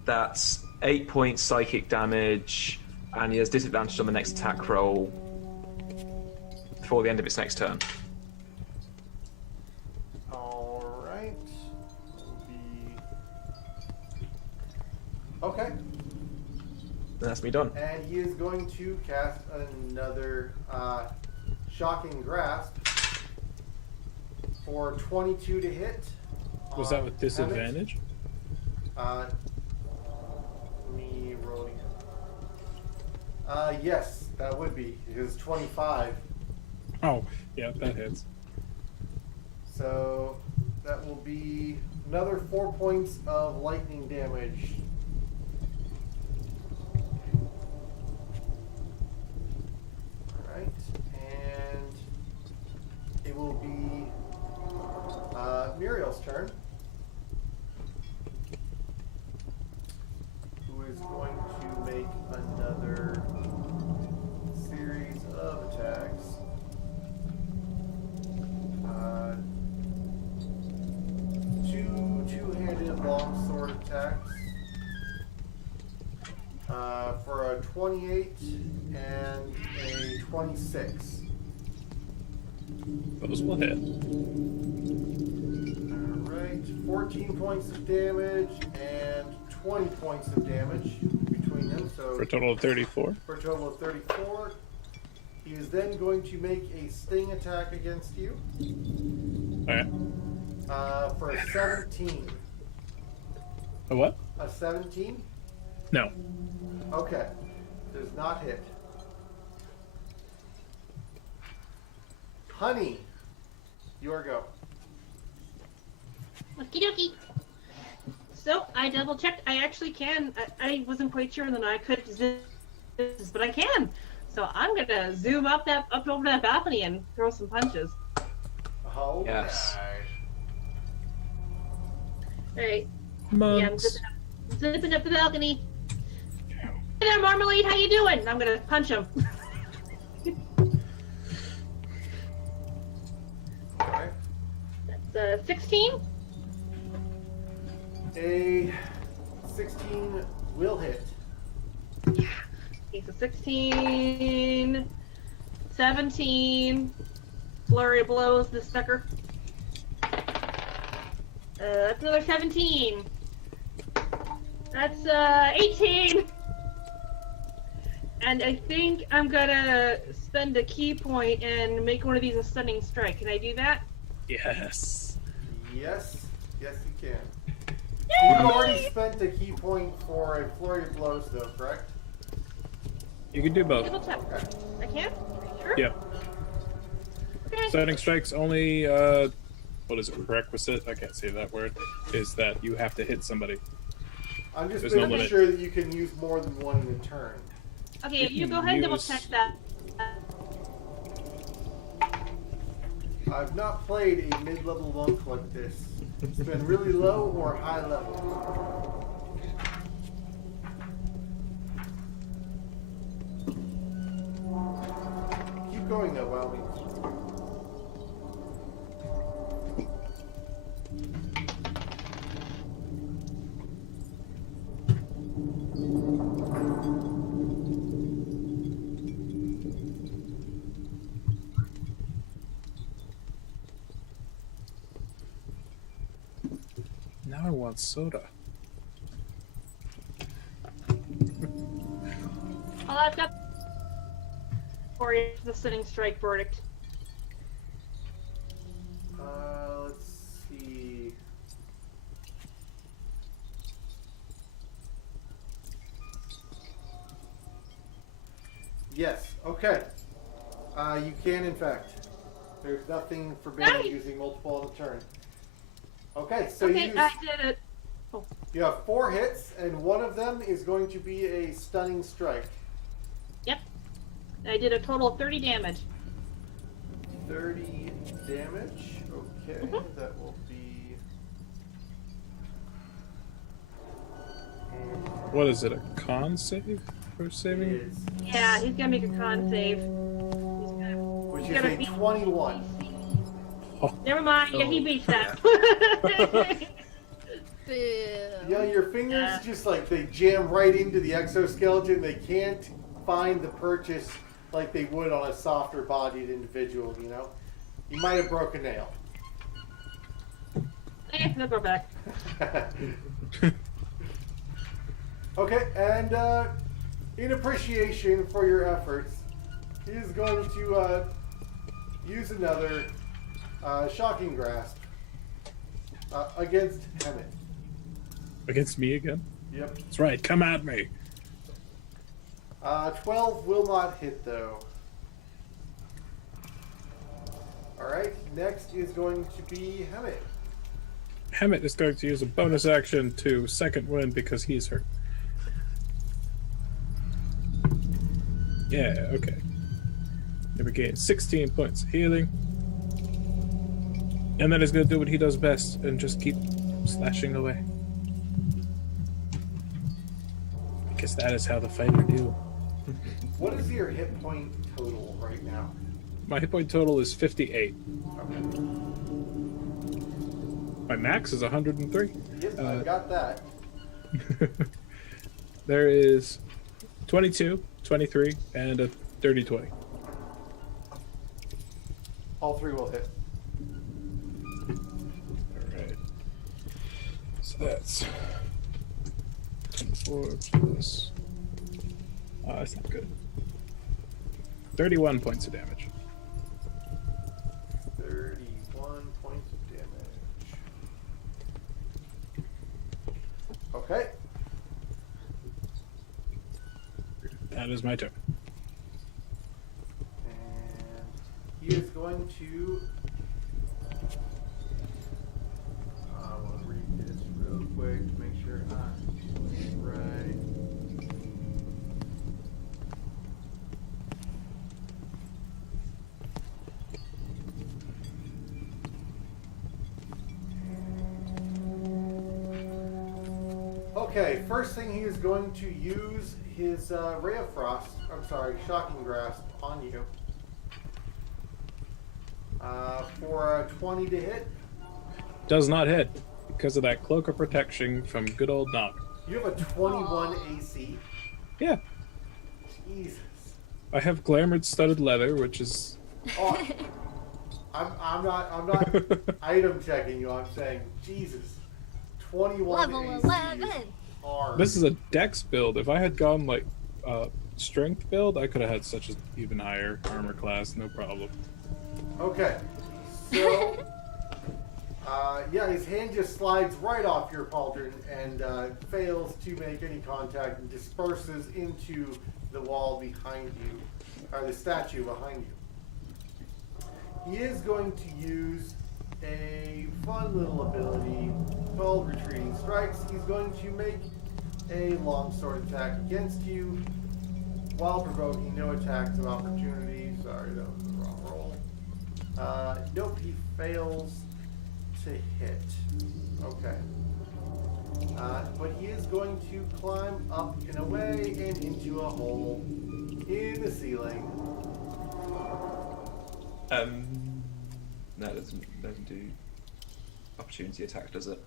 That's 8 points psychic damage, and he has disadvantage on the next attack roll before the end of its next turn. Alright. Okay. That's me done. And he is going to cast another Shocking Grasp for 22 to hit. Was that with disadvantage? Me rolling it. Yes, that would be. It was 25. Oh, yeah, that hits. So that will be another 4 points of lightning damage. Alright, and it will be Muriel's turn. Who is going to make another series of attacks. Two-handed longsword attacks for a 28 and a 26. Those will hit. Alright, 14 points of damage and 20 points of damage between them. So For a total of 34. For a total of 34. He is then going to make a sting attack against you. Alright. For a 17. A what? A 17? No. Okay. Does not hit. Honey, your go. Okie dokie. So I double checked. I actually can. I wasn't quite sure, and then I could zoom, but I can. So I'm gonna zoom up over that balcony and throw some punches. Oh, Yes. All right. Monks. Yeah, I'm zipping up the balcony. Hey there, Marmalade. How you doing? I'm gonna punch him. Alright. That's 16. A 16 will hit. He's a 16, 17. Flurry of blows, this sucker. That's another 17. That's 18. And I think I'm gonna spend a key point and make one of these a stunning strike. Can I do that? Yes. Yes. Yes, you can. You've already spent a key point for a flurry of blows, though, correct? You can do both. Double check. Okay. I can? Sure? Yeah. Okay. Stunning strikes only, what is it, prerequisite? I can't say that word. Is that you have to hit somebody. I'm just There's no making limit. sure that you can use more than one in a turn. Okay, You you can go ahead and double use- check that. I've not played a mid-level monk like this. It's been really low or high level. Keep going though, by all means. Now I want soda. All I've got for you is the sitting strike verdict. Let's see. Yes, okay. You can, in fact. There's nothing forbidding Nice. using multiple on the turn. Okay, so Okay, you I did it. you have 4 hits, and one of them is going to be a stunning strike. Yep. I did a total of 30 damage. 30 damage. Okay, Mhm. that will be. What is it? A con save for It saving? is, Yeah, he's gonna make a con save. He's gonna. which He's is gonna a beat 21. Oh, Never mind. Yeah, he Oh. beats that. Boo. Yeah, your fingers Yeah. just like they jam right into the exoskeleton. They can't find the purchase like they would on a softer bodied individual, you know? You might have broke a nail. They'll go back. Okay, and in appreciation for your efforts, he is going to use another shocking grasp against Hammett. against me again? Yep. That's right. Come at me. 12 will not hit though. Alright, next is going to be Hammett. Hammett is going to use a bonus action to second wind because he's hurt. Yeah, okay. Never gain 16 points of healing. And then he's going to do what he does best and just keep slashing away. Because that is how the fighter do. What is your hit point total right now? My hit point total is 58. Okay. My max is 103. Yep, I've got that. There is 22, 23, and a 30-20. All 3 will hit. Alright. So that's 24 plus. That's not good. 31 points of damage. 31 points of damage. Okay. That is my turn. And he is going to. I want to read this real quick to make sure I'm right. Okay, first thing he is going to use his Ray of Frost, Shocking Grasp on you. For a 20 to hit. Does not hit because of that cloak of protection from good old Knock. You have a 21 AC. Yeah, Jesus. I have glamored studded leather, which is. Oh, I'm not item checking you, I'm saying, Jesus. 21 Level AC 11. is hard. This is a dex build. If I had gone like strength build, I could have had such an even higher armor class, no problem. Okay, so yeah, his hand just slides right off your pauldron and fails to make any contact and disperses into the wall behind you, or the statue behind you. He is going to use a fun little ability called Retreating Strikes. He's going to make a longsword attack against you while provoking no attacks of opportunity. Sorry, that was the wrong roll. Nope, he fails to hit. Okay. But he is going to climb up and away and into a hole in the ceiling. No, it doesn't do opportunity attack, does it?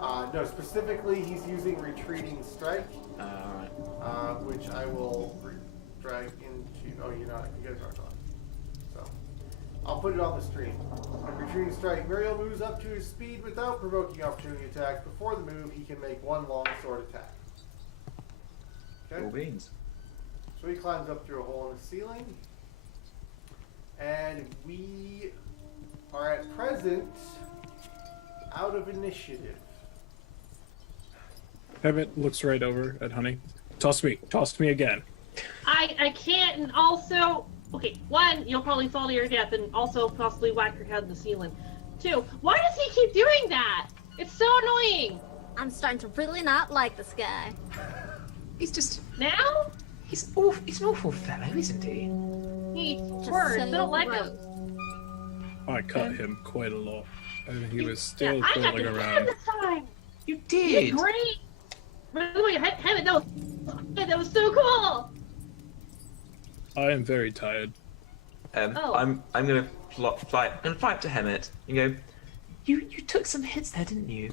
No, specifically he's using Retreating Strike, Alright. which I will drag into. Oh, you guys aren't on. So I'll put it on the stream. Retreating Strike. Murial moves up to his speed without provoking opportunity attacks. Before the move, he can make one long sword attack. Cool Okay. beans. So he climbs up through a hole in the ceiling, and we are at present out of initiative. Hammett looks right over at Honey. Toss me again. I can't, and also Okay, one, you'll probably fall to your death and also possibly whack your head in the ceiling. Two, why does he keep doing that? It's so annoying. I'm starting to really not like this guy. He's just. Now? He's an awful fellow, isn't he? He's Just worse. so I don't like him. gross. I cut him quite a lot, and he was still I got crawling to hit him around. this time. You He did. did great. By the way, Hammond, that was so cool. I am very tired. Oh. I'm gonna fly up to Hemet and go. You took some hits there, didn't you?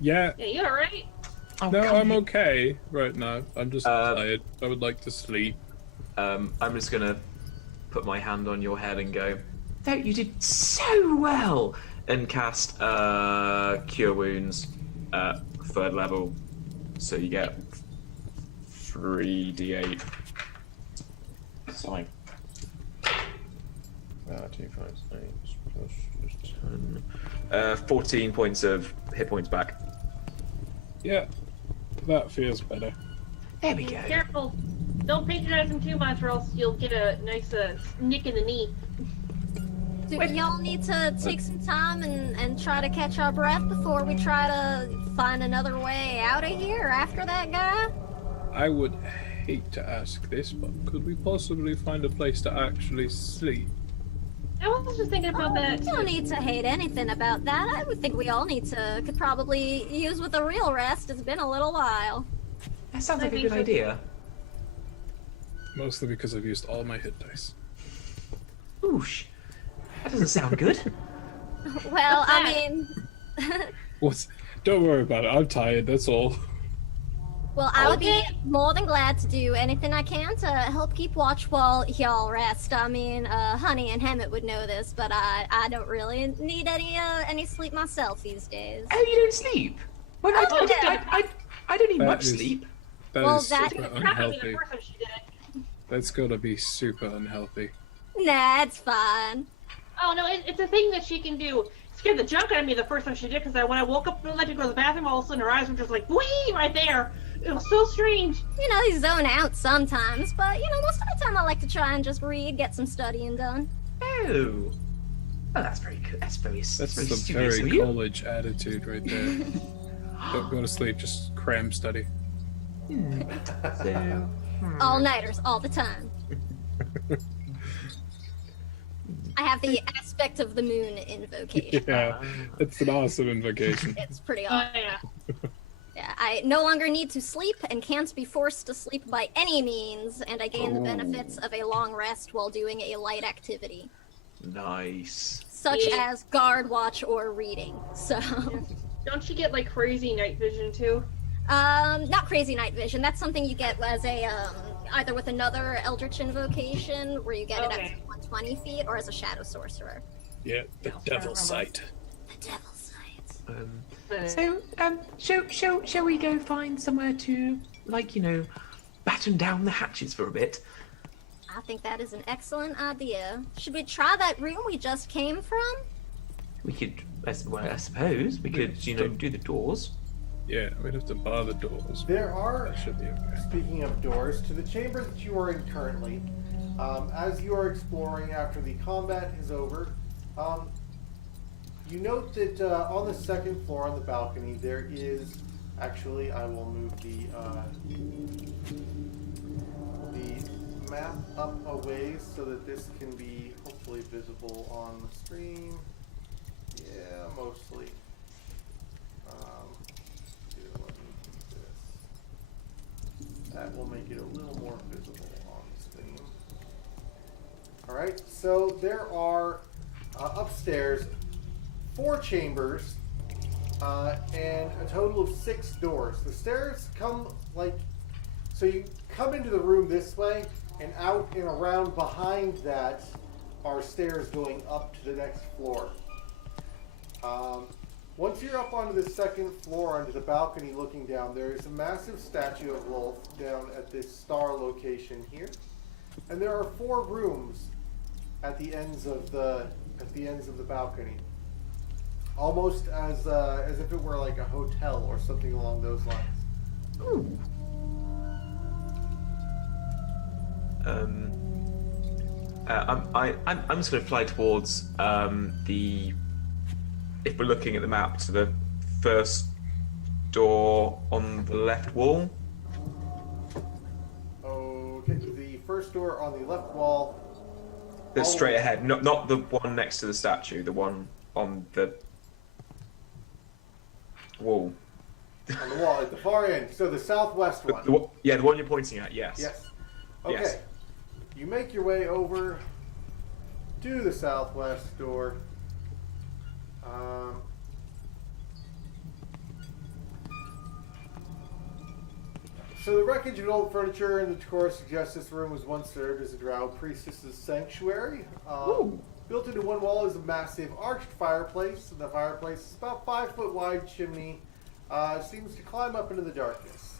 Yeah, Yeah, you alright? Oh, no, come I'm here. okay right now. I'm just tired. I would like to sleep. I'm just gonna put my hand on your head and go. No, you did so well, and cast Cure Wounds, 3rd level, so you get 3d8. Sorry. 2, 5, 8 plus 10. 14 points of hit points back. Yeah, that feels better. There we go. Careful. Don't patronize him too much or else you'll get a nice nick in the knee. Do y'all need to take some time and try to catch our breath before we try to find another way out of here after that guy? I would hate to ask this, but could we possibly find a place to actually sleep? I was just thinking about that. You don't need to hate anything about that. I would think we all could probably use with a real rest. It's been a little while. That sounds I like a think good so. idea. Mostly because I've used all my hit dice. Oosh. That doesn't sound good. Well, What's I that? mean, Don't worry about it. I'm tired. That's all. well, I would be Okay. more than glad to do anything I can to help keep watch while y'all rest. I mean, Honey and Hemet would know this, but I don't really need any sleep myself these days. Oh, you don't sleep? Well, Oh, yeah. I don't need That much is- sleep. That Well, is that- She super was crap at me unhealthy. the first time she did it. That's gotta be super unhealthy. Nah, it's fine. Oh no, it's a thing that she can do. It scared the junk out of me the first time she did, because when I woke up and went to go to the bathroom, all of a sudden her eyes were just like, wee, right there. It was so strange. You know, you zone out sometimes, but you know, most of the time I like to try and just read, get some studying done. Oh. Oh, that's very good. That's very That's very the studious very of you. college attitude right there. Don't go to sleep, just cram study. So, All-nighters all the time. I have the aspect of the moon invocation. Yeah, it's an awesome invocation. It's pretty Oh awesome. yeah. Yeah, I no longer need to sleep and can't be forced to sleep by any means, and I gain the benefits of a long rest while doing a light activity, nice. such Yeah. as guard watch or reading. So, Don't you get like crazy night vision too? not crazy night vision. That's something you get as a either with another eldritch invocation, where you get it Okay. up to 120 feet, or as a shadow sorcerer. Yeah, the devil's sight. The devil's sight. Shall we go find somewhere to, like, you know, batten down the hatches for a bit? I think that is an excellent idea. Should we try that room we just came from? We could, I suppose, we could, you know, do the doors. Yeah, we'd have to bar the doors. There are, That should be okay. speaking of doors, to the chamber that you are in currently. As you are exploring after the combat is over, you note that on the second floor on the balcony there is, actually I will move the map up a ways so that this can be hopefully visible on the screen. Yeah, mostly. Here, let me do this. That will make it a little more visible on the screen. Alright, so there are upstairs 4 chambers and a total of 6 doors. The stairs come so you come into the room this way, and out and around behind that are stairs going up to the next floor. Once you're up onto the second floor, onto the balcony looking down, there is a massive statue of Lolth down at this star location here. And there are 4 rooms at the ends of the balcony. Almost as if it were like a hotel or something along those lines. Ooh. I'm just going to fly towards the. If we're looking at the map, to the first door on the left wall. Okay, the first door on the left wall. That's straight ahead, not the one next to the statue, the one on the wall. On the wall at the far end. So the southwest one. The one you're pointing at. Yes. Yes. Okay. Yes. You make your way over to the southwest door. So the wreckage of old furniture and the decor suggests this room was once served as a drow priestess's sanctuary. Built into one wall is a massive arched fireplace, and the fireplace is about 5 foot wide chimney. Seems to climb up into the darkness.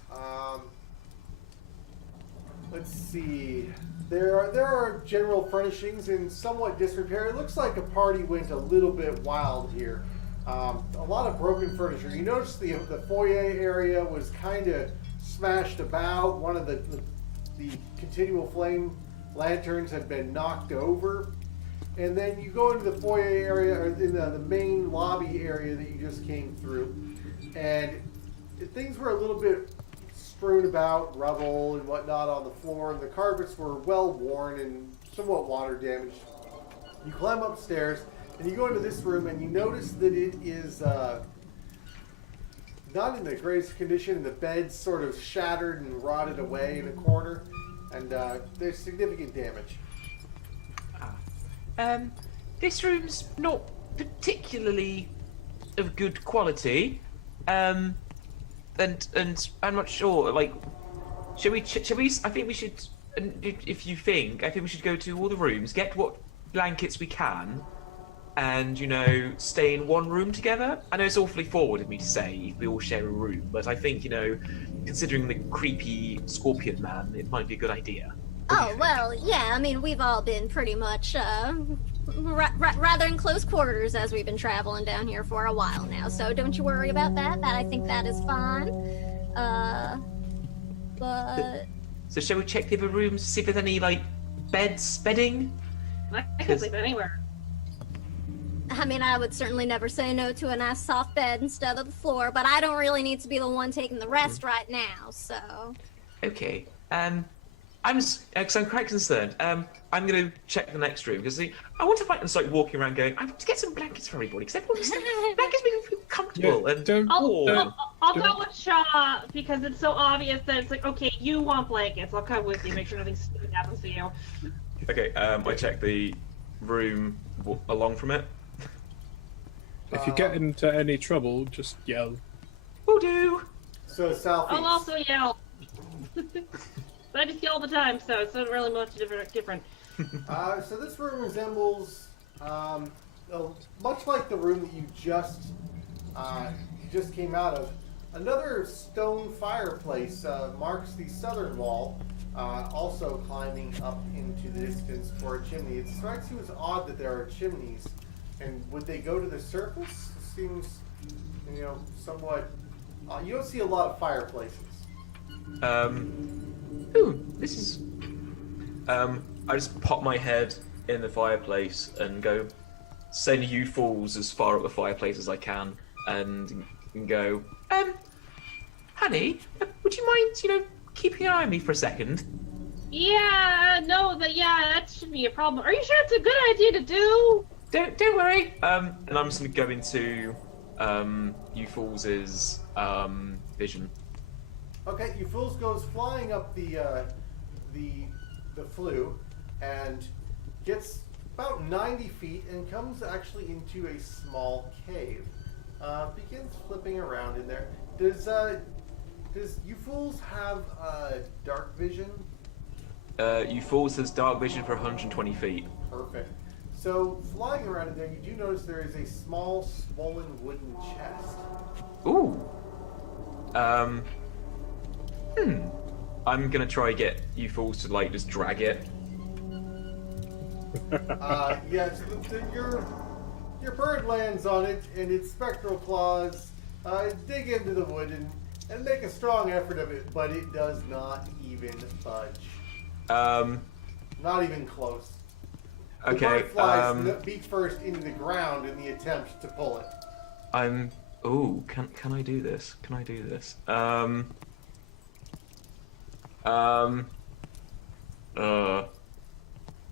Let's see. There are general furnishings in somewhat disrepair. It looks like a party went a little bit wild here. A lot of broken furniture. You notice the foyer area was kind of smashed about. One of the continual flame lanterns had been knocked over. And then you go into the foyer area, or in the main lobby area that you just came through, and things were a little bit strewn about, rubble and whatnot on the floor, and the carpets were well worn and somewhat water damaged. You climb upstairs, and you go into this room, and you notice that it is not in the greatest condition, and the bed's sort of shattered and rotted away in a corner, and there's significant damage. This room's not particularly of good quality. And I'm not sure. Like, shall we? I think we should. If you think, I think we should go to all the rooms, get what blankets we can, and stay in one room together. I know it's awfully forward of me to say we all share a room, but I think considering the creepy scorpion man, it might be a good idea. Oh, well, yeah, I mean, we've all been pretty much rather in close quarters as we've been traveling down here for a while now, so don't you worry about that. I think that is fine. But... So shall we check the other rooms, see if there's any, bedding? I can sleep anywhere. I mean, I would certainly never say no to a nice soft bed instead of the floor, but I don't really need to be the one taking the rest right now, so... Okay, I'm quite concerned. I'm going to check the next room because I want to fight and start walking around going, I want to get some blankets for everybody because everyone's blankets make them feel comfortable and warm. I'll go with Shaw because it's so obvious that it's like, okay, you want blankets. I'll come with you, make sure nothing stupid happens to you. Okay, I check the room along from it. If you get into any trouble, just yell. Will do. So southeast. I'll also yell. But I just yell all the time, so it's not really much different. So this room resembles, much like the room that you just came out of. Another stone fireplace marks the southern wall, also climbing up into the distance for a chimney. It strikes you as odd that there are chimneys, and would they go to the surface? It seems, somewhat. You don't see a lot of fireplaces. Ooh, this is... I just pop my head in the fireplace and go, send you fools as far up the fireplace as I can, and go, honey, would you mind, keeping an eye on me for a second? Yeah, that shouldn't be a problem. Are you sure it's a good idea to do? Don't worry. and I'm just gonna go into, you fools' vision. Okay, you fools goes flying up the flue and gets about 90 feet and comes actually into a small cave. Begins flipping around in there. Does you fools have dark vision? You fools has dark vision for 120 feet. Perfect. So flying around in there, you do notice there is a small, swollen wooden chest. Ooh. I'm gonna try get you fools to just drag it. Yes, your bird lands on it, and its spectral claws dig into the wood and make a strong effort of it, but it does not even budge. Not even close. The Okay. bird flies beak first into the ground in the attempt to pull it. Ooh, can I do this? Can I do this?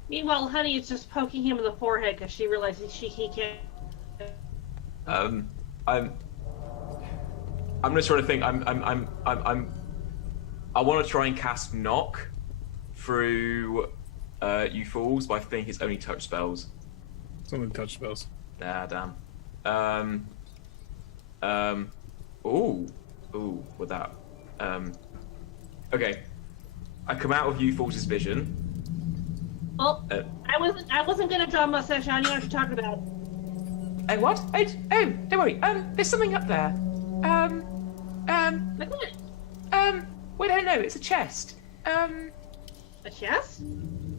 Meanwhile, Honey is just poking him in the forehead because she realizes he can't. I'm just trying to think. I want to try and cast knock through you fools, but I think it's only touch spells. It's only touch spells. Ah, damn. Ooh, with that. Okay. I come out of you fools' vision. Oh, I wasn't gonna draw a mustache on you. What you talking about? Oh, what? Oh, don't worry. There's something up there. Like what? We don't know. It's a chest. A chest?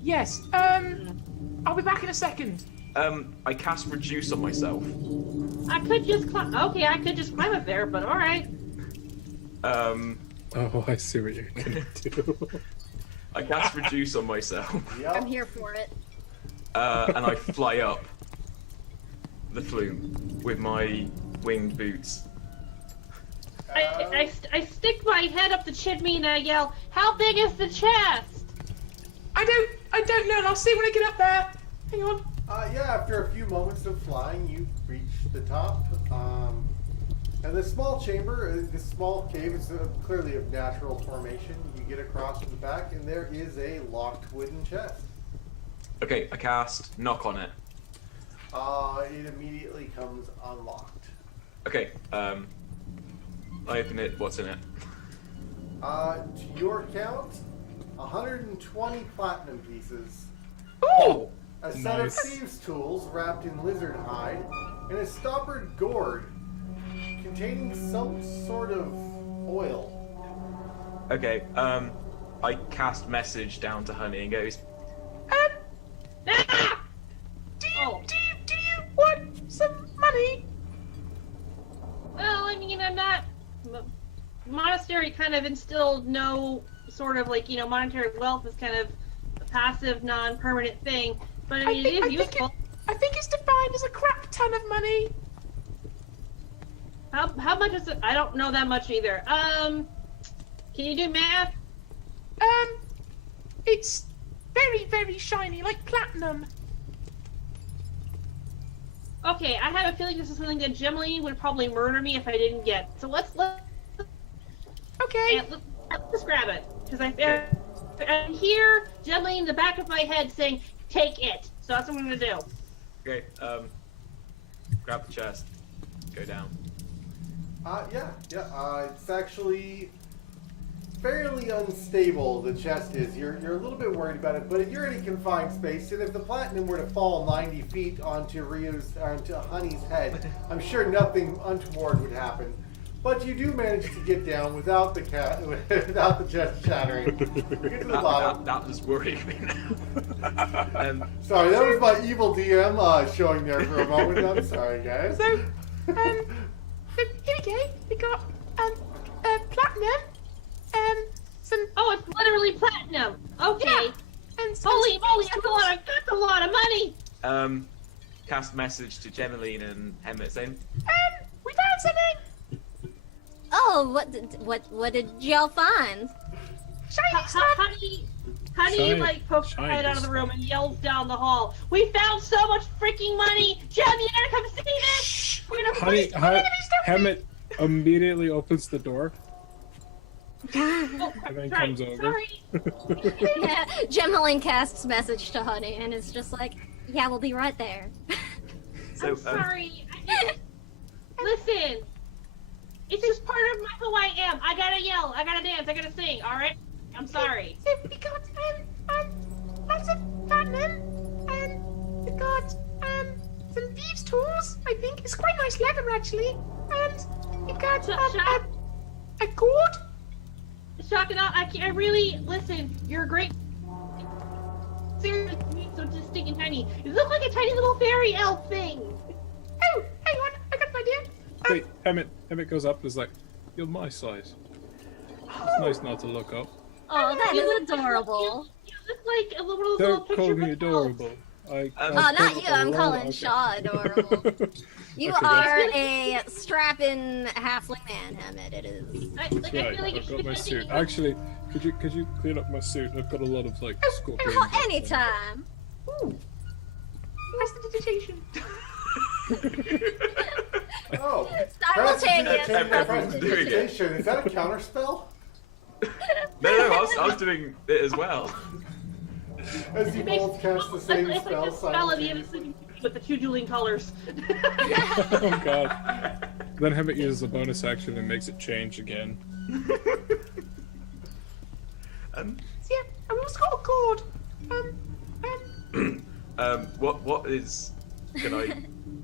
Yes. I'll be back in a second. I cast reduce on myself. I could just climb. Okay, I could just climb up there, but all right. Oh, I see what you're gonna do. I cast reduce on myself, Yep. I'm here for it. and I fly up the flume with my winged boots. I stick my head up the chimney and I yell, "How big is the chest?" I don't know. And I'll see when I get up there. Hang on. Yeah, after a few moments of flying, you reach the top. And this small chamber, this small cave is clearly of natural formation. You get across to the back, and there is a locked wooden chest. Okay, I cast knock on it. It immediately comes unlocked. Okay, I open it. What's in it? To your count, 120 platinum pieces, Oh, a set of Nice. thieves' tools wrapped in lizard hide, and a stoppered gourd containing some sort of oil. Okay, I cast message down to Honey and goes, Ah! do Oh. you want some money? Well, I mean, I'm not. Monastery kind of instilled no sort of monetary wealth is kind of a passive, non-permanent thing. But I mean, it is useful. I think it's defined as a crap ton of money. How much is it? I don't know that much either. Can you do math? It's very, very shiny, like platinum. Okay, I have a feeling this is something that Gemmeline would probably murder me if I didn't get. So let's Okay. let's grab it because I hear Gemmeline in the back of my head saying, "Take it." So that's what I'm gonna do. okay, grab the chest, go down. It's actually fairly unstable, the chest is. You're a little bit worried about it, but you're in a confined space, and if the platinum were to fall 90 feet onto Honey's head, I'm sure nothing untoward would happen. But you do manage to get down without the chest shattering. Get to the bottom. That was worrying me now. Sorry, that was my evil DM showing there for a moment. I'm sorry, guys. So, here we go. We got platinum, some Oh, it's literally platinum. Okay. yeah, and some Holy moly, that's a lot of money. Cast message to Gemmeline and Emmett saying, we found something. Oh, what did y'all find? Shiny stuff. Honey Shine- like pokes her head out of the room and yells down the hall. We found so much freaking money! Jem, you gotta come see this! We're gonna Hammett immediately opens the door Oh, and then sorry, comes over. Sorry. Yeah, Gemmeline casts message to Honey and is just like, yeah, we'll be right there. so, I'm sorry. Listen, it's just part of who I am. I gotta yell, I gotta dance, I gotta sing. All right, I'm sorry. So we got lots of platinum, and we got some thieves' tools. I think it's quite nice leather actually, and we got a gourd. Shock it out. I really listen. You're a great. Seriously, so just stinking tiny. You look like a tiny little fairy elf thing. Oh, hang on, I got an idea. Wait, Emmett goes up and is like, you're my size. It's nice not to look up. Oh, that You is look- adorable. You look like a little Don't picture call me book elf. adorable. Not you. I'm calling Shaw adorable. You Okay, are a strapping halfling man, Hammett. It is. I That's feel right. like it I've should got be my suit. something- Actually, could you clean up my suit? I've got a lot of like scorpions. Anytime. Ooh. Prestidigitation. Oh, Simultaneous. prestidigitation. Is that a counter spell? No, I was doing it as well. As you both cast the same It's like spell a spell of the simultaneously. with the two dueling colors. Oh god. Then Hammett uses a bonus action and makes it change again. So yeah, I've also got a cord. What is? Can I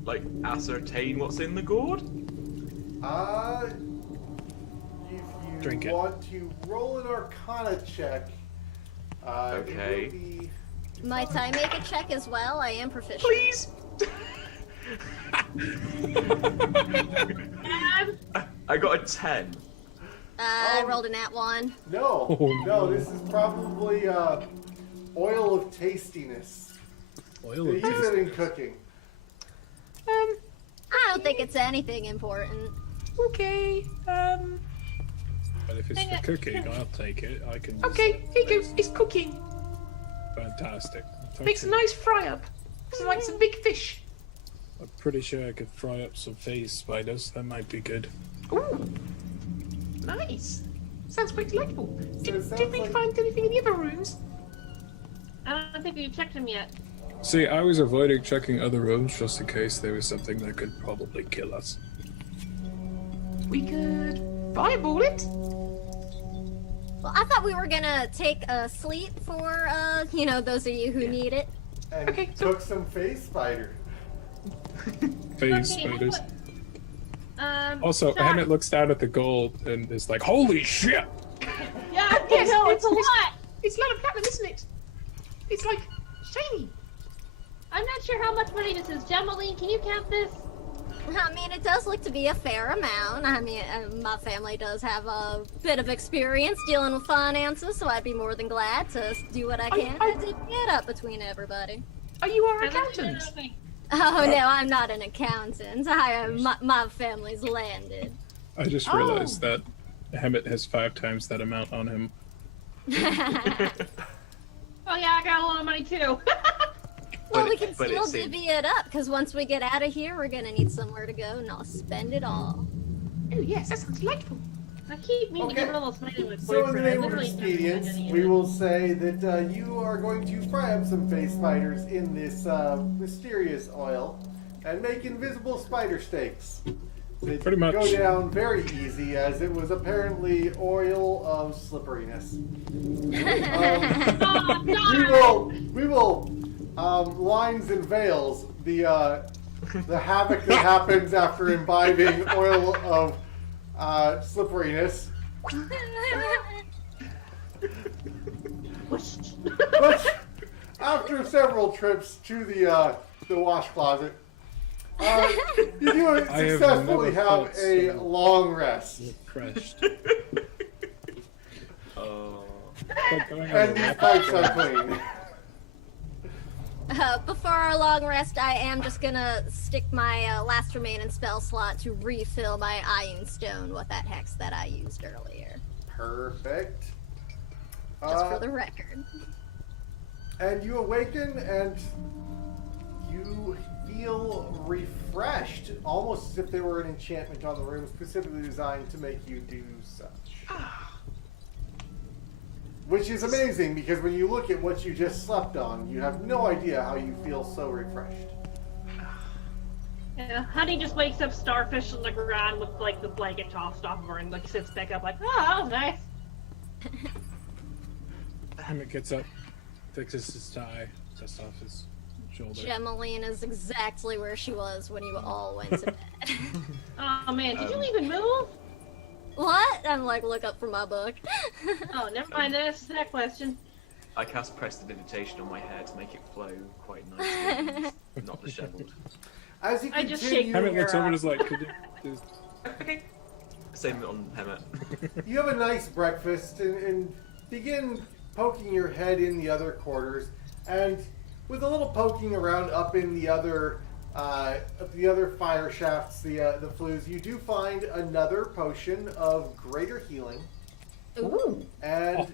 like ascertain what's in the gourd? If you Drink it. want to roll an Arcana check, Okay. it will be... Might I make a check as well? I am proficient. Please. I got a 10. I rolled a nat 1. No, Oh, no, no. this is probably oil of tastiness. Oil They of use it in taste. cooking. I don't think it's anything important. Okay. But if it's for cooking, I'll take it. I can. Okay. Here goes. It's cooking. Fantastic. Makes a nice fry up. It's like some big fish. I'm pretty sure I could fry up some phase spiders. That might be good. Ooh. Nice. Sounds quite delightful. it Did sounds we like- find anything in the other rooms? I don't think we've checked them yet. See, I was avoiding checking other rooms just in case there was something that could probably kill us. We could fireball it. Well, I thought we were gonna take a sleep for, those of you who need it. And Okay, so- cook some face spider. Phase Okay, spiders. Sean- Also, Hammett looks down at the gold and is like, "Holy shit!" Yeah, Yes, no, it's a it's- lot. It's a lot of platinum, isn't it? It's like shiny. I'm not sure how much money this is. Gemaline, can you count this? I mean, it does look to be a fair amount. I mean, my family does have a bit of experience dealing with finances, so I'd be more than glad to do what I can to divvy it up between everybody. Are you our I literally know accountant? nothing. Oh no, I'm not an accountant. My family's landed. I just Oh. realized that Hammett has 5 times that amount on him. Oh yeah, I got a lot of money too. Well, But we it- can but still it seems- divvy it up, because once we get out of here, we're gonna need somewhere to go, and I'll spend it all. Oh yes, that sounds delightful. I keep meaning Okay. to get all those money to my So in the boyfriend. I name of literally don't have expedience, any we of it. will say that you are going to fry up some face spiders in this mysterious oil and make invisible spider steaks. That Pretty much. go down very easy, as it was apparently oil of slipperiness. We will lines and veils the havoc that happens after imbibing oil of slipperiness. But after several trips to the wash closet, you do I have successfully never have felt a so- long rest. Crashed. Oh. Like going on And a these rap- pipes are clean. Before our long rest, I am just gonna stick my last remaining spell slot to refill my Iron Stone with that hex that I used earlier. Perfect. Just for the record. And you awaken and you feel refreshed, almost as if there were an enchantment on the room specifically designed to make you do such. Which is amazing because when you look at what you just slept on, you have no idea how you feel so refreshed. Yeah, Honey just wakes up starfish on the ground with like the blanket tossed off of her and like sits back up like, oh, that was nice. Hammett gets up, fixes his tie, dusts off his shoulder. Gemaline is exactly where she was when you all went to bed. Oh man, did you even move? What? I'm like, look up from my book. Oh, never mind. That's that question. I cast prestidigitation on my hair to make it flow quite nicely, not disheveled. As you I just continue, shake Hammett looks over and Yeah. is like, could you Okay. Same on Hammett. you have a nice breakfast and begin poking your head in the other quarters, and with a little poking around up in the other fire shafts, the flues, you do find another potion of greater healing. Ooh. And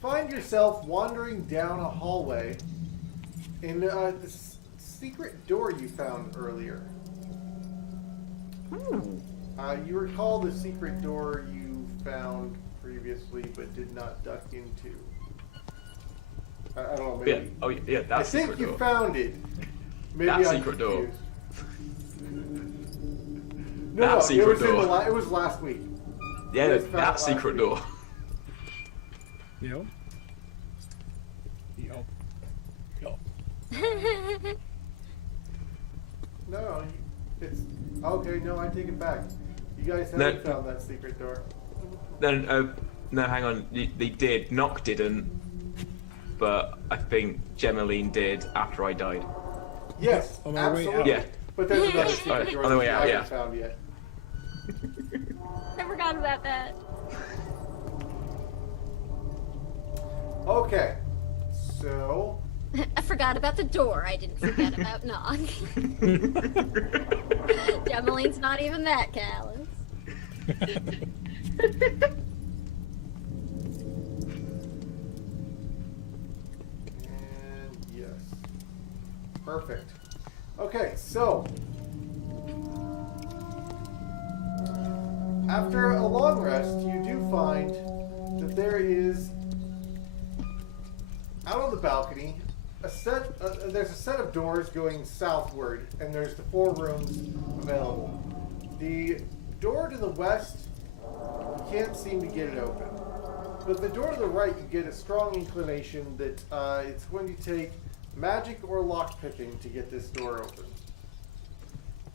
find yourself wandering down a hallway in this secret door you found earlier. You recall the secret door you found previously but did not duck into. I don't know, maybe. Yeah. Oh yeah, that I think secret you door. found it. Maybe That I'm secret door. confused. That No, secret it was door. it was last week. Yeah, It was found that last secret week. door. Yo. Yo. Yo. No, it's okay. No, I take it back. You guys No. haven't found that secret door. No, hang on. They did. Nock didn't. But I think Gemaline did after I died. Yes, On my way out. absolutely. Yeah. But there's another secret Alright, door on the that way you out, haven't yeah. found yet. I forgot about that. Okay, so I forgot about the door. I didn't forget about Nog. Gemeline's not even that callous. and yes, perfect. Okay, so after a long rest, you do find that there is out on the balcony there's a set of doors going southward, and there's the 4 rooms available. The door to the west, you can't seem to get it open. But the door to the right, you get a strong inclination that it's going to take magic or lockpicking to get this door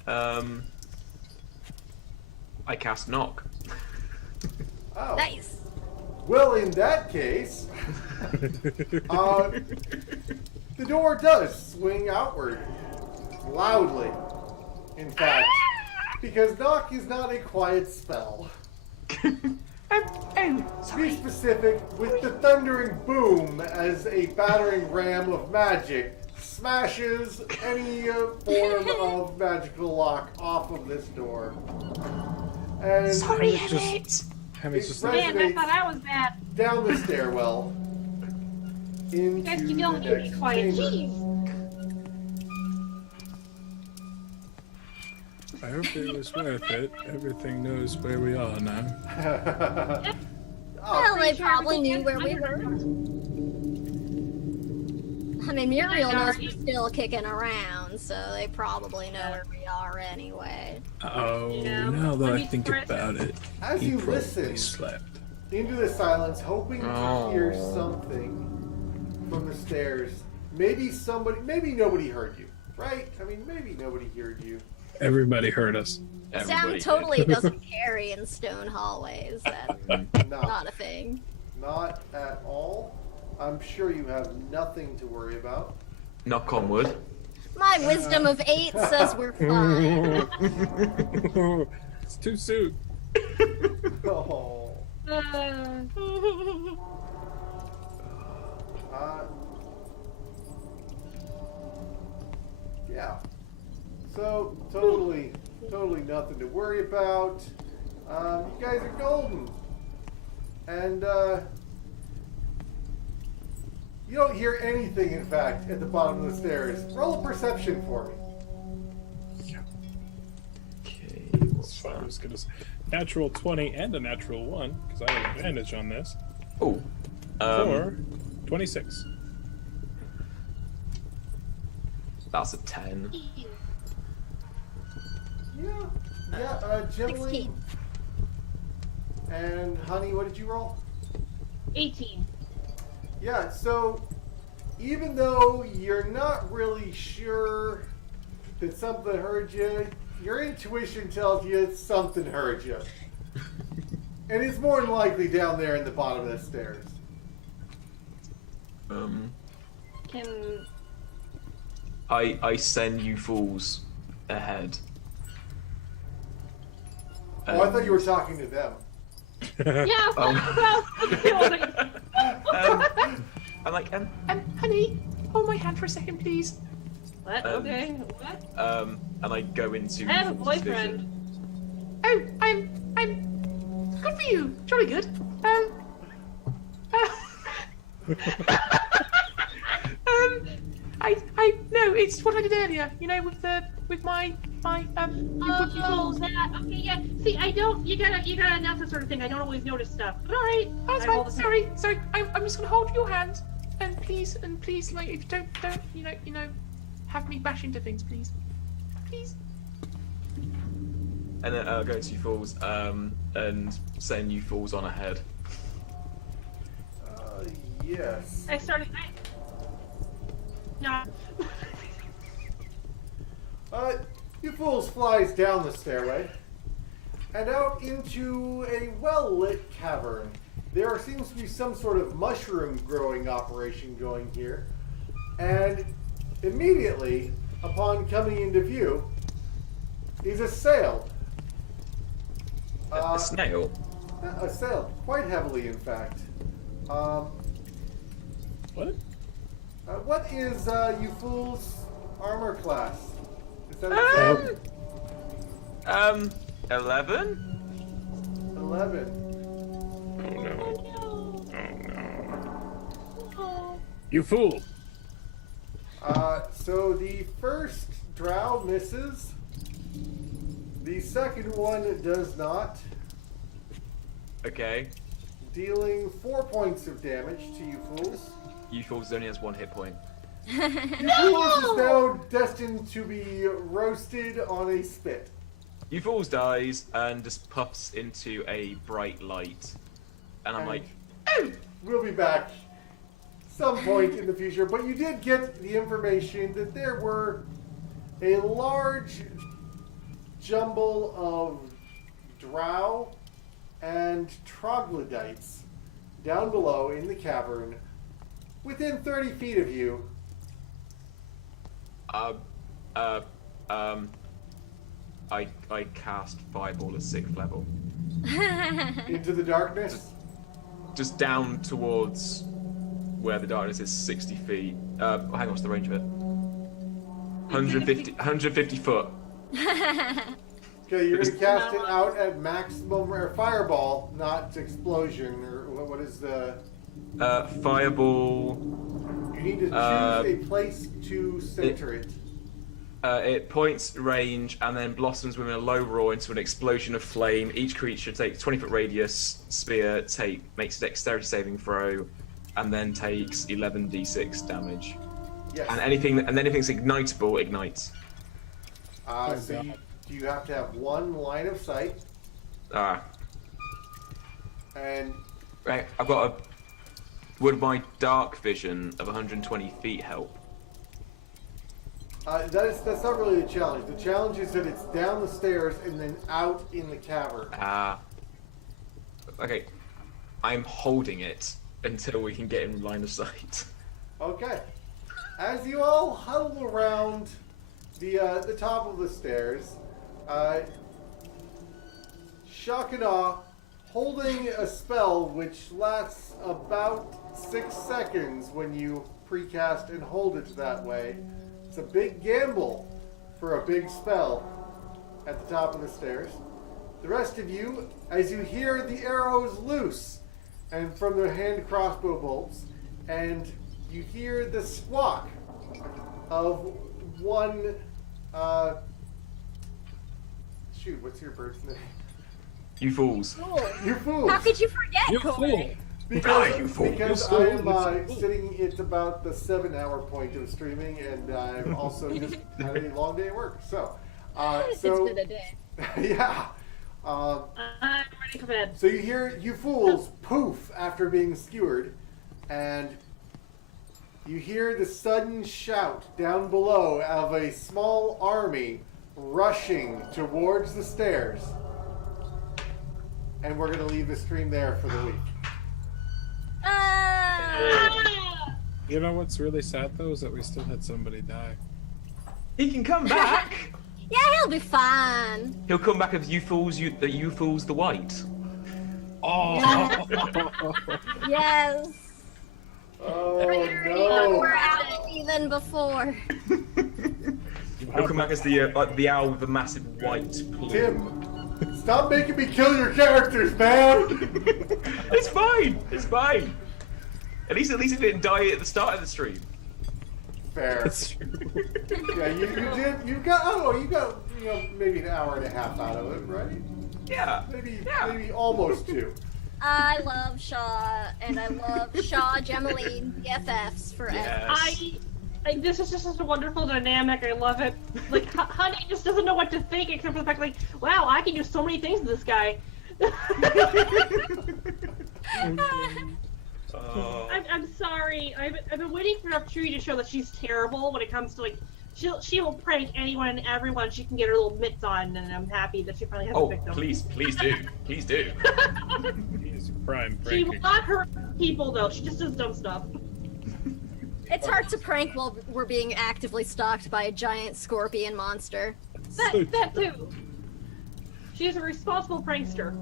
open. I cast Knock. Oh. Nice. Well, in that case, the door does swing outward. Loudly, in fact. Because Knock is not a quiet spell. To be specific, with the thundering boom as a battering ram of magic smashes any form of magical lock off of this door. And Sorry, Just- Emmett. Hammy's just Right. like, Man, I thought I was bad. down the stairwell into Guys, you the don't need to be next quiet. chamber. Jeez. I hope it was worth it. Everything knows where we are now. Well, they pretty sure probably everything knew where we is were. I mean, Murial knows we're still kicking around, so they probably know where we are anyway. Oh, Yeah, now that let I me think try it. about it, As he you probably listen slept. into the silence, hoping to hear Oh. something from the stairs. Maybe nobody heard you, right? I mean, maybe nobody heard you. Everybody heard us. Everybody Sound did. totally doesn't carry in stone hallways. That's not a thing. Not at all. I'm sure you have nothing to worry about. Knock on wood. My wisdom of 8 says we're fine. It's too soon. Oh. Yeah. So totally nothing to worry about. You guys are golden, and you don't hear anything. In fact, at the bottom of the stairs. Roll a perception for me. Okay, That's what's what I that? was gonna say. Natural 20 and a natural 1, because I have advantage on this. Oh. For 26. That's a 10. Yeah, Gemily 16. and Honey, what did you roll? 18. Yeah, so even though you're not really sure that something heard you, your intuition tells you something heard you. And it's more than likely down there in the bottom of the stairs. Can I send you fools ahead. Oh, I thought you were talking to them. yeah. Well, I'm like, honey, hold my hand for a second, please? What? Okay. What? And I go into. I have a Fool's boyfriend. vision. Oh, I'm good for you. Jolly good. uh, I no, it's what I did earlier. You know, with my you Oh, that. Okay, yeah. See, I don't. You gotta announce that sort of thing. I don't always notice stuff. But all right. Oh, that's I roll fine. the- Sorry. I'm just gonna hold your hand, and please, like, if you don't, have me bash into things, please. And then I'll go to you fools, and send you fools on ahead. Yes. I started. No. You fools flies down the stairway and out into a well-lit cavern. There seems to be some sort of mushroom growing operation going here. And immediately, upon coming into view, is assailed. A snail. Assailed, quite heavily in fact. What? What is you fools' armor class? Is that 11? 11. Oh no. You fool! So the first drow misses. The second one does not, Okay. dealing 4 points of damage to you fools. You fools only has 1 hit point. You fools is now destined to be roasted on a spit. You fools dies and just puffs into a bright light. And I'm like, oh, we'll be back some point in the future. But you did get the information that there were a large jumble of drow and troglodytes down below in the cavern, within 30 feet of you. I cast Fireball at 6th level. Into the darkness. Just down towards where the darkness is 60 feet. Hang on, what's the range of it? 150 foot. Okay, you're going to cast it out at maximum, or fireball, not explosion, or what is the... Fireball. You need to choose a place to center it. It points range and then blossoms with a low roar into an explosion of flame. Each creature takes 20-foot radius sphere, makes a dexterity saving throw, and then takes 11d6 damage. Yes. And anything that's ignitable ignites. So you have to have one line of sight, and Right, I've got a. Would my dark vision of 120 feet help? that's not really the challenge. The challenge is that it's down the stairs and then out in the cavern. Okay. I'm holding it until we can get in line of sight. Okay. As you all huddle around the top of the stairs, shock and awe, holding a spell which lasts about 6 seconds when you precast and hold it that way. It's a big gamble for a big spell at the top of the stairs. The rest of you, as you hear the arrows loose and from the hand crossbow bolts, and you hear the squawk of one, shoot, what's your bird's name? You fools. You fools! How could you forget, You Corey? fool! Because I am sitting at about the 7-hour point of streaming, and I've also just had a long day at work. So, It's been a day. yeah. I'm ready for bed. So you hear you fools poof after being skewered, and you hear the sudden shout down below of a small army rushing towards the stairs. And we're going to leave the stream there for the week. You know what's really sad though is that we still had somebody die. He can come back. Yeah, he'll be fine. He'll come back as you fools the white. Oh! Yes. Oh We're no! out either than before. He'll come back as the owl with the massive white plume. Tim, stop making me kill your characters, man! It's fine. It's fine. At least it didn't die at the start of the stream. Fair. That's true. Yeah, you got maybe an hour and a half out of it, right? Yeah. Maybe almost 2. I love Shaw, and I love Shaw Gemeline BFFs forever. Yes. This is just such a wonderful dynamic. I love it. Like, Honey just doesn't know what to think except for the fact, like, wow, I can do so many things to this guy. I'm sorry. I've been waiting for enough Tree to show that she's terrible when it comes to, like, she will prank anyone and everyone she can get her little mitts on, and I'm happy that she finally has a victim. Please do. Please do. He's prime She will breaking. not hurt people, though. She just does dumb stuff. It's hard to prank while we're being actively stalked by a giant scorpion monster. That too. She's a responsible prankster.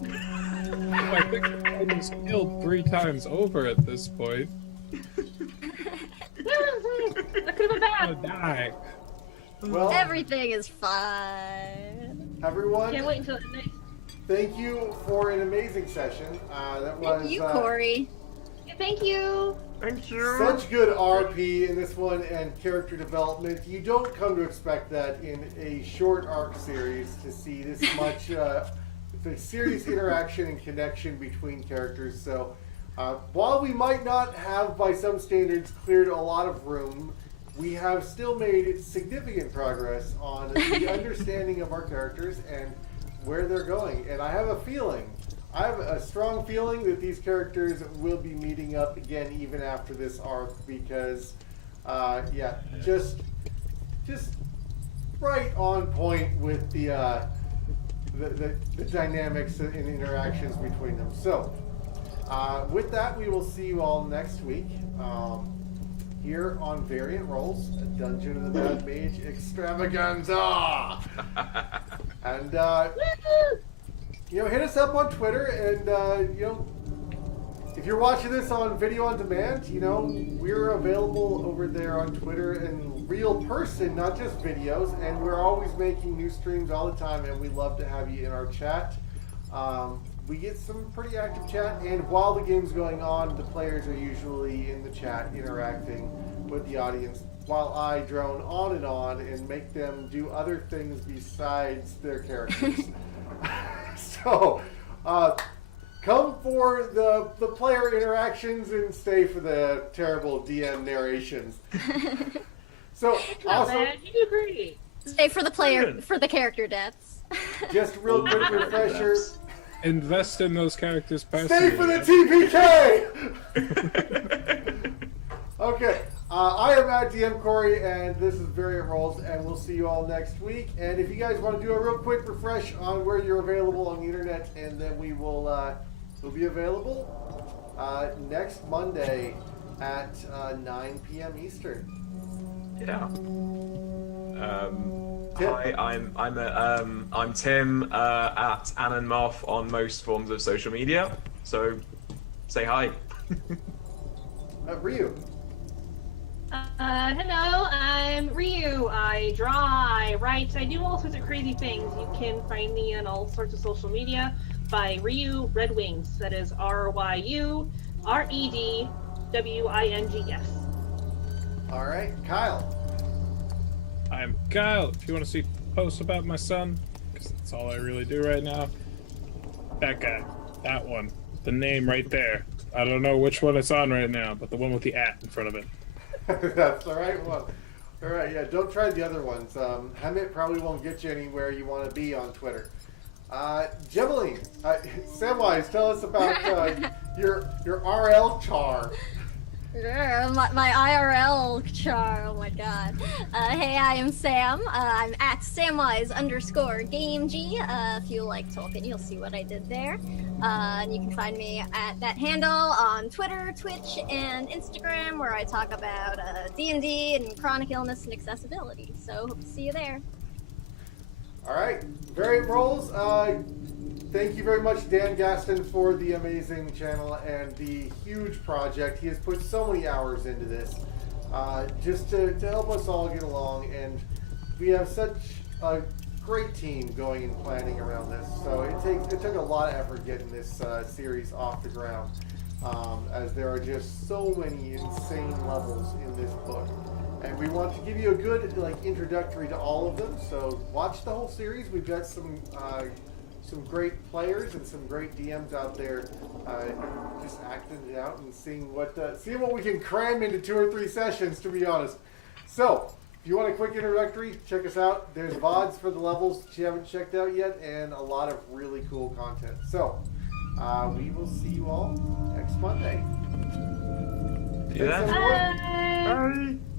I think I was killed 3 times over at this point. That could have been I'm bad. gonna die. Well, Everything is fine. everyone, Can't wait until the next. thank you for an amazing session. That was Thank you, Corey. Thank you. Thank you. such good RP in this one and character development. You don't come to expect that in a short arc series to see this much the serious interaction and connection between characters. So while we might not have, by some standards, cleared a lot of room, we have still made significant progress on the understanding of our characters and where they're going. And I have a strong feeling that these characters will be meeting up again even after this arc because, just right on point with the dynamics and interactions between them. So, with that, we will see you all next week. Here on Variant Rolls, a Dungeon of the Mad Mage extravaganza! And, hit us up on Twitter and, if you're watching this on video on demand, we're available over there on Twitter in real person, not just videos, and we're always making new streams all the time, and we love to have you in our chat. We get some pretty active chat, and while the game's going on, the players are usually in the chat interacting with the audience while I drone on and make them do other things besides their characters. So, come for the player interactions and stay for the terrible DM narrations. So, Not also, bad. You do great. Stay for the character deaths. just real quick refresher. Invest in those characters personally. Stay for the TPK! Okay, I am at DM Corey, and this is Variant Rolls, and we'll see you all next week. And if you guys want to do a real quick refresh on where you're available on the internet, and then we will we'll be available next Monday at 9 p.m. Eastern. Yeah. Tim? Hi, I'm Tim at Anonmoth on most forms of social media. So, say hi. Ryu. Hello, I'm Ryu. I draw, I write, I do all sorts of crazy things. You can find me on all sorts of social media by Ryu Red Wings. That is RYUREDWINGS. All right, Kyle. I'm Kyle. If you want to see posts about my son, because that's all I really do right now. That guy. That one. The name right there. I don't know which one it's on right now, but the one with the @ in front of it. That's the right one. All right, yeah, don't try the other ones. Hammett probably won't get you anywhere you want to be on Twitter. Gemeline, Samwise, tell us about your RL char. My IRL char, oh my god. Hey, I am Sam. I'm at Samwise_GameG. If you like Tolkien, you'll see what I did there. And you can find me at that handle on Twitter, Twitch, and Instagram, where I talk about D&D and chronic illness and accessibility. So, hope to see you there. All right, Variant Rolls. Thank you very much, Dan Gaston, for the amazing channel and the huge project. He has put so many hours into this. just to help us all get along. And we have such a great team going and planning around this. So it took a lot of effort getting this series off the ground, as there are just so many insane levels in this book. And we want to give you a good introductory to all of them. So watch the whole series. We've got some great players and some great DMs out there, just acting it out and seeing what we can cram into 2 or 3 sessions. To be honest, so if you want a quick introductory, check us out. There's VODs for the levels that you haven't checked out yet, and a lot of really cool content. So we will see you all next Monday. Yeah. Thanks, everyone. Bye. Bye.